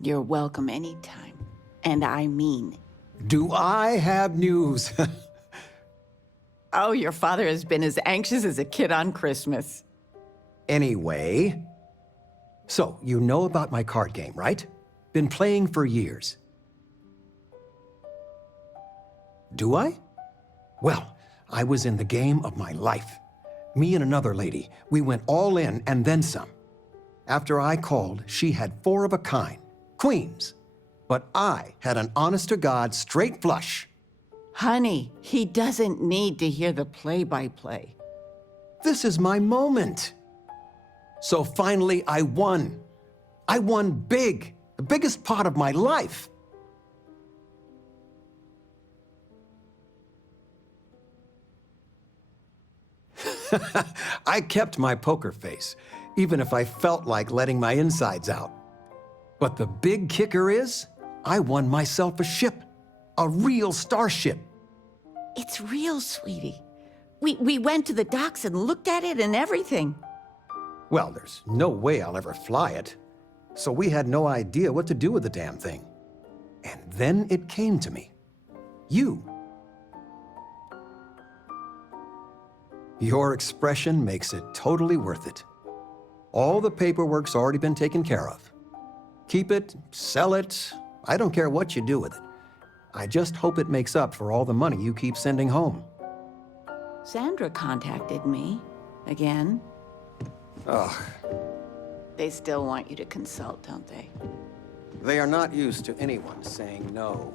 You're welcome anytime. And I mean... Do I have news? Oh, your father has been as anxious as a kid on Christmas. Anyway... So, you know about my card game, right? Been playing for years. Do I? Well... I was in the game of my life. Me and another lady, we went all in and then some. After I called, she had 4 of a kind, queens. But I had an honest-to-God straight flush. Honey, he doesn't need to hear the play-by-play. This is my moment. So finally, I won. I won big, the biggest pot of my life. I kept my poker face, even if I felt like letting my insides out. But the big kicker is, I won myself a ship. A real starship. It's real, sweetie. We went to the docks and looked at it and everything. Well, there's no way I'll ever fly it. So we had no idea what to do with the damn thing. And then it came to me. You. Your expression makes it totally worth it. All the paperwork's already been taken care of. Keep it, sell it, I don't care what you do with it. I just hope it makes up for all the money you keep sending home. Sandra contacted me. Again. Ugh. They still want you to consult, don't they? They are not used to anyone saying no.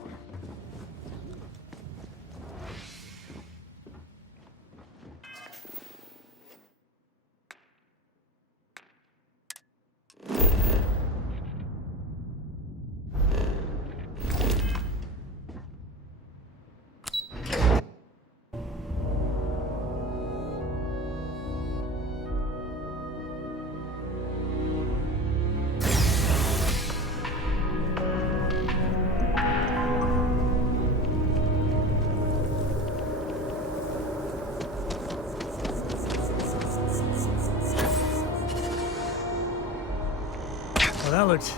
Well, that looked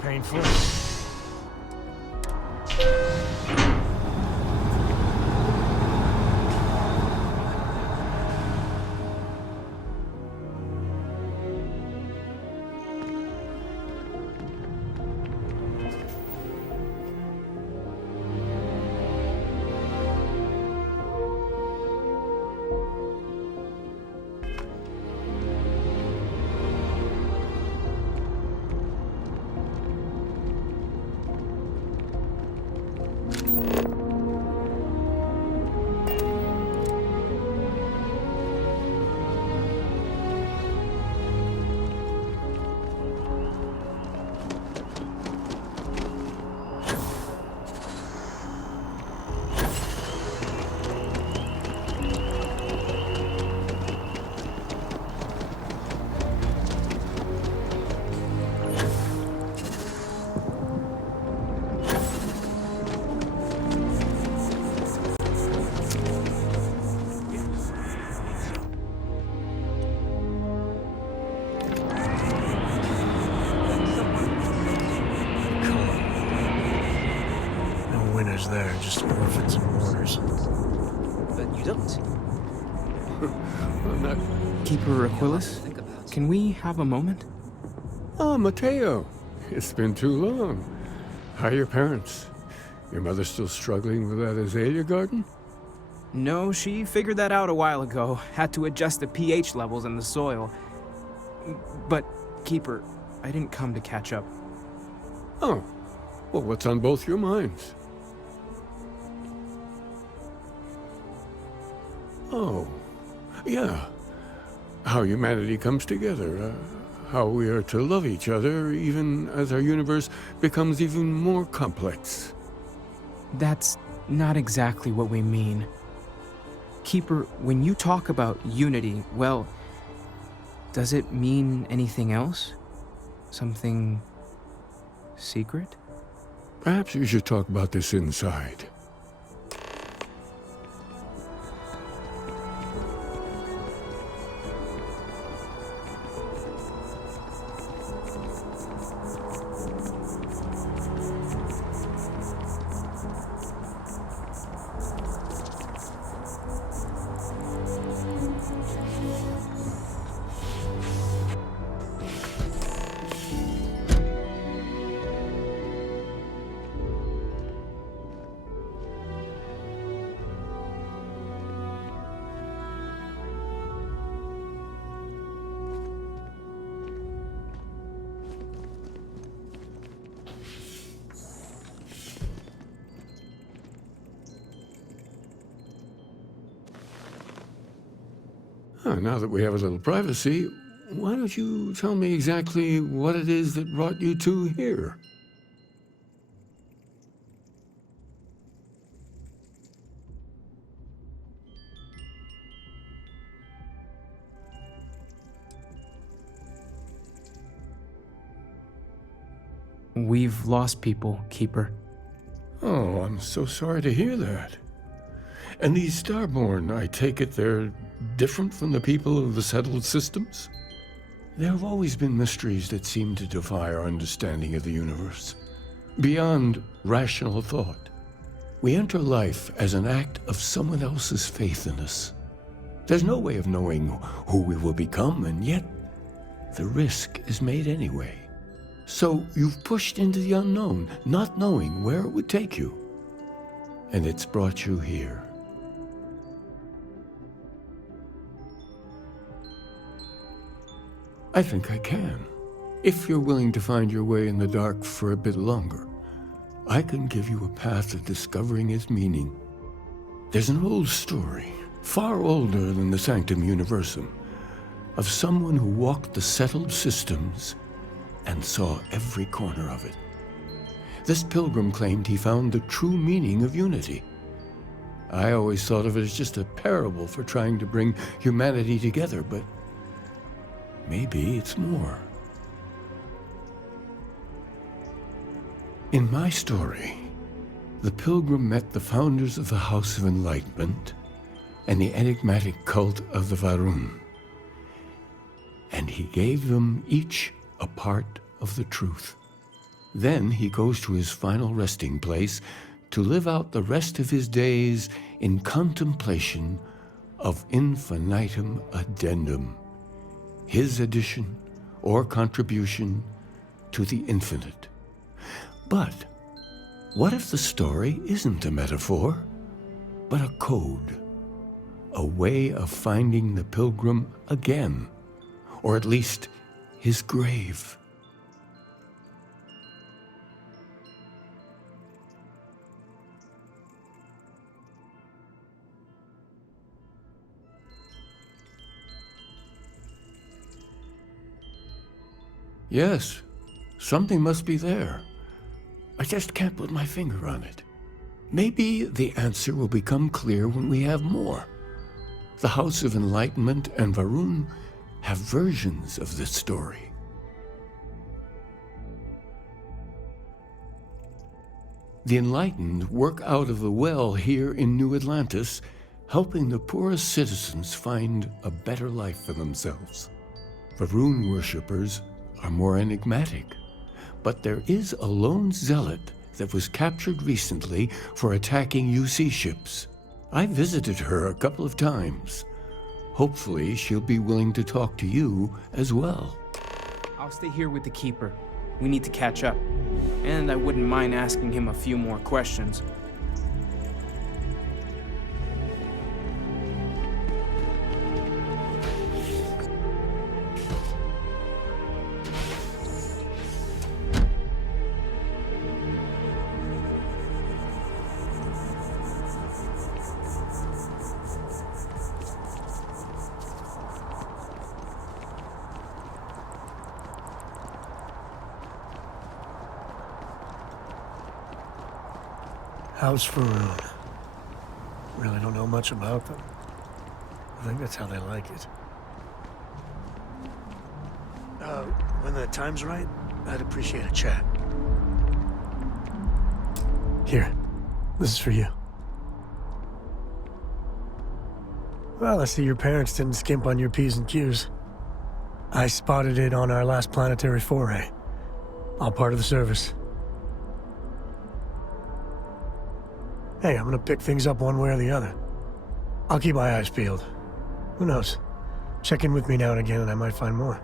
painful. There, just orphans and mourners. But you don't. Keeper Aquilus, can we have a moment? Oh, Mateo. It's been too long. How are your parents? Your mother still struggling with that azalea garden? No, she figured that out a while ago. Had to adjust the pH levels in the soil. But, Keeper, I didn't come to catch up. Oh. Well, what's on both your minds? Oh, yeah. How humanity comes together. How we are to love each other even as our universe becomes even more complex. That's not exactly what we mean. Keeper, when you talk about unity, well, does it mean anything else? Something secret? Perhaps you should talk about this inside. Now that we have a little privacy, why don't you tell me exactly what it is that brought you two here? We've lost people, Keeper. Oh, I'm so sorry to hear that. And these Starborn, I take it they're different from the people of the settled systems? There have always been mysteries that seem to defy our understanding of the universe. Beyond rational thought, we enter life as an act of someone else's faith in us. There's no way of knowing who we will become, and yet the risk is made anyway. So you've pushed into the unknown, not knowing where it would take you. And it's brought you here. I think I can. If you're willing to find your way in the dark for a bit longer, I can give you a path to discovering its meaning. There's an old story, far older than the Sanctum Universum, of someone who walked the settled systems and saw every corner of it. This pilgrim claimed he found the true meaning of unity. I always thought of it as just a parable for trying to bring humanity together, but maybe it's more. In my story, the pilgrim met the founders of the House of Enlightenment and the enigmatic cult of the Varun, and he gave them each a part of the truth. Then he goes to his final resting place to live out the rest of his days in contemplation of infinitum addendum, his addition or contribution to the infinite. But what if the story isn't a metaphor, but a code, a way of finding the pilgrim again, or at least his grave? Yes, something must be there. I just can't put my finger on it. Maybe the answer will become clear when we have more. The House of Enlightenment and Varun have versions of this story. The Enlightened work out of the well here in New Atlantis, helping the poorest citizens find a better life for themselves. Varun worshippers are more enigmatic, but there is a lone zealot that was captured recently for attacking UC ships. I visited her a couple of times. Hopefully, she'll be willing to talk to you as well. I'll stay here with the Keeper. We need to catch up. And I wouldn't mind asking him a few more questions. House Varun. Really don't know much about them. I think that's how they like it. When the time's right, I'd appreciate a chat. Here, this is for you. Well, I see your parents didn't skimp on your P's and Q's. I spotted it on our last planetary foray. All part of the service. Hey, I'm gonna pick things up one way or the other. I'll keep my eyes peeled. Who knows? Check in with me now and again and I might find more.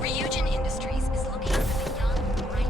Ryujin Industries is looking for the young, right?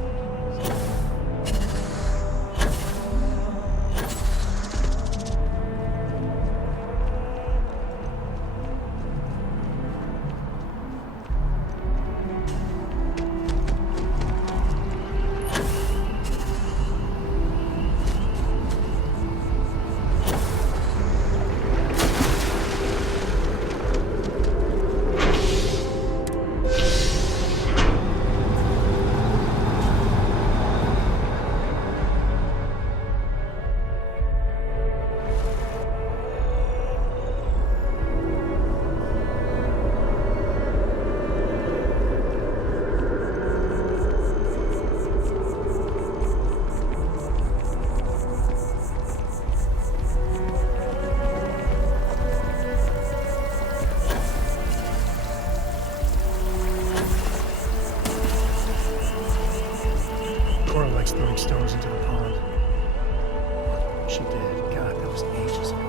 she did. God, that was ages ago.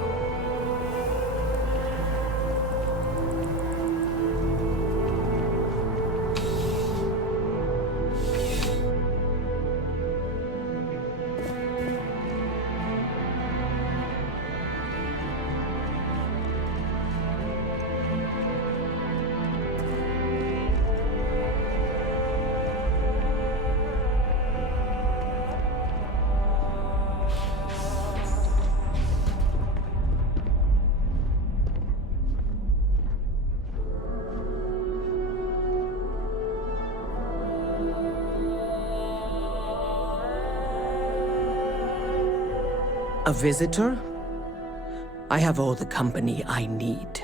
A visitor? I have all the company I need.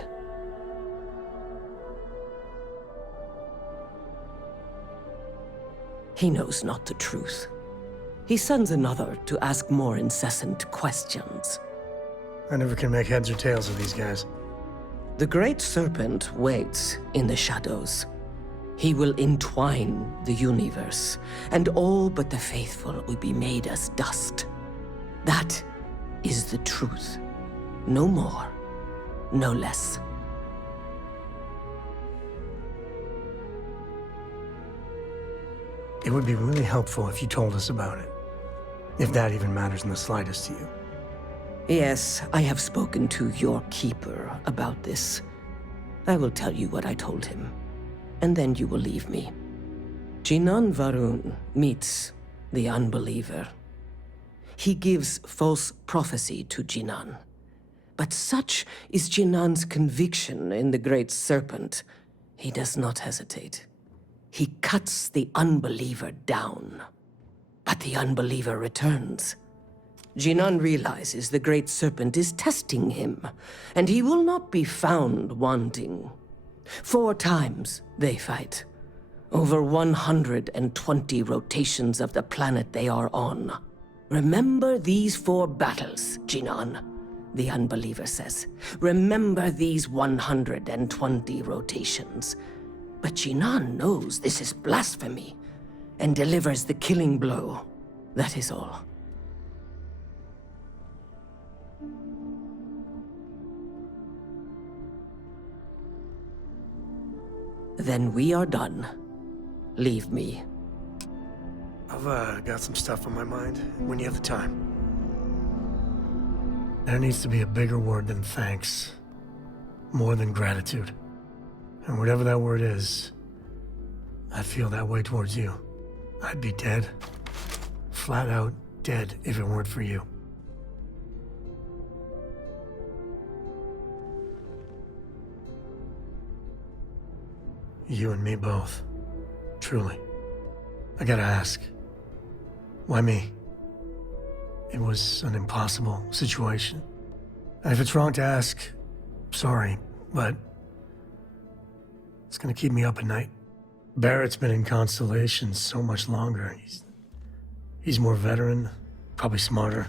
He knows not the truth. He sends another to ask more incessant questions. I never can make heads or tails of these guys. The Great Serpent waits in the shadows. He will entwine the universe, and all but the faithful will be made as dust. That is the truth. No more, no less. It would be really helpful if you told us about it. If that even matters in the slightest to you. Yes, I have spoken to your keeper about this. I will tell you what I told him, and then you will leave me. Jinan Varun meets the unbeliever. He gives false prophecy to Jinan. But such is Jinan's conviction in the Great Serpent, he does not hesitate. He cuts the unbeliever down. But the unbeliever returns. Jinan realizes the Great Serpent is testing him, and he will not be found wanting. 4 times they fight. Over 120 rotations of the planet they are on. Remember these 4 battles, Jinan, the unbeliever says. Remember these 120 rotations. But Jinan knows this is blasphemy and delivers the killing blow. That is all. Then we are done. Leave me. I've got some stuff on my mind when you have the time. There needs to be a bigger word than thanks. More than gratitude. And whatever that word is, I feel that way towards you. I'd be dead. Flat out dead if it weren't for you. You and me both. Truly. I gotta ask. Why me? It was an impossible situation. And if it's wrong to ask, sorry, but it's gonna keep me up at night. Barrett's been in Constellation so much longer. He's more veteran, probably smarter.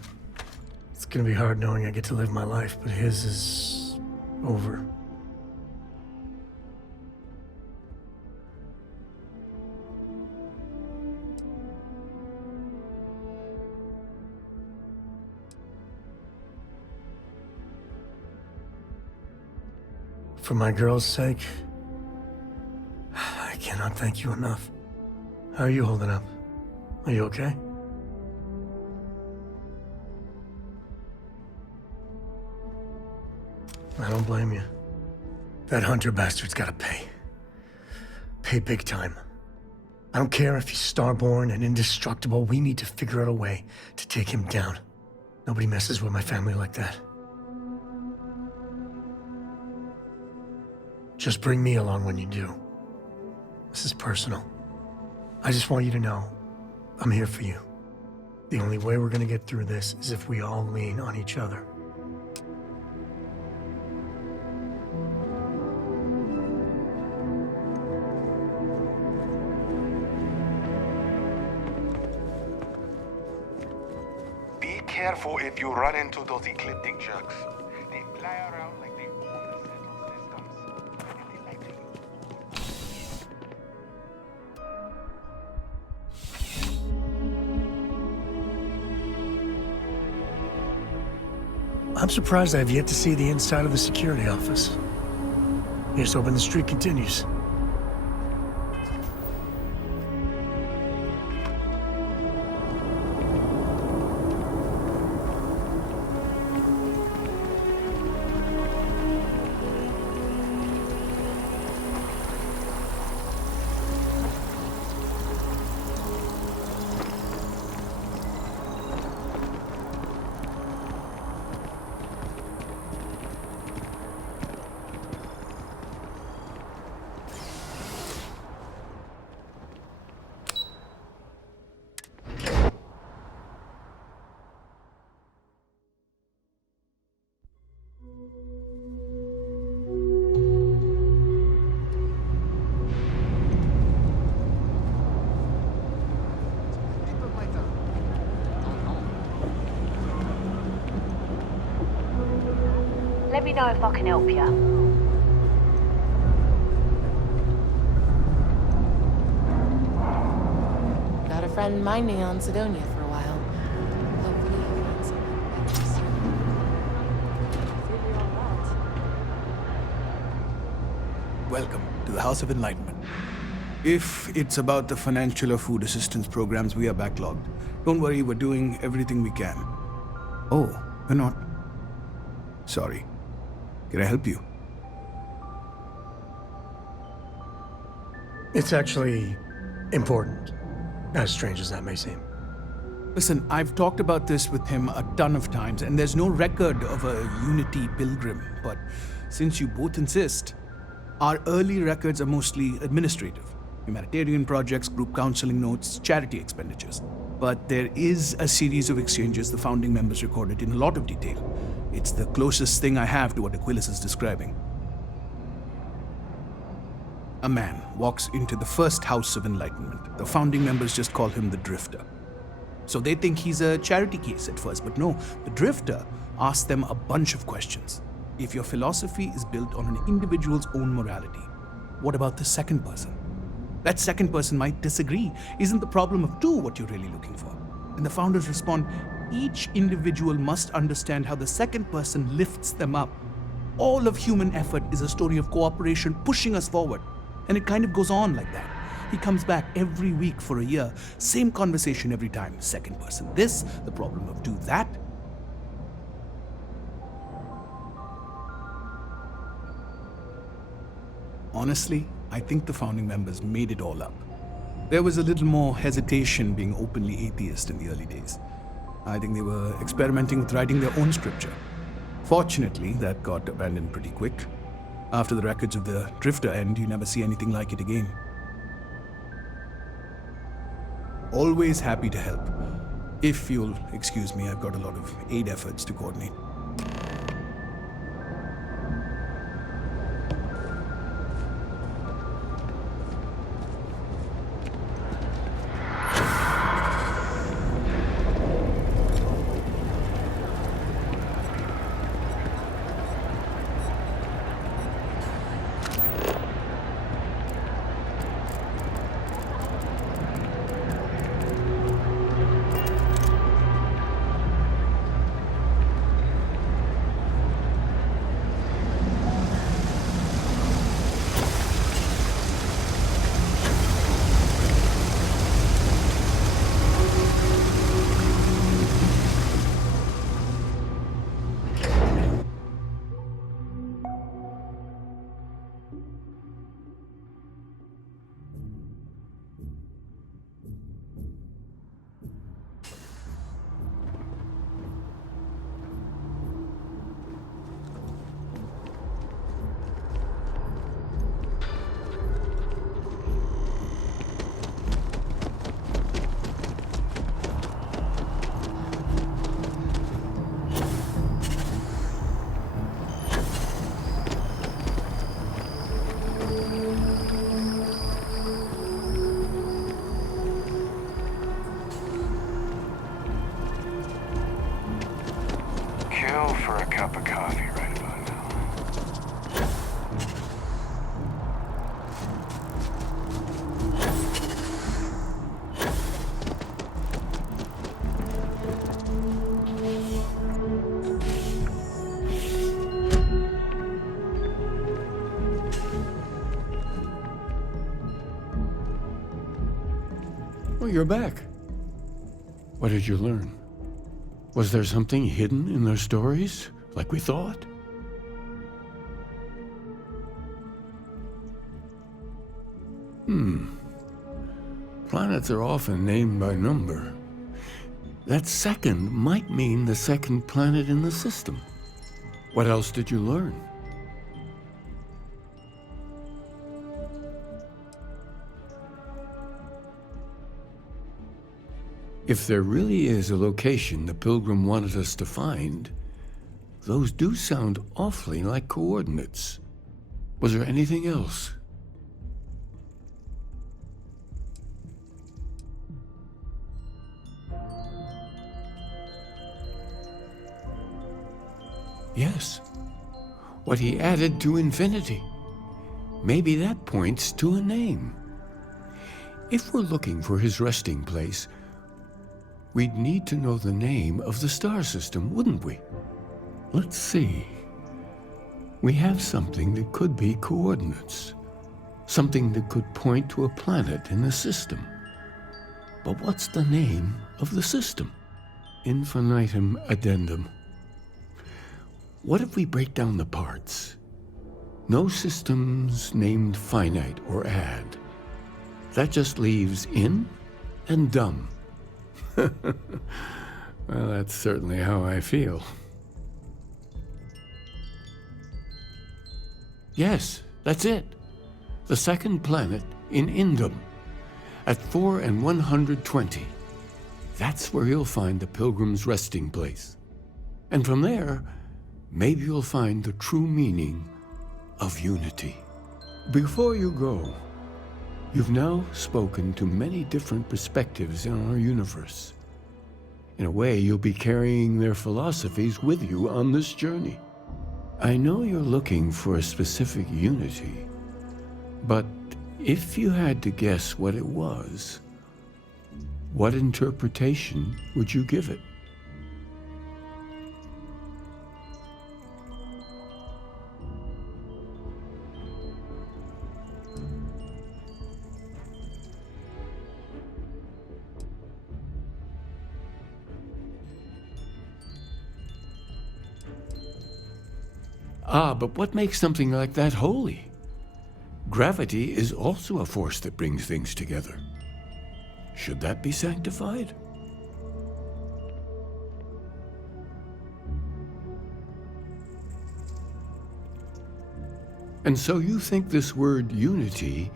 It's gonna be hard knowing I get to live my life, but his is over. For my girl's sake, I cannot thank you enough. How are you holding up? Are you okay? I don't blame you. That Hunter bastard's gotta pay. Pay big time. I don't care if he's starborn and indestructible. We need to figure out a way to take him down. Nobody messes with my family like that. Just bring me along when you do. This is personal. I just want you to know, I'm here for you. The only way we're gonna get through this is if we all lean on each other. Be careful if you run into those ecliptic jugs. They fly around like they own the central systems. And they like to I'm surprised I've yet to see the inside of the security office. Here's hoping the streak continues. Let me know if I can help you. Got a friend mining on Sidonia for a while. Hopefully you find something better soon. Welcome to the House of Enlightenment. If it's about the financial or food assistance programs, we are backlogged. Don't worry, we're doing everything we can. Oh, we're not. Sorry. Can I help you? It's actually important, as strange as that may seem. Listen, I've talked about this with him a ton of times, and there's no record of a Unity pilgrim. But since you both insist, our early records are mostly administrative. Humanitarian projects, group counseling notes, charity expenditures. But there is a series of exchanges the founding members recorded in a lot of detail. It's the closest thing I have to what Aquilus is describing. A man walks into the first House of Enlightenment. The founding members just call him the Drifter. So they think he's a charity case at first, but no, the Drifter asks them a bunch of questions. If your philosophy is built on an individual's own morality, what about the second person? That second person might disagree. Isn't the problem of two what you're really looking for? And the founders respond, each individual must understand how the second person lifts them up. All of human effort is a story of cooperation pushing us forward. And it kind of goes on like that. He comes back every week for a year. Same conversation every time. Second person this, the problem of two that. Honestly, I think the founding members made it all up. There was a little more hesitation being openly atheist in the early days. I think they were experimenting with writing their own scripture. Fortunately, that got abandoned pretty quick. After the records of the Drifter end, you never see anything like it again. Always happy to help. If you'll excuse me, I've got a lot of aid efforts to coordinate. For a cup of coffee right about now. you're back. What did you learn? Was there something hidden in their stories, like we thought? Planets are often named by number. That second might mean the second planet in the system. What else did you learn? If there really is a location the Pilgrim wanted us to find, those do sound awfully like coordinates. Was there anything else? Yes. What he added to infinity. Maybe that points to a name. If we're looking for his resting place, we'd need to know the name of the star system, wouldn't we? Let's see. We have something that could be coordinates. Something that could point to a planet in the system. But what's the name of the system? Infinitum addendum. What if we break down the parts? No systems named finite or add. That just leaves in and dumb. Well, that's certainly how I feel. Yes, that's it. The second planet in Indum, at 4 and 120. That's where you'll find the Pilgrim's resting place. And from there, maybe you'll find the true meaning of unity. Before you go, you've now spoken to many different perspectives in our universe. In a way, you'll be carrying their philosophies with you on this journey. I know you're looking for a specific unity, but if you had to guess what it was, what interpretation would you give it? Ah, but what makes something like that holy? Gravity is also a force that brings things together. Should that be sanctified? And so you think this word unity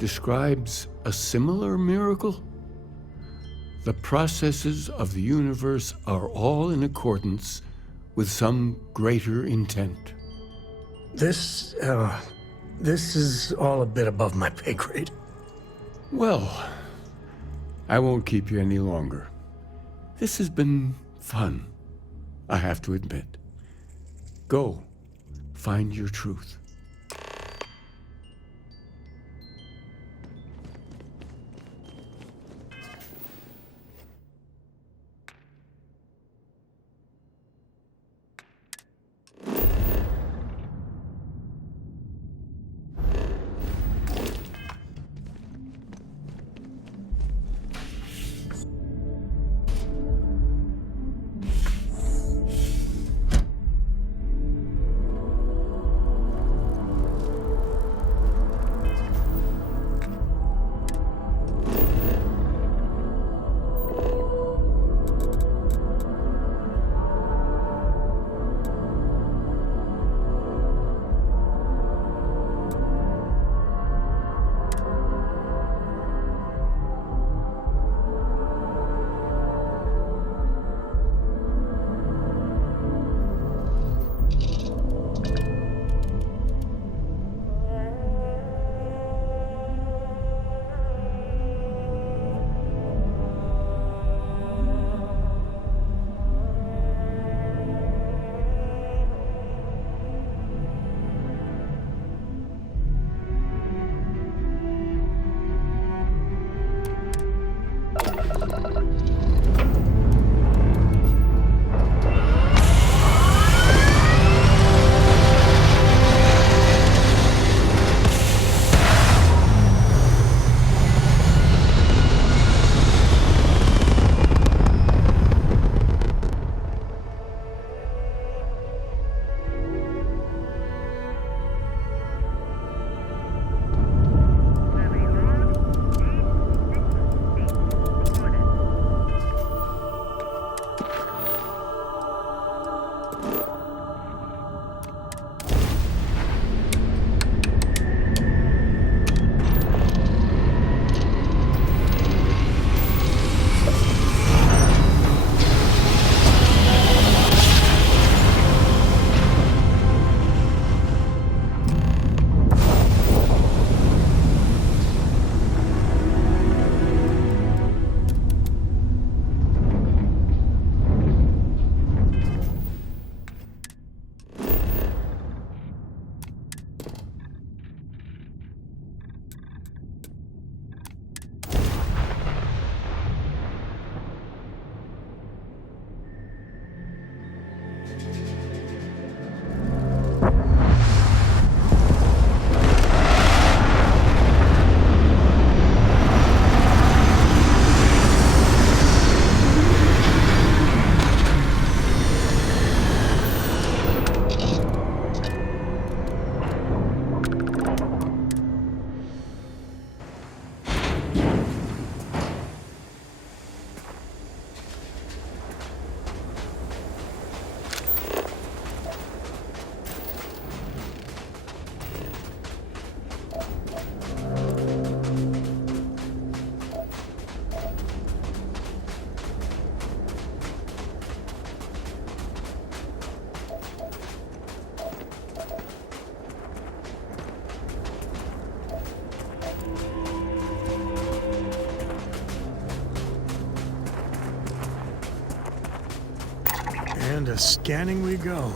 describes a similar miracle? The processes of the universe are all in accordance with some greater intent. This is all a bit above my pay grade. Well, I won't keep you any longer. This has been fun, I have to admit. Go, find your truth. the scanning we go.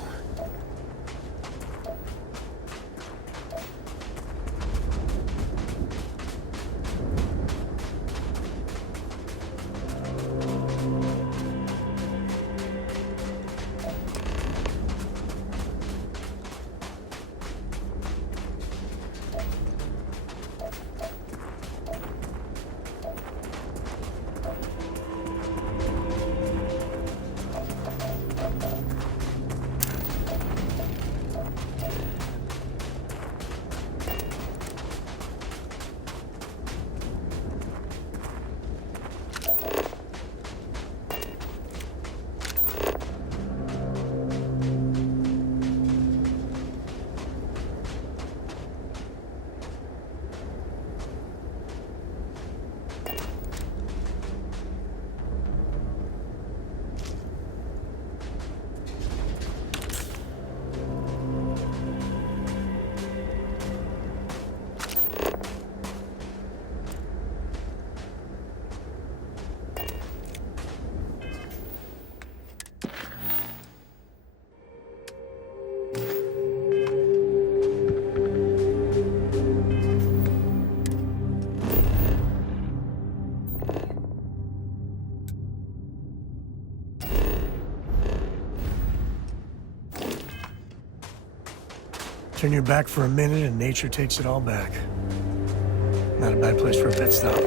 Turn your back for a minute and nature takes it all back. Not a bad place for a pit stop.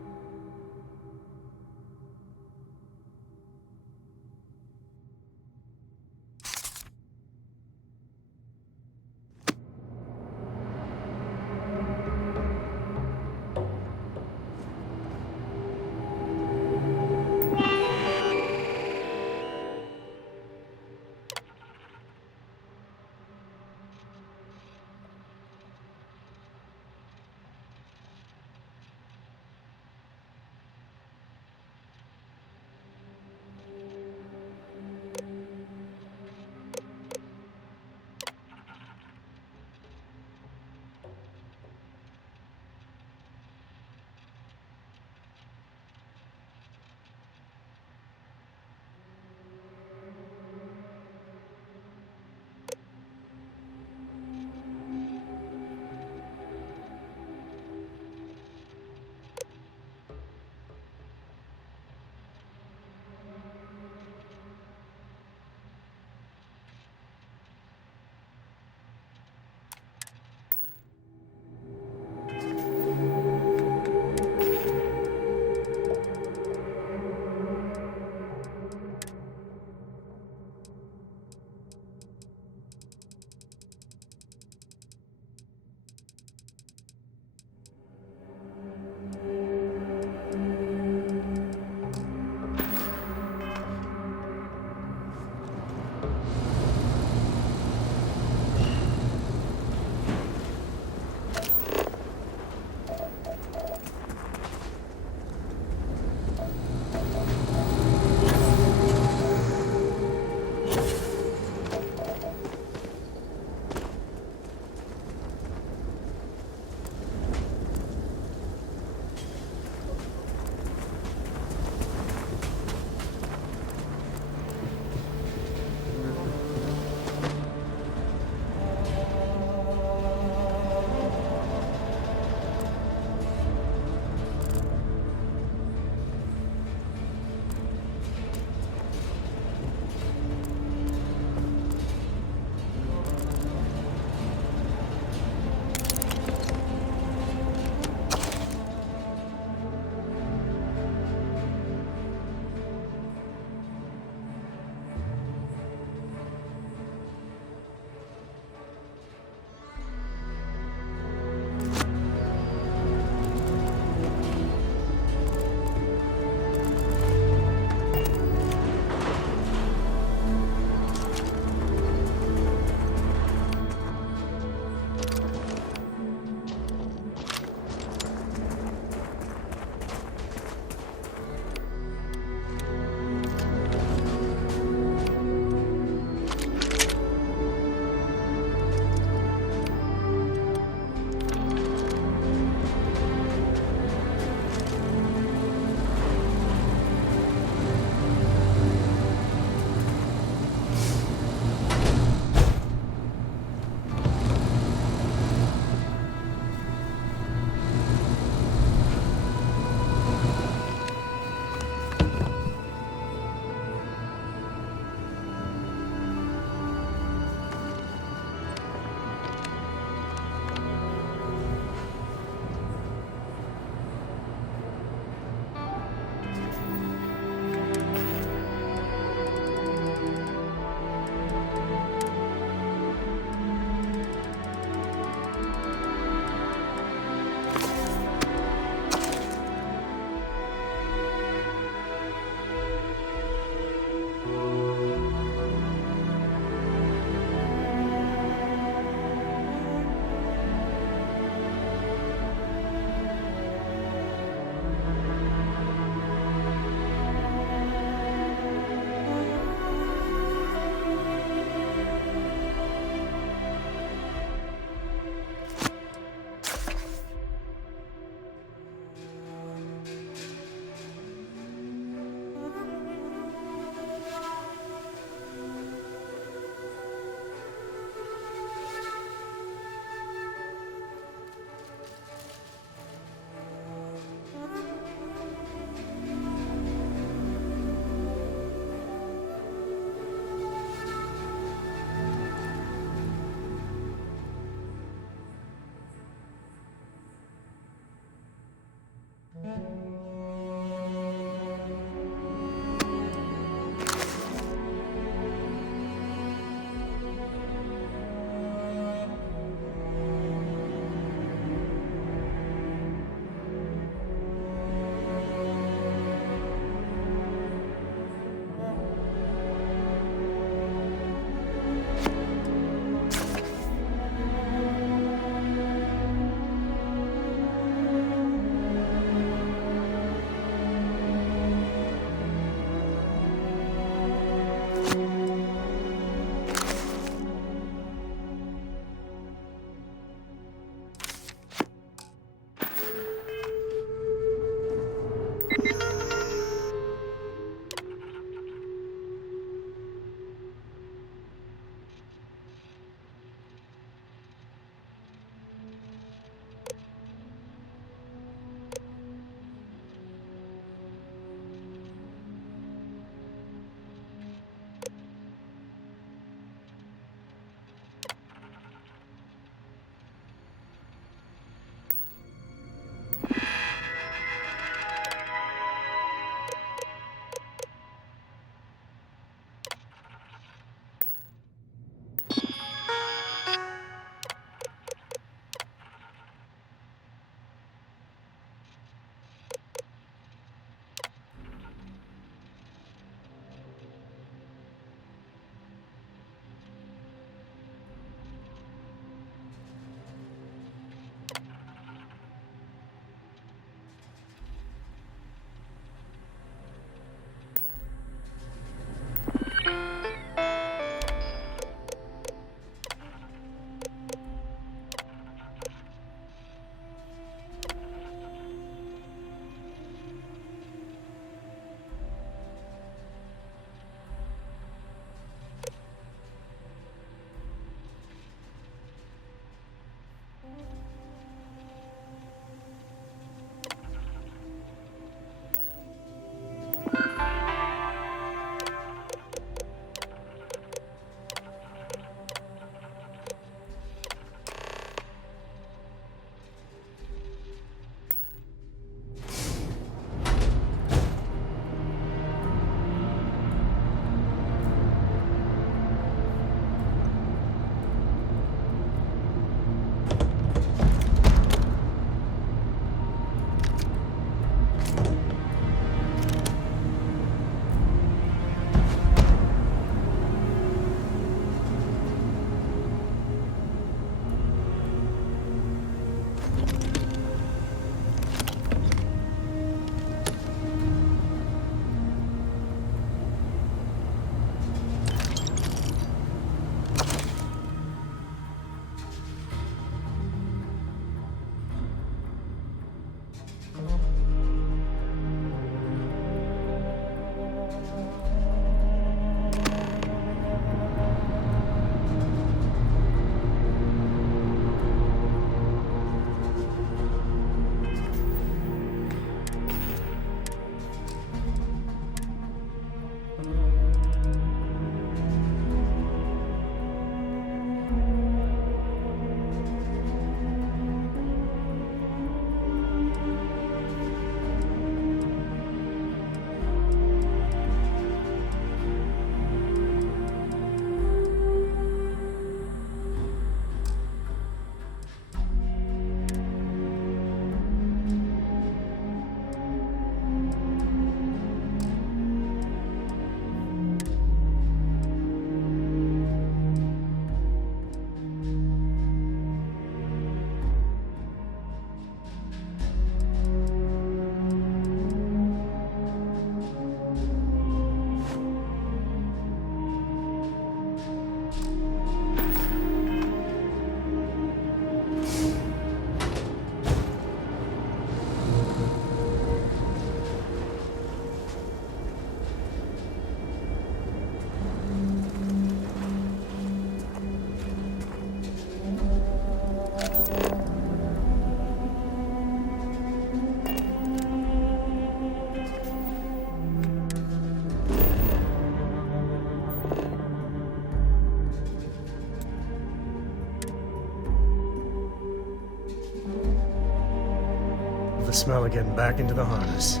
smell of getting back into the harness.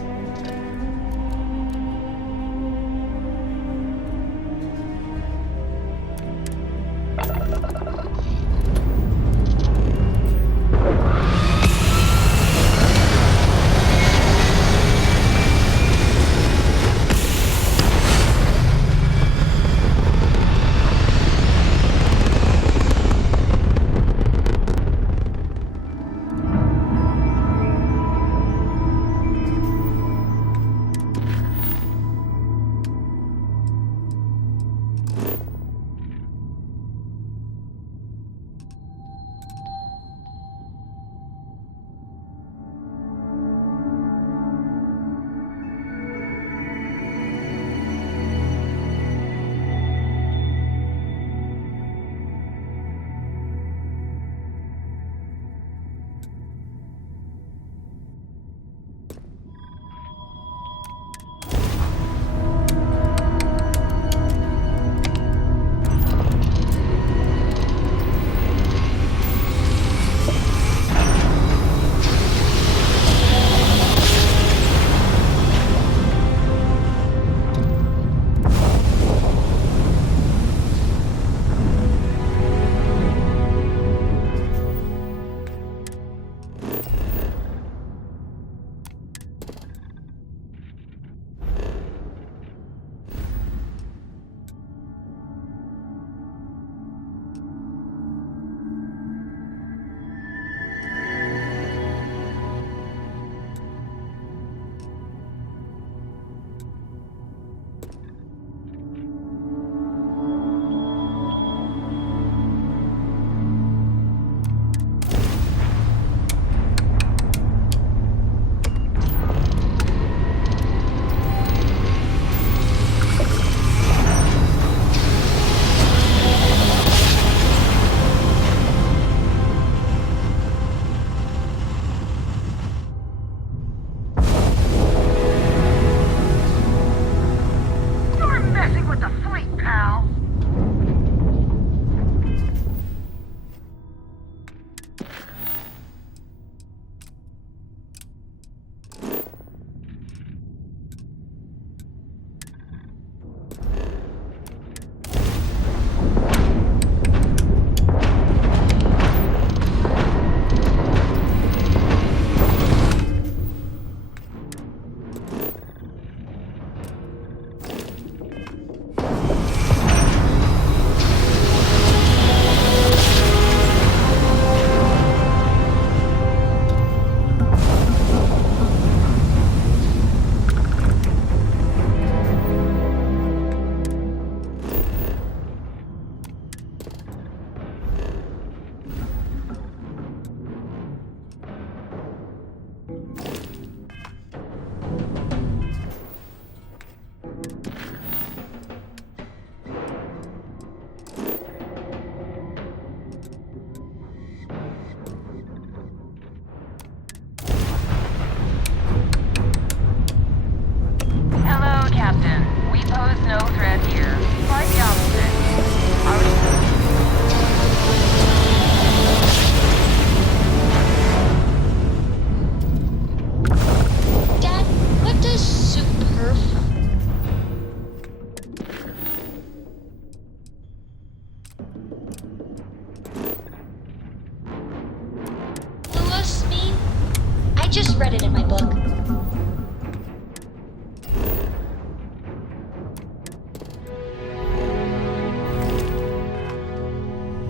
just read it in my book.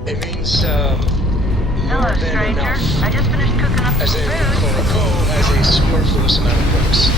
It means, more than stranger. enough. I just finished cooking up As some in, food. Koroko has a superfluous amount of books.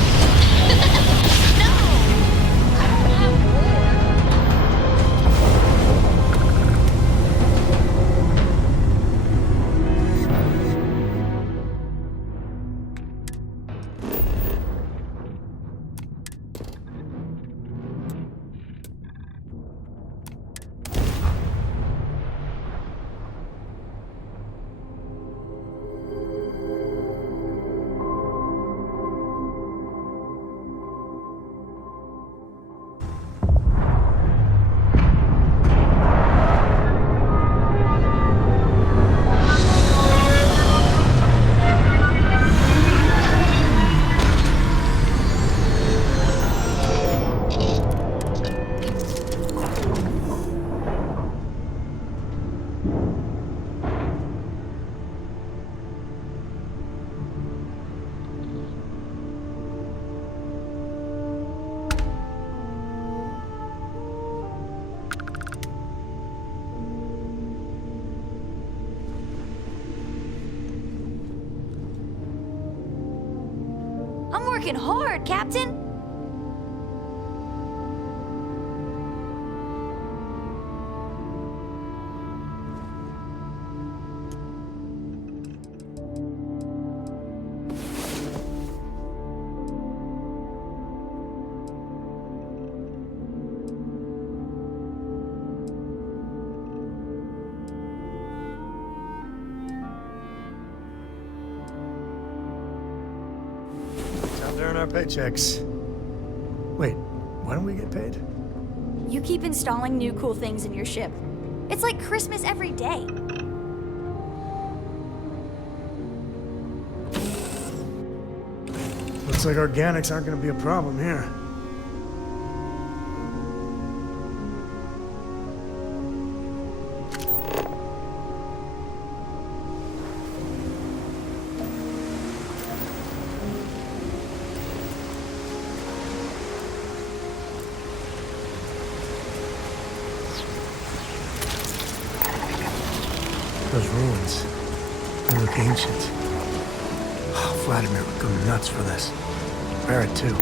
working hard, Captain. During our paychecks. Wait, why don't we get paid? You keep installing new cool things in your ship. It's like Christmas every day. Looks like organics aren't gonna be a problem here. Those ruins, they look ancient. Oh, Vladimir would go nuts for this. Barrett, too.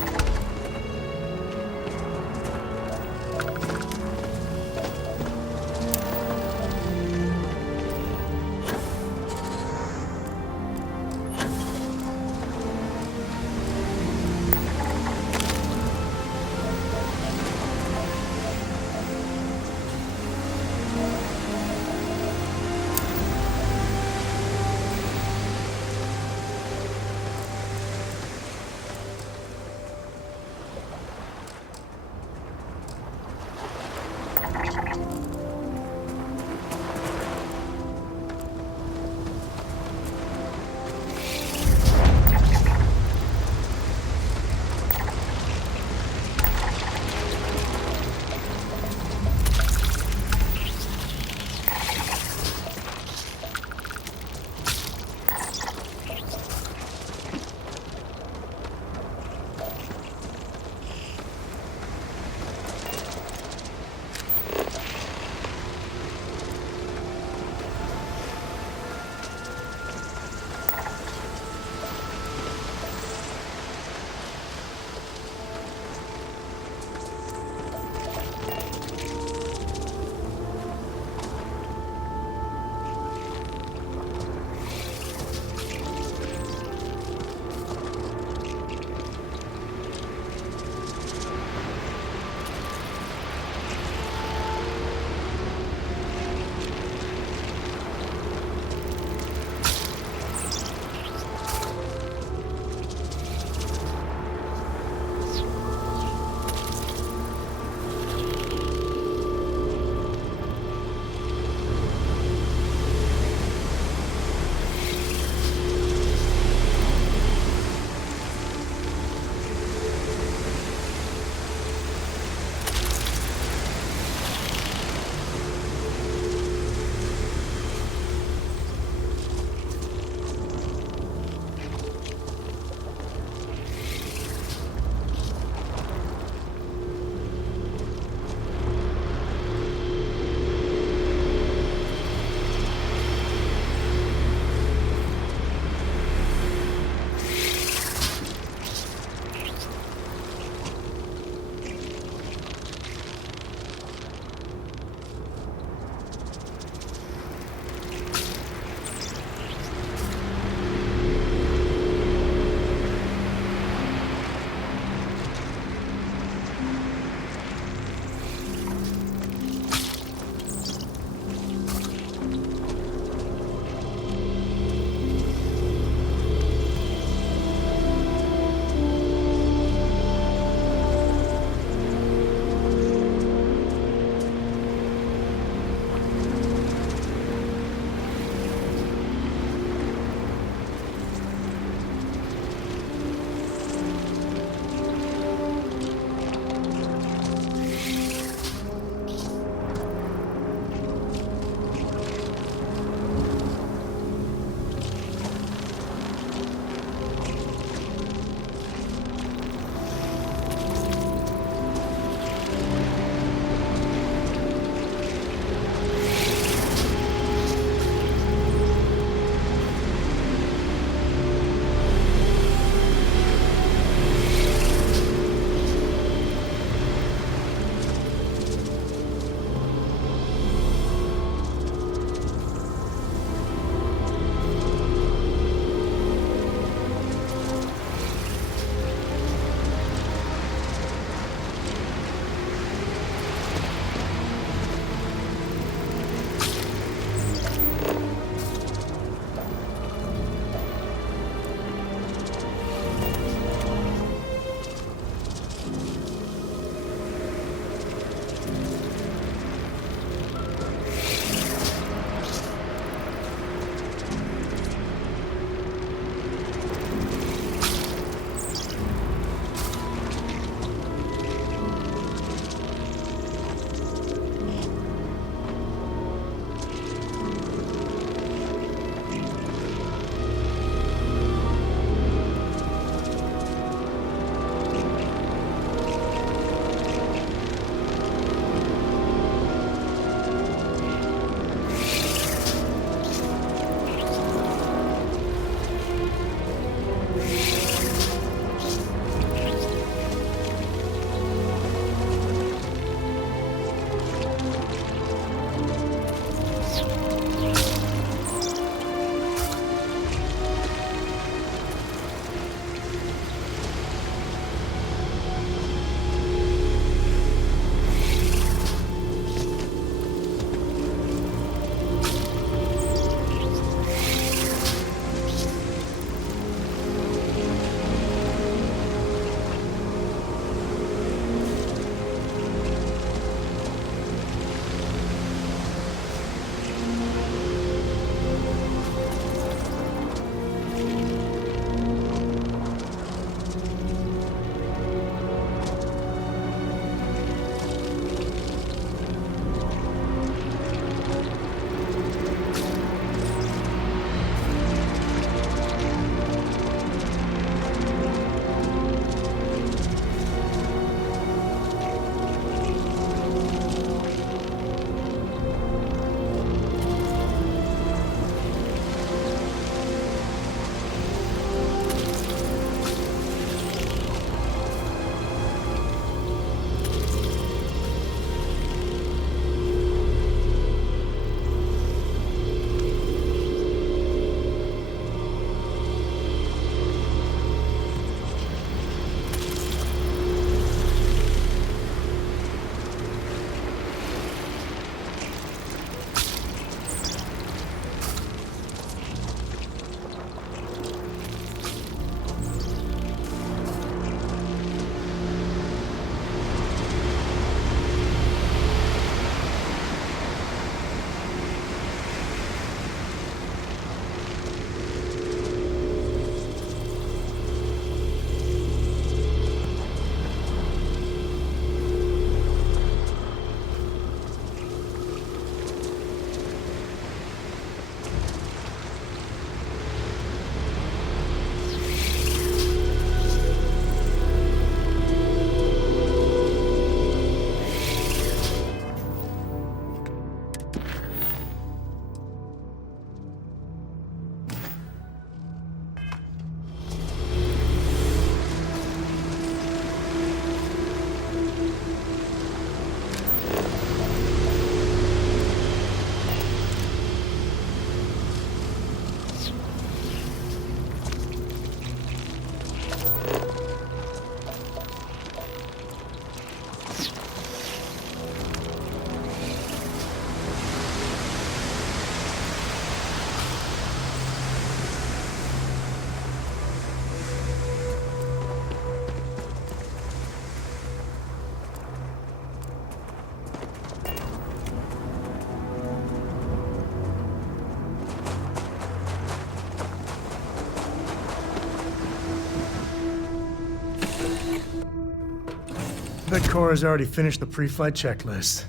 Bet Cora's already finished the pre-flight checklist.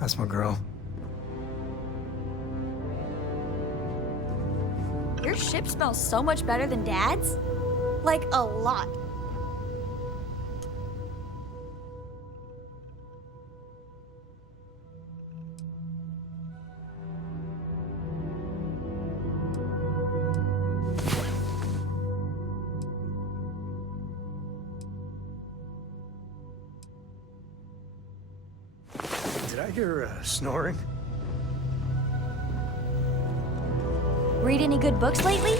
That's my girl. Your ship smells so much better than Dad's? Like, a lot. Did I hear snoring? Read any good books lately?